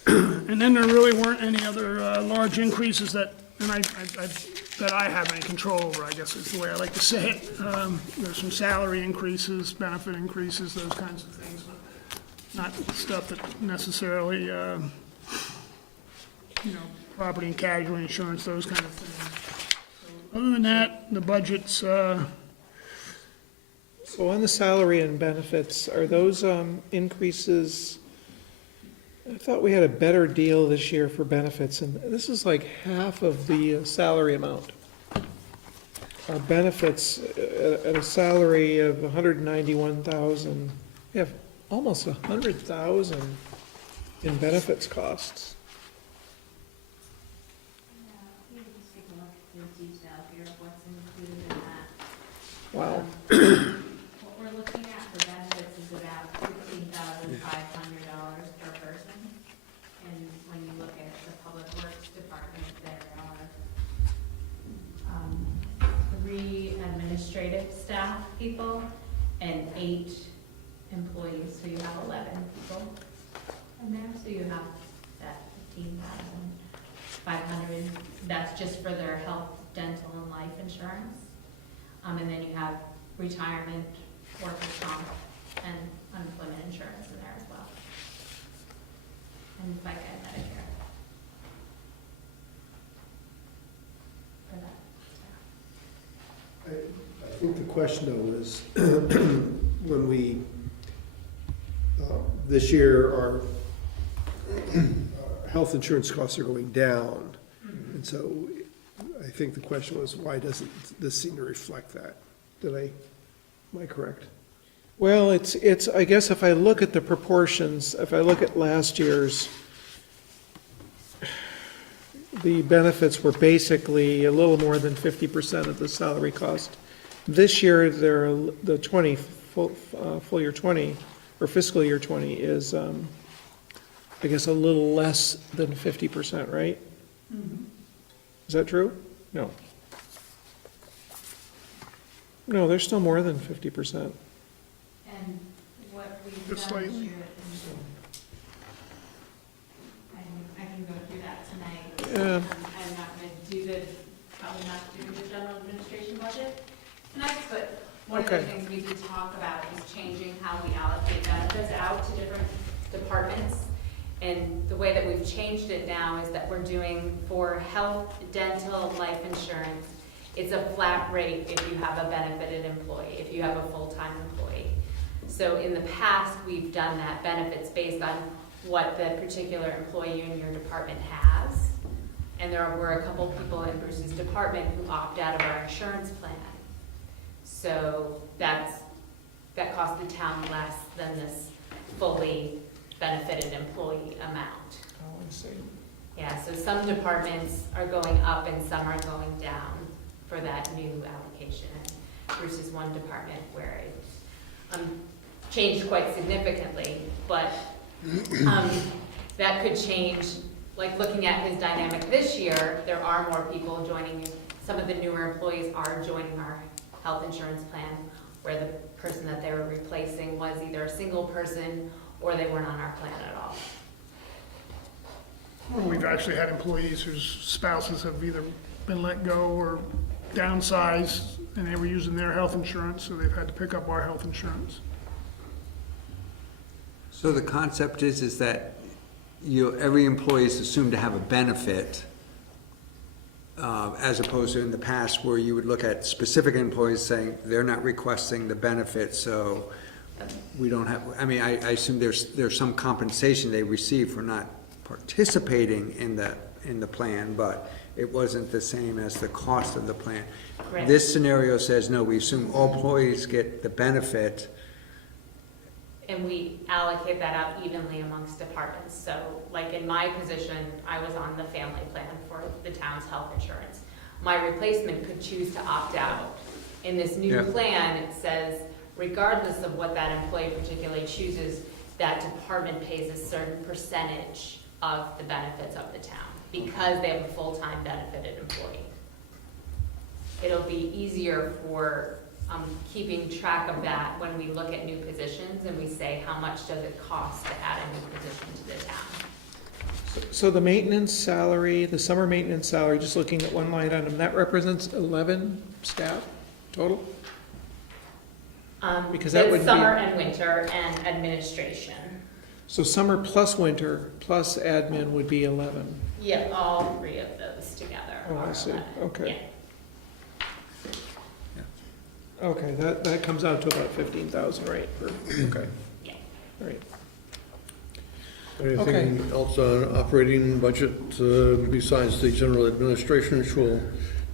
And then there really weren't any other large increases that I have any control over, I guess is the way I like to say it. There's some salary increases, benefit increases, those kinds of things, but not stuff that necessarily, property and casualty insurance, those kind of things. So other than that, the budget's, So on the salary and benefits, are those increases, I thought we had a better deal this year for benefits, and this is like half of the salary amount. Our benefits, at a salary of $191,000, we have almost $100,000 in benefits costs. Let me just take a look at the detail here of what's included in that. Wow. What we're looking at for benefits is about $15,500 per person. And when you look at the Public Works Department, there are 3 administrative staff people and 8 employees, so you have 11 people in there, so you have that 15,500. That's just for their health, dental, and life insurance. And then you have retirement, workers' comp, and unemployment insurance in there as well. And FICA and Medicare. For that. I think the question though is, when we, this year, our health insurance costs are going down. And so I think the question was, why doesn't this seem to reflect that? Am I correct? Well, it's, I guess if I look at the proportions, if I look at last year's, the benefits were basically a little more than 50% of the salary cost. This year, they're the full year 20, or fiscal year 20 is, I guess, a little less than 50%, right? Is that true? No. No, they're still more than 50%. And what we've done Just this slightly. year, I can go through that tonight. I'm not gonna do the, probably not do the general administration budget tonight, but one of the Okay. things we did talk about is changing how we allocate benefits out to different departments. And the way that we've changed it now is that we're doing for health, dental, life insurance, it's a flat rate if you have a benefited employee, if you have a full-time employee. So in the past, we've done that benefits based on what the particular employee in your department has. And there were a couple people in Bruce's department who opt out of our insurance plan. So that cost the town less than this fully benefited employee amount. Oh, I see. Yeah, so some departments are going up and some are going down for that new allocation. And Bruce is one department where it changed quite significantly, but that could change, like looking at his dynamic this year, there are more people joining, some of the newer employees are joining our health insurance plan, where the person that they were replacing was either a single person or they weren't on our plan at all. Well, we've actually had employees whose spouses have either been let go or downsized, and they were using their health insurance, so they've had to pick up our health insurance. So the concept is that every employee is assumed to have a benefit, as opposed to in the past where you would look at specific employees saying they're not requesting the benefit, so we don't have, I mean, I assume there's some compensation they receive for not participating in the plan, but it wasn't the same as the cost of the plan. Right. This scenario says, no, we assume all employees get the benefit. And we allocate that out evenly amongst departments. So like in my position, I was on the family plan for the town's health insurance. My replacement could choose to opt out. In this new Yeah. plan, it says, regardless of what that employee particularly chooses, that department pays a certain percentage of the benefits of the town because they have a full-time benefited employee. It'll be easier for keeping track of that when we look at new positions and we say, how much does it cost to add a new position to the town? So the maintenance salary, the summer maintenance salary, just looking at one line item, that represents 11 staff total? Because that would It's be- summer and winter and administration. So summer plus winter plus admin would be 11. Yeah, all three of those together. Oh, I are see. 11. Okay. Yeah. Okay, that comes out to about 15,000, right? Okay, Yeah. right. Anything else on operating budget besides the general administration, which we'll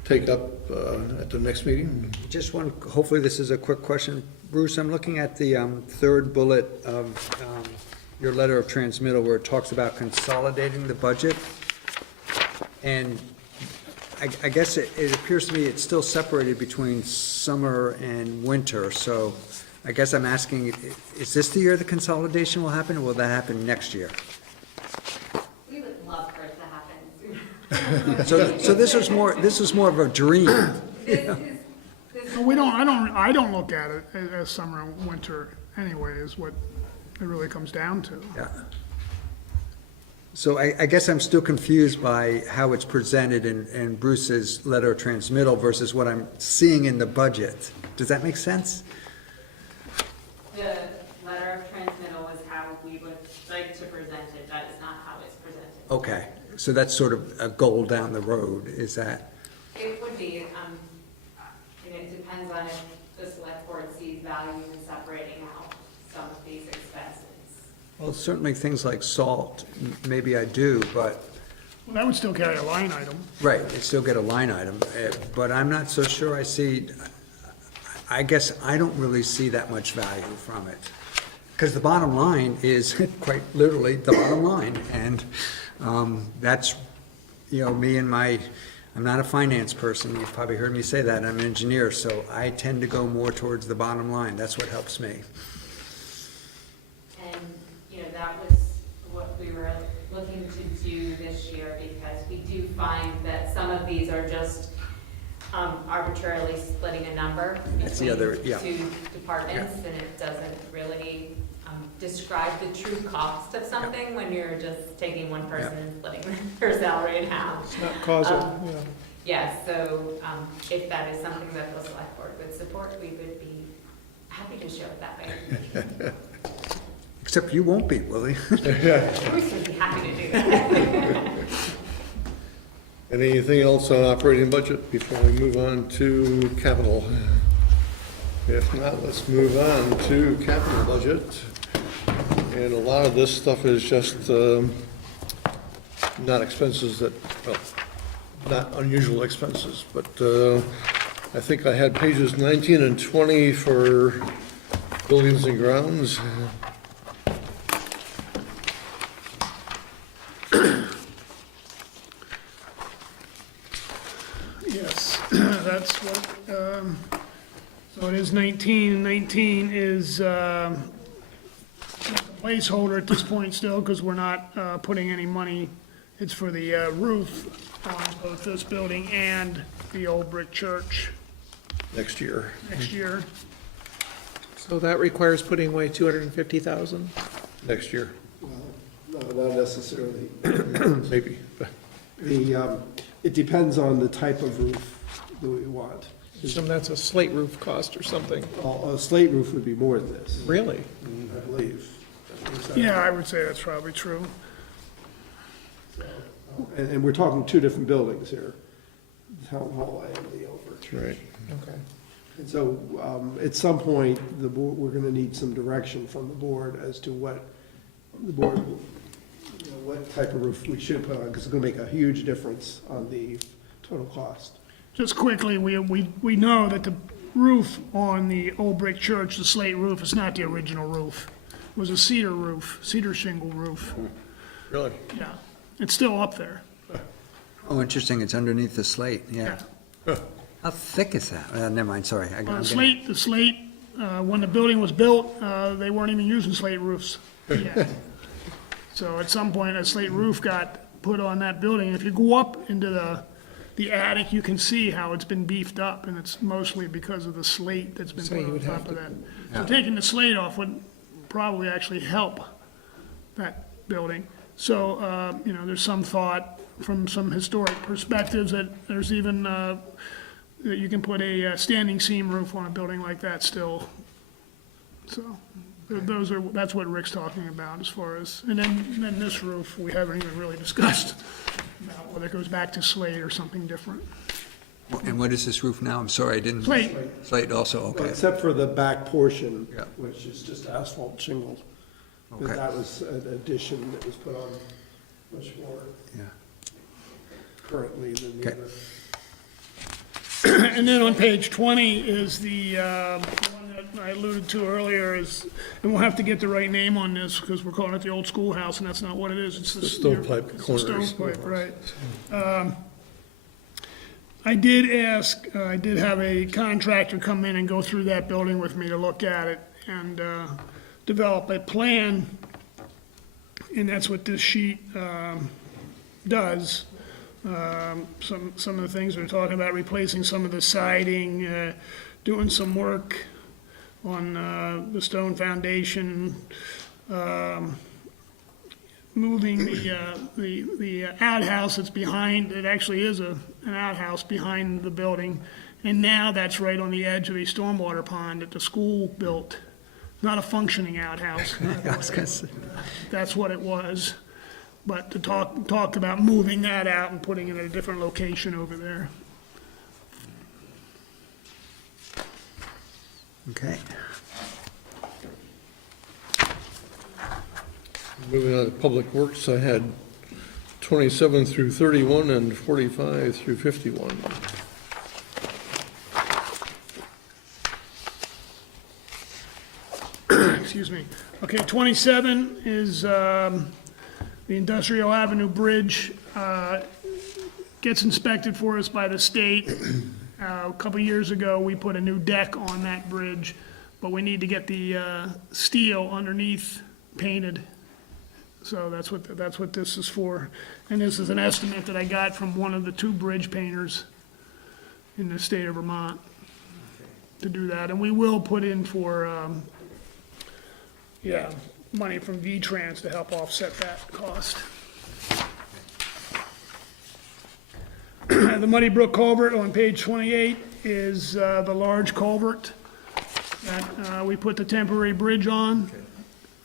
take up at the next meeting? Just one, hopefully this is a quick question. Bruce, I'm looking at the third bullet of your letter of transmittal where it talks about consolidating the budget. And I guess it appears to me it's still separated between summer and winter. So I guess I'm asking, is this the year the consolidation will happen, or will that happen next year? We would love for it to happen. So this was more of a dream. I don't look at it as summer and winter anyway, is what it really comes down to. Yeah. So I guess I'm still confused by how it's presented in Bruce's letter of transmittal versus what I'm seeing in the budget. Does that make sense? The letter of transmittal is how we would like to present it. That is not how it's presented. Okay, so that's sort of a goal down the road, is that? It would be, and it depends on if the select board sees value in separating out some of these expenses. Well, certainly things like salt, maybe I do, but, Well, that would still carry a line item. right, they still get a line item, but I'm not so sure I see, I guess I don't really see that much value from it. Because the bottom line is quite literally the bottom line, and that's, me and I'm not a finance person, you've probably heard me say that, I'm an engineer, so I tend to go more towards the bottom line, that's what helps me. that was what we were looking to do this year, because we do find that some of these are just arbitrarily splitting a number That's the other- between yeah. two departments, and it doesn't really describe the true cost of something when you're just taking one person and splitting their salary in half. It's not causal, yeah. Yeah, so if that is something that the select board would support, we would be happy to show it that way. Except you won't be, will you? We would be happy to do that. Anything else on operating budget before we move on to capital? If not, let's move on to capital budget. And a lot of this stuff is just not expenses that, well, not unusual expenses, but I think I had pages 19 and 20 for buildings and grounds. Yes, that's what, so it is 19, and 19 is a placeholder at this point still, because we're not putting any money. It's for the roof on both this building and the old brick church Next year. next year. So that requires putting away 250,000? Next year, No, not necessarily. maybe. It depends on the type of roof that we want. So that's a slate roof cost or something? A slate roof would be more than this, Really? I believe. Yeah, I would say that's probably true. And we're talking two different buildings here, the town hall and the Overage. Right. Okay. And so, at some point, the board, we're gonna need some direction from the board as to what the board, you know, what type of roof we should put on, because it's gonna make a huge difference on the total cost. Just quickly, we know that the roof on the old brick church, the slate roof, is not the original roof. It was a cedar roof, cedar shingle roof. Really? Yeah, it's still up there. Oh, interesting, it's underneath the slate, yeah. Yeah. How thick is that? Never mind, sorry. The slate, when the building was built, they weren't even using slate roofs yet. So at some point, a slate roof got put on that building. If you go up into the attic, you can see how it's been beefed up, and it's mostly because of the slate that's been So put you on would have top of to- that. So taking the slate off would probably actually help that building. So, you know, there's some thought from some historic perspectives that there's even, that you can put a standing seam roof on a building like that still. So, that's what Rick's talking about as far as, and then this roof, we haven't even really discussed about whether it goes back to slate or something different. And what is this roof now? I'm sorry, I didn't. Slate. Slate also, Well, okay. except for the back portion, Yeah. which is just asphalt shingles. Okay. But that was an addition that was put on much more Yeah. currently than the Okay. other. And then on page 20 is the one that I alluded to earlier is, and we'll have to get the right name on this because we're calling it the old schoolhouse, and that's not what it is. It's The stovepipe it's the corner. stovepipe, right. I did have a contractor come in and go through that building with me to look at it and develop a plan, and that's what this sheet does. Some of the things we're talking about, replacing some of the siding, doing some work on the stone foundation, moving the outhouse that's behind, it actually is an outhouse behind the building, and now that's right on the edge of a stormwater pond that the school built. Not a functioning outhouse. That's what it was. But to talk about moving that out and putting it in a different location over there. Okay. Moving on to Public Works, I had 27 through 31 and 45 through 51. Excuse me. Okay, 27 is the Industrial Avenue Bridge. Gets inspected for us by the state. A couple years ago, we put a new deck on that bridge, but we need to get the steel underneath painted So that's what this is for. And this is an estimate that I got from one of the 2 bridge painters in the state of Vermont to do that. And we will put in for, money from V-Trans to help offset that cost. The Muddy Brook culvert on page 28 is the large culvert that we put the temporary bridge on.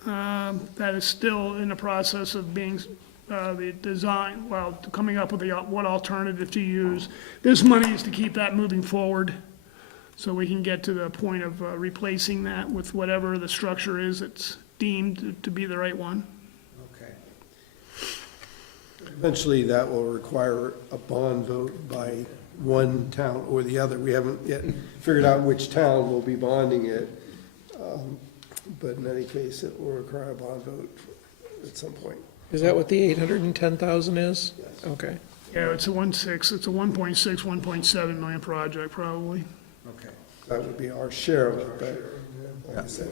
That is still in the process of being, the design, well, coming up with what alternative to use. This money is to keep that moving forward, so we can get to the point of replacing that with whatever the structure is that's deemed to be the right one. Okay. Eventually, that will require a bond vote by one town or the other. We haven't yet figured out which town will be bonding it. But in any case, it will require a bond vote at some point. Is that what the 810,000 is? Yes. Okay. Yeah, it's a 1.6, 1.7 million project, probably. Okay. That would be our share of it, but like I said,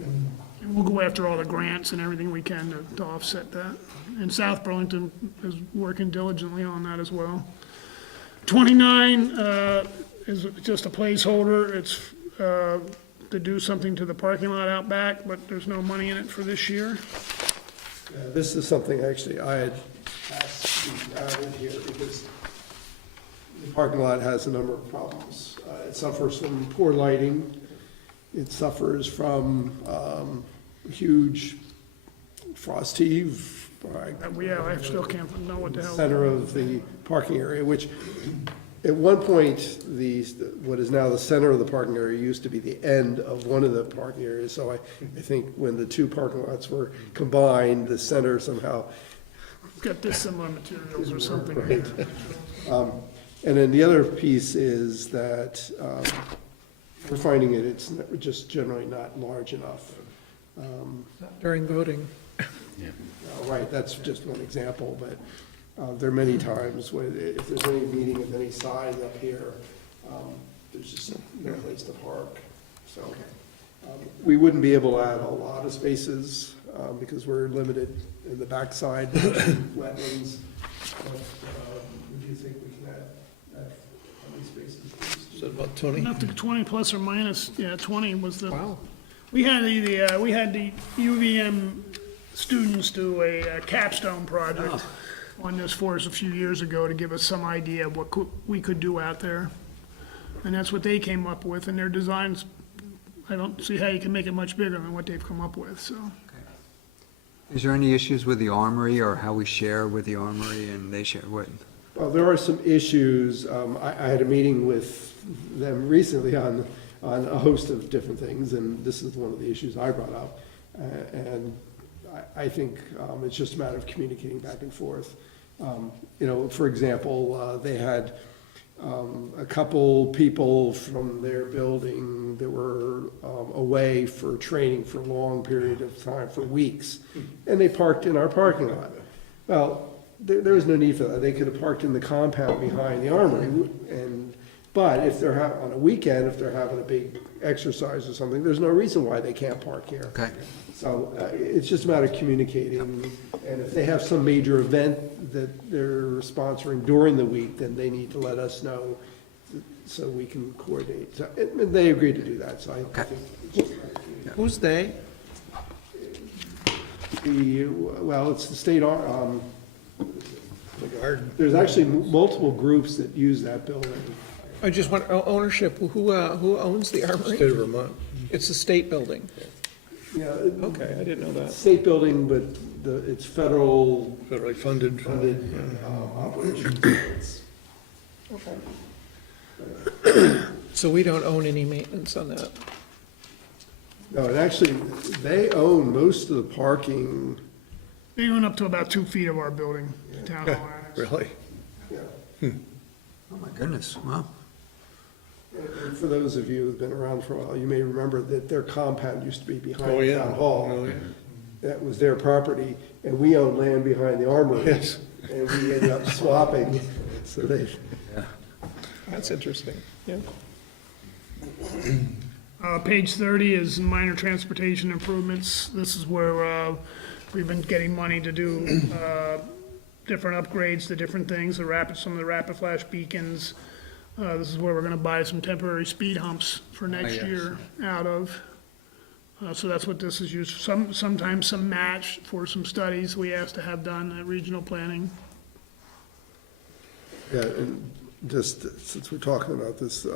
And we'll go after all the grants and everything we can to offset that. And South Burlington is working diligently on that as well. 29 is just a placeholder. It's to do something to the parking lot out back, but there's no money in it for this year. this is something actually I had asked to be added here because the parking lot has a number of problems. It suffers from poor lighting. It suffers from huge frost heave. I still can't know what the hell. Center of the parking area, which at one point, what is now the center of the parking area used to be the end of one of the parking areas. So I think when the 2 parking lots were combined, the center somehow. Got dissimilar materials or something. Right. And then the other piece is that we're finding it's just generally not large enough. During voting. Right, that's just one example, but there are many times when if there's any meeting of any size up here, there's just no place to park. So we wouldn't be able to add a lot of spaces because we're limited in the backside wetlands. But would you think we can add how many spaces? Is that about 20? Up to 20 plus or minus, 20 was the. Wow. We had the UVM students do a capstone project on this for us a few years ago to give us some idea of what we could do out there. And that's what they came up with, and their designs, I don't see how you can make it much bigger than what they've come up with, so. Is there any issues with the armory or how we share with the armory and they share what? Well, there are some issues. I had a meeting with them recently on a host of different things, and this is one of the issues I brought up. And I think it's just a matter of communicating back and forth. For example, they had a couple people from their building that were away for training for a long period of time, for weeks, and they parked in our parking lot. Well, there was no need for that. They could have parked in the compound behind the armory, but if they're on a weekend, if they're having a big exercise or something, there's no reason why they can't park here. Okay. So it's just a matter of communicating, and if they have some major event that they're sponsoring during the week, then they need to let us know so we can coordinate. So, and they agreed to do that, so I think it's just a matter of communicating. Who's they? It's the state, there's actually multiple groups that use that building. I just want ownership. Who owns the armory? State of Vermont. It's a state building. Yeah. Okay, I didn't know that. State building, but it's federal Federally funded. operation. So we don't own any maintenance on that. No, and actually, they own most of the parking. They went up to about 2 feet of our building, town hall annex. Really? Yeah. Oh, my goodness, wow. And for those of you who've been around for a while, you may remember that their compound used to be Oh, behind yeah. town hall. Oh, yeah. That was their property, and we own land behind the armory. Yes. And we ended up swapping, so they. That's interesting, yeah. Page 30 is minor transportation improvements. This is where we've been getting money to do different upgrades to different things, some of the rapid flash beacons. This is where we're gonna buy some temporary speed humps for next yes. year out of. So that's what this is used, sometimes some match for some studies we asked to have done at regional planning. Yeah, and just, since we're talking about this,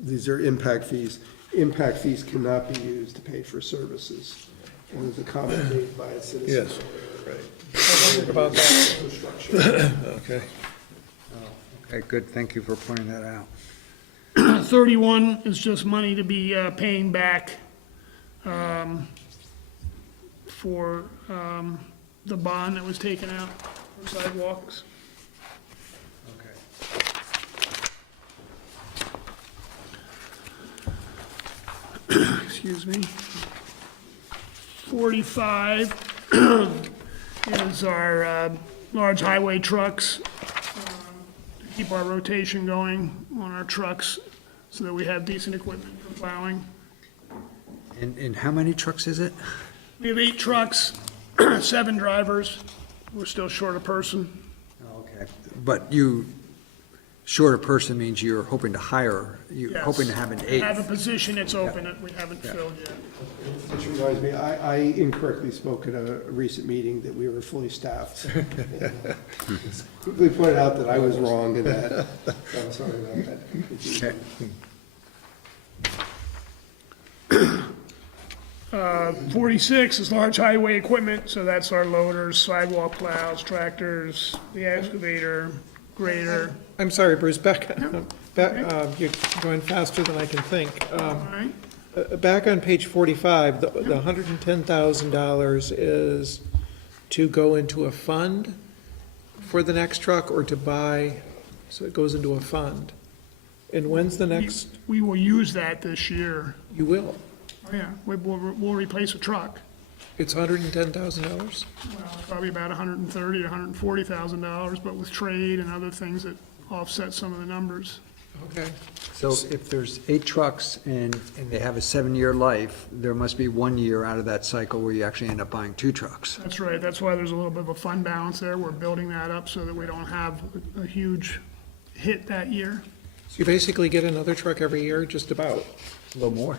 these are impact fees. Impact fees cannot be used to pay for services. And there's a comment made by a citizen. Yes, right. I wondered about that. Okay. Okay, good, thank you for pointing that out. 31 is just money to be paying back for the bond that was taken out for sidewalks. Excuse me. 45 is our large highway trucks, to keep our rotation going on our trucks so that we have decent equipment for plowing. And how many trucks is it? We have 8 trucks, 7 drivers. We're still short a person. Okay. But short a person means you're hoping to hire, you're Yes. hoping to have an We have a 8th. position that's open that we haven't filled yet. Which reminds me, I incorrectly spoke at a recent meeting that we were fully staffed. Quickly pointed out that I was wrong in that. I'm sorry about that. Okay. 46 is large highway equipment, so that's our loaders, sidewalk plows, tractors, the excavator, grader. I'm sorry, Bruce, back, you're going faster than I can think. All right? Back on page 45, the $110,000 is to go into a fund for the next truck or to buy, so it goes into a fund. And when's the next, We will use that this year. you will? Oh, yeah, we'll replace a truck. It's $110,000? Well, it's probably about $130,000, $140,000, but with trade and other things that offset some of the numbers. Okay. So if there's 8 trucks and they have a 7-year life, there must be 1 year out of that cycle where you actually end up buying 2 trucks. That's right, that's why there's a little bit of a fund balance there. We're building that up so that we don't have a huge hit that year. So you basically get another truck every year, just about? A little more.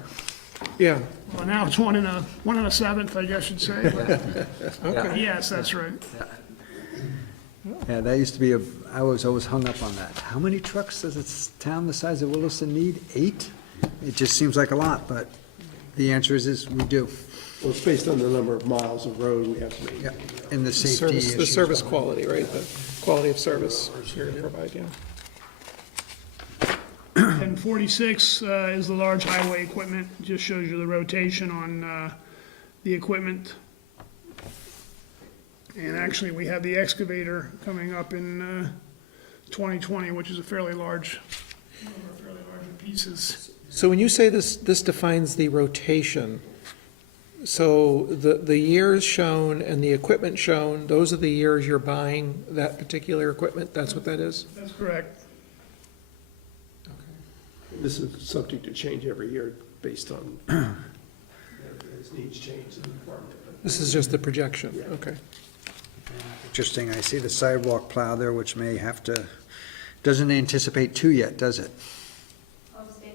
Yeah, Well, now it's one in a seventh, I guess you'd say. okay. Yes, that's right. Yeah, that used to be I was always hung up on that. How many trucks does a town the size of Williston need? 8? It just seems like a lot, but the answer is we do. Well, it's based on the number of miles of road we have to make. Yeah, and the safety Service, the issues. service quality, right? The quality of service you're gonna provide, yeah. And 46 is the large highway equipment, just shows you the rotation on the equipment. And actually, we have the excavator coming up in 2020, which is a fairly large, one of our fairly large pieces. So when you say this defines the rotation, so the years shown and the equipment shown, those are the years you're buying that particular equipment? That's what that is? That's correct. This is subject to change every year based on as needs change in the department. This is just the projection, okay. Interesting, I see the sidewalk plow there, which may have to, doesn't anticipate 2 yet, does it? Oh, stay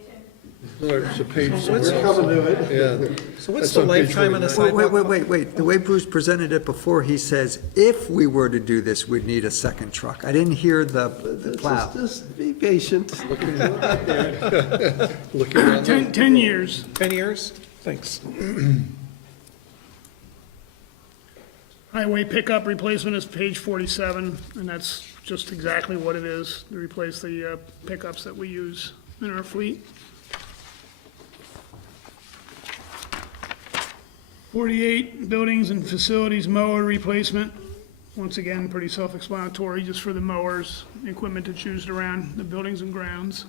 tuned. There's a page We're somewhere. Coming to it. Yeah. So what's That's the on page lifetime on a 49. sidewalk? Wait, the way Bruce presented it before, he says, if we were to do this, we'd need a second truck. I didn't hear the plow. Just be patient. Looking around. 10 years. 10 years? Thanks. Highway pickup replacement is page 47, and that's just exactly what it is, to replace the pickups that we use in our fleet. 48, buildings and facilities mower replacement. Once again, pretty self-explanatory, just for the mowers, equipment that's used around the buildings and grounds.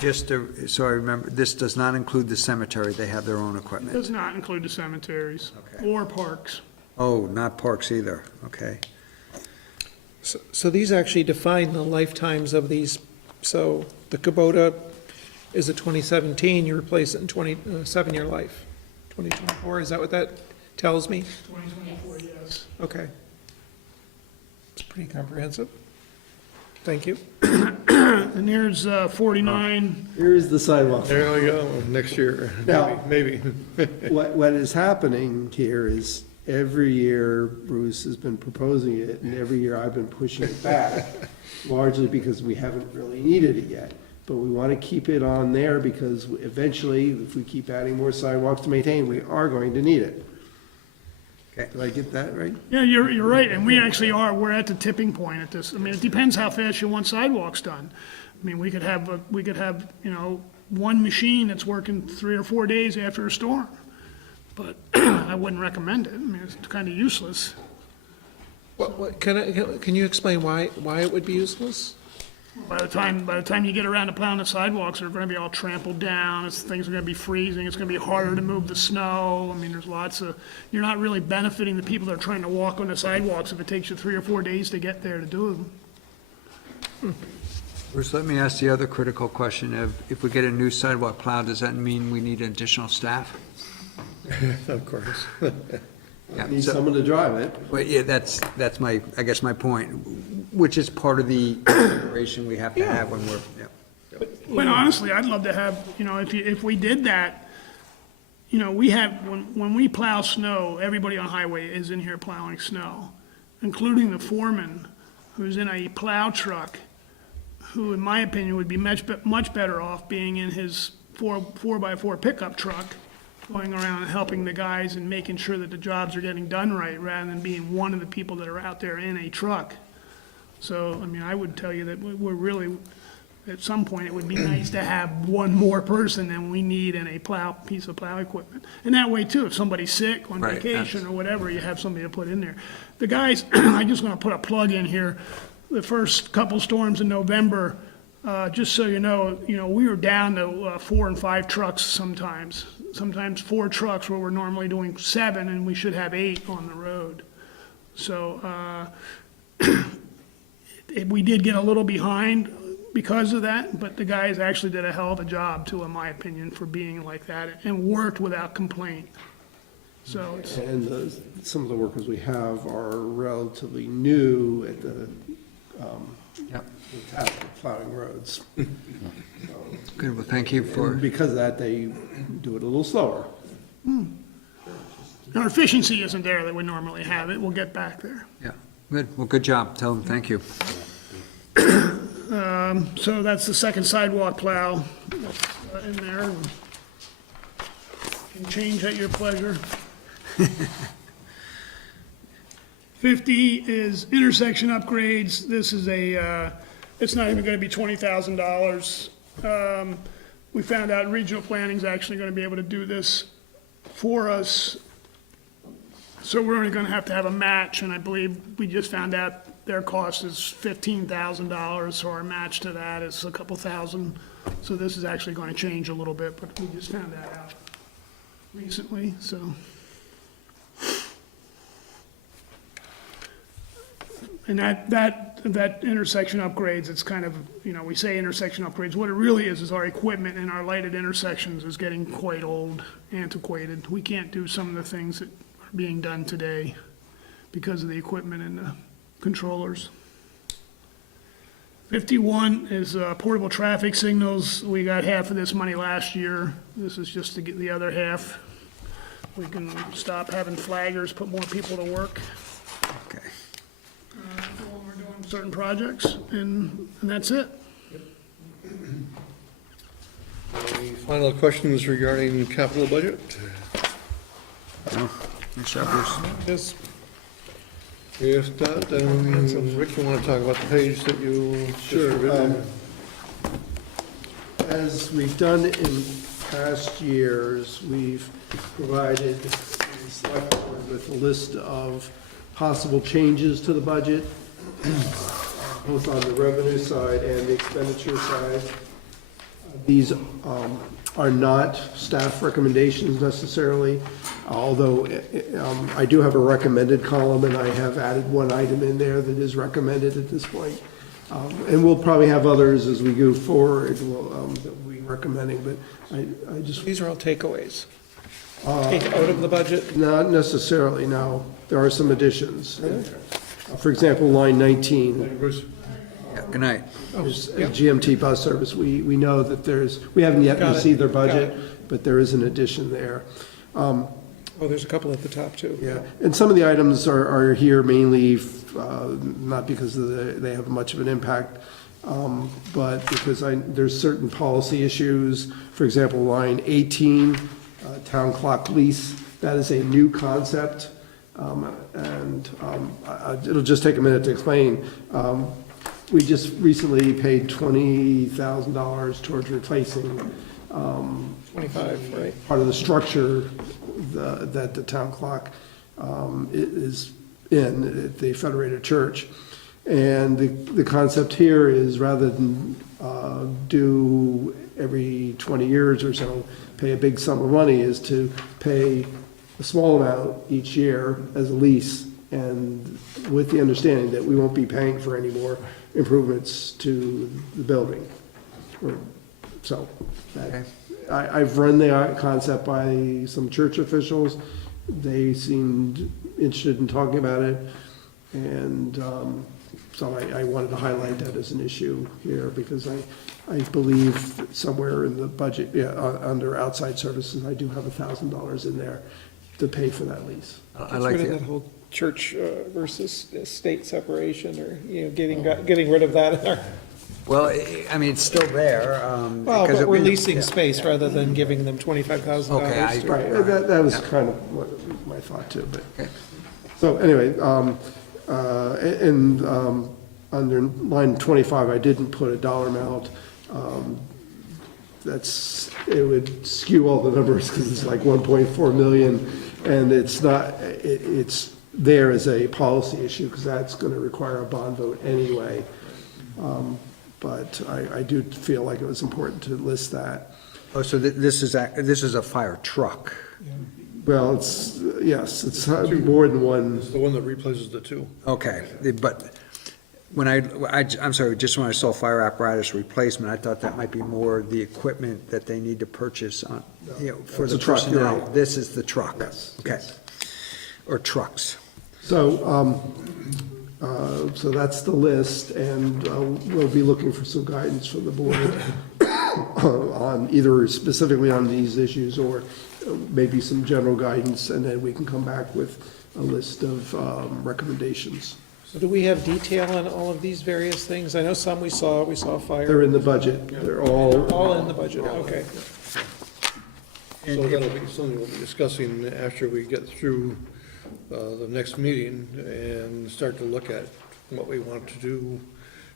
Just so I remember, this does not include the cemetery, they have their own equipment. Does not include the cemeteries Okay. or parks. Oh, not parks either, okay. So these actually define the lifetimes of these. So the Kubota is a 2017, you replace it in 7-year life. 2024, is that what that tells me? 2024, yes. Okay. It's pretty comprehensive. Thank you. And here's 49. Here is the sidewalk. There we go, next year, Now- maybe. What is happening here is every year Bruce has been proposing it, and every year I've been pushing it back, largely because we haven't really needed it yet. But we want to keep it on there because eventually, if we keep adding more sidewalks to maintain, we are going to need it. Okay. Did I get that right? Yeah, you're right, and we actually are, we're at the tipping point at this. I mean, it depends how fast you want sidewalks done. I mean, we could have, one machine that's working 3 or 4 days after a storm. But I wouldn't recommend it. I mean, it's kind of useless. Can you explain why it would be useless? By the time you get around to plowing the sidewalks, they're gonna be all trampled down, things are gonna be freezing, it's gonna be harder to move the snow. I mean, you're not really benefiting the people that are trying to walk on the sidewalks if it takes you 3 or 4 days to get there to do them. Bruce, let me ask the other critical question. If we get a new sidewalk plow, does that mean we need additional staff? Of course. Yeah, Need so- someone to drive it. Well, yeah, that's my, I guess my point, which is part of the consideration we have to have when we're, yeah. But honestly, I'd love to have, if we did that, we have, when we plow snow, everybody on highway is in here plowing snow, including the foreman, who's in a plow truck, who, in my opinion, would be much better off being in his 4x4 pickup truck, going around and helping the guys and making sure that the jobs are getting done right, rather than being one of the people that are out there in a truck. So, I mean, I would tell you that we're really, at some point, it would be nice to have one more person than we need in a piece of plow equipment. And that way, too, if somebody's sick on Right, vacation or whatever, you have somebody to put in there. The guys, I just want to put a plug in here. The first couple storms in November, just so you know, we were down to 4 and 5 trucks sometimes 4 trucks where we're normally doing 7, and we should have 8 on the road. So we did get a little behind because of that, but the guys actually did a hell of a job, too, in my opinion, for being like that, and worked without complaint. So it's, And some of the workers we have are relatively new at the Yep. task of plowing roads. Good, well, thank you for, And because of that, they do it a little slower. our efficiency isn't there that we normally have it. We'll get back there. yeah, good, well, good job, tell them thank you. So that's the second sidewalk plow that's in there. Can change at your pleasure. 50 is intersection upgrades. This is it's not even gonna be $20,000. We found out regional planning's actually gonna be able to do this for us. So we're only gonna have to have a match, and I believe we just found out their cost is $15,000, so our match to that is a couple thousand. So this is actually gonna change a little bit, but we just found that out recently, so. And that intersection upgrades, it's kind of, we say intersection upgrades, what it really is our equipment in our lighted intersections is getting quite old, antiquated. We can't do some of the things that are being done today because of the equipment and the controllers. 51 is portable traffic signals. We got half of this money last year. This is just to get the other half. We can stop having flaggers, put more people to work. Okay. When we're doing certain projects, and that's it. Any final questions regarding capital budget? No, nice job, Bruce. Just If not, then Rick, you want to talk about the page that you Sure. distributed? As we've done in past years, we've provided the select board with a list of possible changes to the budget, both on the revenue side and the expenditure side. These are not staff recommendations necessarily, although I do have a recommended column, and I have added one item in there that is recommended at this point. And we'll probably have others as we go forward that we'll be recommending, but I just, these are all takeaways. Take out of the budget? Not necessarily, no. There are some additions. For example, line 19, Bruce? Yeah, good night. is a GMT bus service. We know that we haven't yet Got it. received their Got budget, it. but there is an addition there. Oh, there's a couple at the top, too. Yeah, and some of the items are here mainly, not because they have much of an impact, but because there's certain policy issues. For example, line 18, town clock lease, that is a new concept. It'll just take a minute to explain. We just recently paid $20,000 towards replacing 25, right? part of the structure that the town clock is in at the Federated Church. And the concept here is rather than do every 20 years or so, pay a big sum of money, is to pay a small amount each year as a lease, and with the understanding that we won't be paying for any more improvements to the building. So, I've run the concept by some church officials. They seemed interested in talking about it, and so I wanted to highlight that as an issue here, because I believe somewhere in the budget, under outside services, I do have $1,000 in there to pay for that lease. I Gets like rid of it. that whole church versus state separation, or, getting rid of that. Well, I mean, it's still there. Well, because but we're it- leasing yeah. space rather than giving them $25,000. Okay, to- Right, that was kind of my thought too, but. Okay. So anyway, under line 25, I didn't put a dollar amount. It would skew all the numbers because it's like 1.4 million, and it's not, it's there as a policy issue because that's going to require a bond vote anyway. But I do feel like it was important to list that. Oh, so this is a fire truck. Well, yes, it's more than one. It's the one that replaces the two. Okay, but when I'm sorry, just when I saw fire apparatus replacement, I thought that might be more the equipment that they need to purchase on, for It's the a truck, you're personnel. right. This is the truck. Yes. Okay. Or trucks. So, so that's the list, and we'll be looking for some guidance from the board on either specifically on these issues or maybe some general guidance, and then we can come back with a list of recommendations. So do we have detail on all of these various things? I know some we saw fire. They're in the budget, they're all, In the budget, okay. So that'll be something we'll be discussing after we get through the next meeting and start to look at what we want to do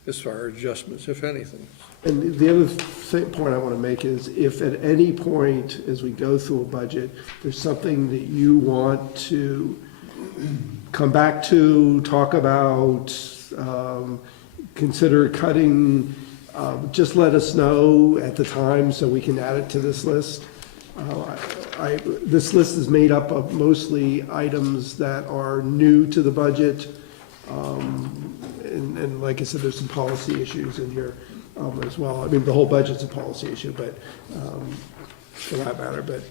as far as adjustments, if anything. and the other point I want to make is if at any point as we go through a budget, there's something that you want to come back to, talk about, consider cutting, just let us know at the time so we can add it to this list. This list is made up of mostly items that are new to the budget. And like I said, there's some policy issues in here as well. I mean, the whole budget's a policy issue, but for that matter, but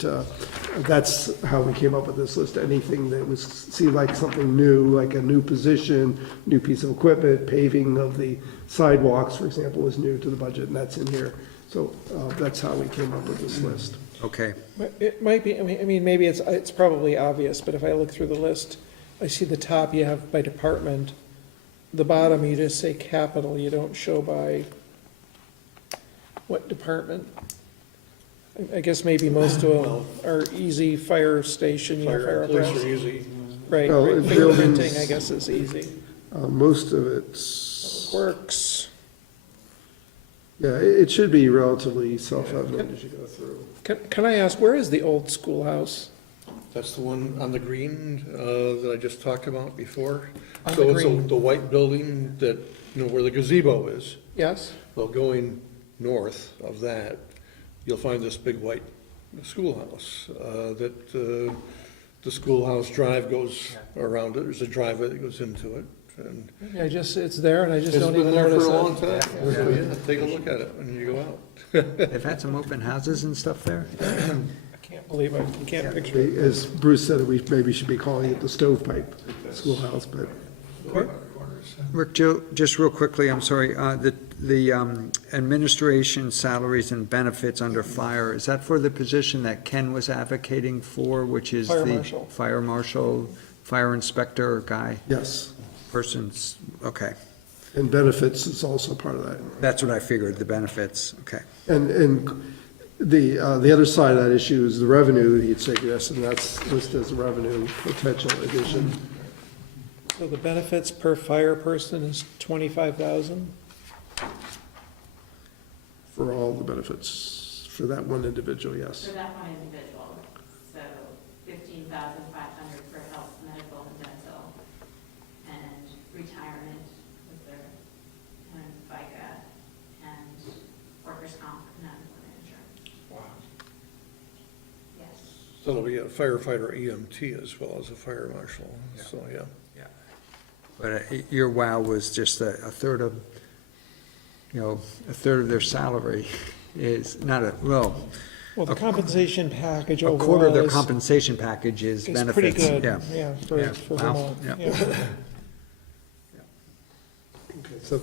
that's how we came up with this list. Anything that seemed like something new, like a new position, new piece of equipment, paving of the sidewalks, for example, was new to the budget, and that's in here. So that's how we came up with this list. Okay. It might be, I mean, maybe it's probably obvious, but if I look through the list, I see the top you have by department, the bottom you just say capital, you don't show by what department. I guess maybe most of them are easy, fire station, fire Police apparatus. are easy. Right, Well, right, in fingerprinting, buildings- I guess, is easy. Most of it's, Works. yeah, it should be relatively self-evident as you go through. Can I ask, where is the old schoolhouse? That's the one on the green that I just talked about before. On So the it's green. the white building that, where the gazebo is. Yes? Well, going north of that, you'll find this big white schoolhouse that the schoolhouse drive goes around it. There's a driveway that goes into it. And It's there and I just it's don't been even there for notice a it. long time. Yeah, take a look at it when you go out. They've had some open houses and stuff there? Can't believe I can't picture it. As Bruce said, we maybe should be calling it the stovepipe schoolhouse, but Rick, just real quickly, I'm sorry, the administration salaries and benefits under fire, is that for the position that Ken was advocating for, which is Fire the marshal. fire marshal, fire inspector guy, yes. persons, okay. And benefits is also part of that. That's what I figured, the benefits, okay. And the other side of that issue is the revenue that you'd suggested, and that's listed as a revenue potential addition. So the benefits per fire person is 25,000? For all the benefits, for that one individual, yes. For that one individual, so 15,500 for health, medical, and dental, and retirement with their, and FICA, and workers' comp, and unemployment insurance. Wow. Yes. So it'll be a firefighter EMT as well as a fire marshal, so, yeah. But your wow was just a third of, a third of their salary is not Well, the compensation package a overall quarter of their is compensation package is pretty benefits, good, yeah. yeah, Yeah. for Wow. Vermont. Yeah. Yeah. Okay, so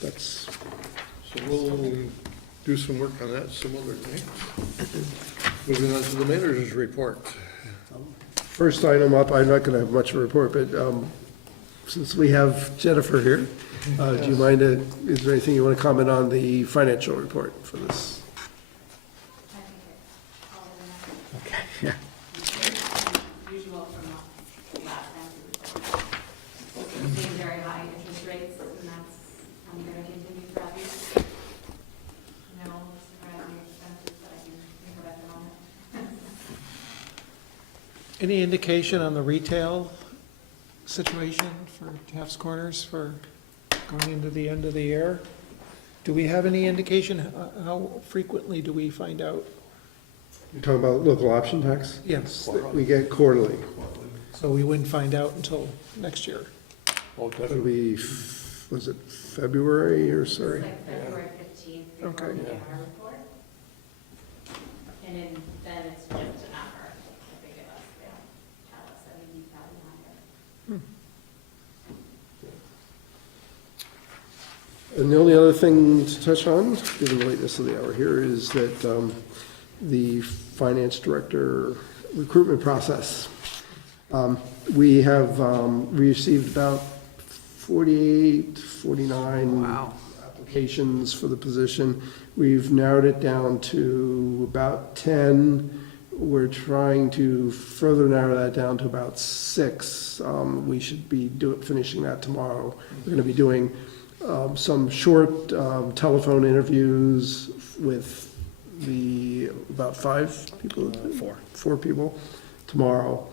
that's, So we'll do some work on that some other day. Moving on to the manager's report. first item up, I'm not gonna have much of a report, but, since we have Jennifer here, do you mind, is there anything you want to comment on the financial report for this? I think it's all in Okay, yeah. there. Usual from last time. We're seeing very high interest rates, and that's, I'm gonna continue throughout the year. No surprising expenses that I can think of at the moment. Any indication on the retail situation for Taft's Corners for going into the end of the year? Do we have any indication, how frequently do we find out? You're talking about local option tax? Yes, We get quarterly. so we wouldn't find out until next year. It'll be, was it February or It's sorry? like February 15th before Okay. we get our report. And then it's just a number that they give us, they don't tell us any value on it. And the only other thing to touch on, given the lateness of the hour here, is that the finance director recruitment process. We have received about 48, 49 applications for the position. We've narrowed it down to about 10. We're trying to further narrow that down to about 6. We should be finishing that tomorrow. We're going to be doing some short telephone interviews with about 5 people? 4 people tomorrow.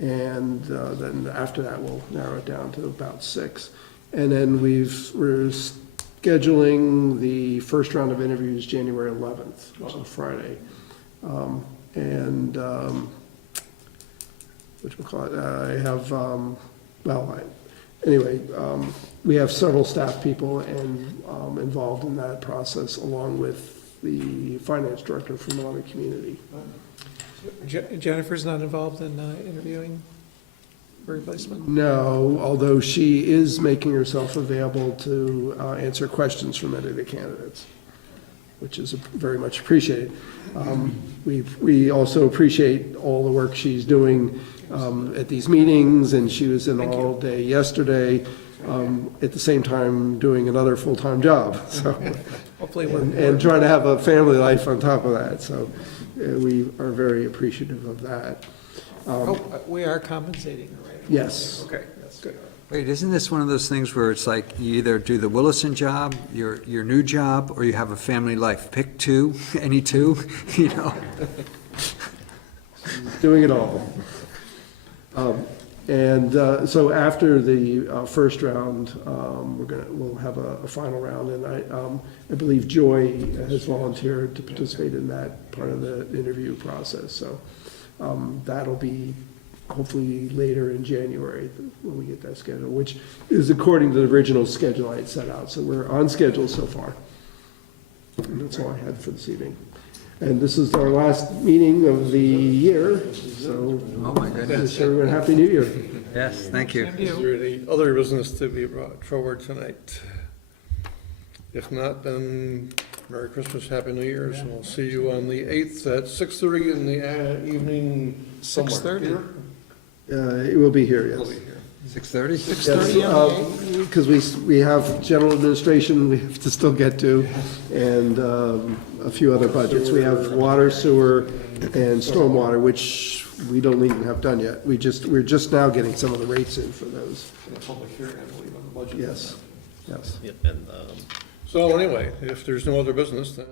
And then after that, we'll narrow it down to about 6. And then we're scheduling the first round of interviews January 11th, which is Friday. I have, anyway, we have several staff people involved in that process, along with the finance director from another community. Jennifer's not involved in interviewing for replacement? No, although she is making herself available to answer questions from any of the candidates, which is very much appreciated. We also appreciate all the work she's doing at these meetings, and she was in all day yesterday, at the same time doing another full-time job, so. Hopefully And trying to have a family life on top of that, so we are very appreciative of that. We are compensating her, right? Yes. Okay, that's good. Wait, isn't this one of those things where it's like you either do the Williston job, your new job, or you have a family life? Pick two, any two, Doing it all. So after the first round, we'll have a final round, and I believe Joy has volunteered to participate in that part of the interview process, so that'll be hopefully later in January when we get that schedule, which is according to the original schedule I had set out, so we're on schedule so far. And that's all I had for this evening. And this is our last meeting of the year, so Oh, my goodness. wish everyone a Happy New Year. Yes, thank you. Is there any other business to be brought forward tonight? If not, then Merry Christmas, Happy New Year, and we'll see you on the 8th at 6:30 in the evening somewhere. 6:30? Here? It will be here, It'll yes. be here. 6:30? 6:30 on the 8th? Because we have general administration we have to still get to, and a few other budgets. We have water, sewer, and stormwater, which we don't even have done yet. We're just now getting some of the rates in for those. And a public hearing, I believe, on the budget. Yes, yes. So anyway, if there's no other business, then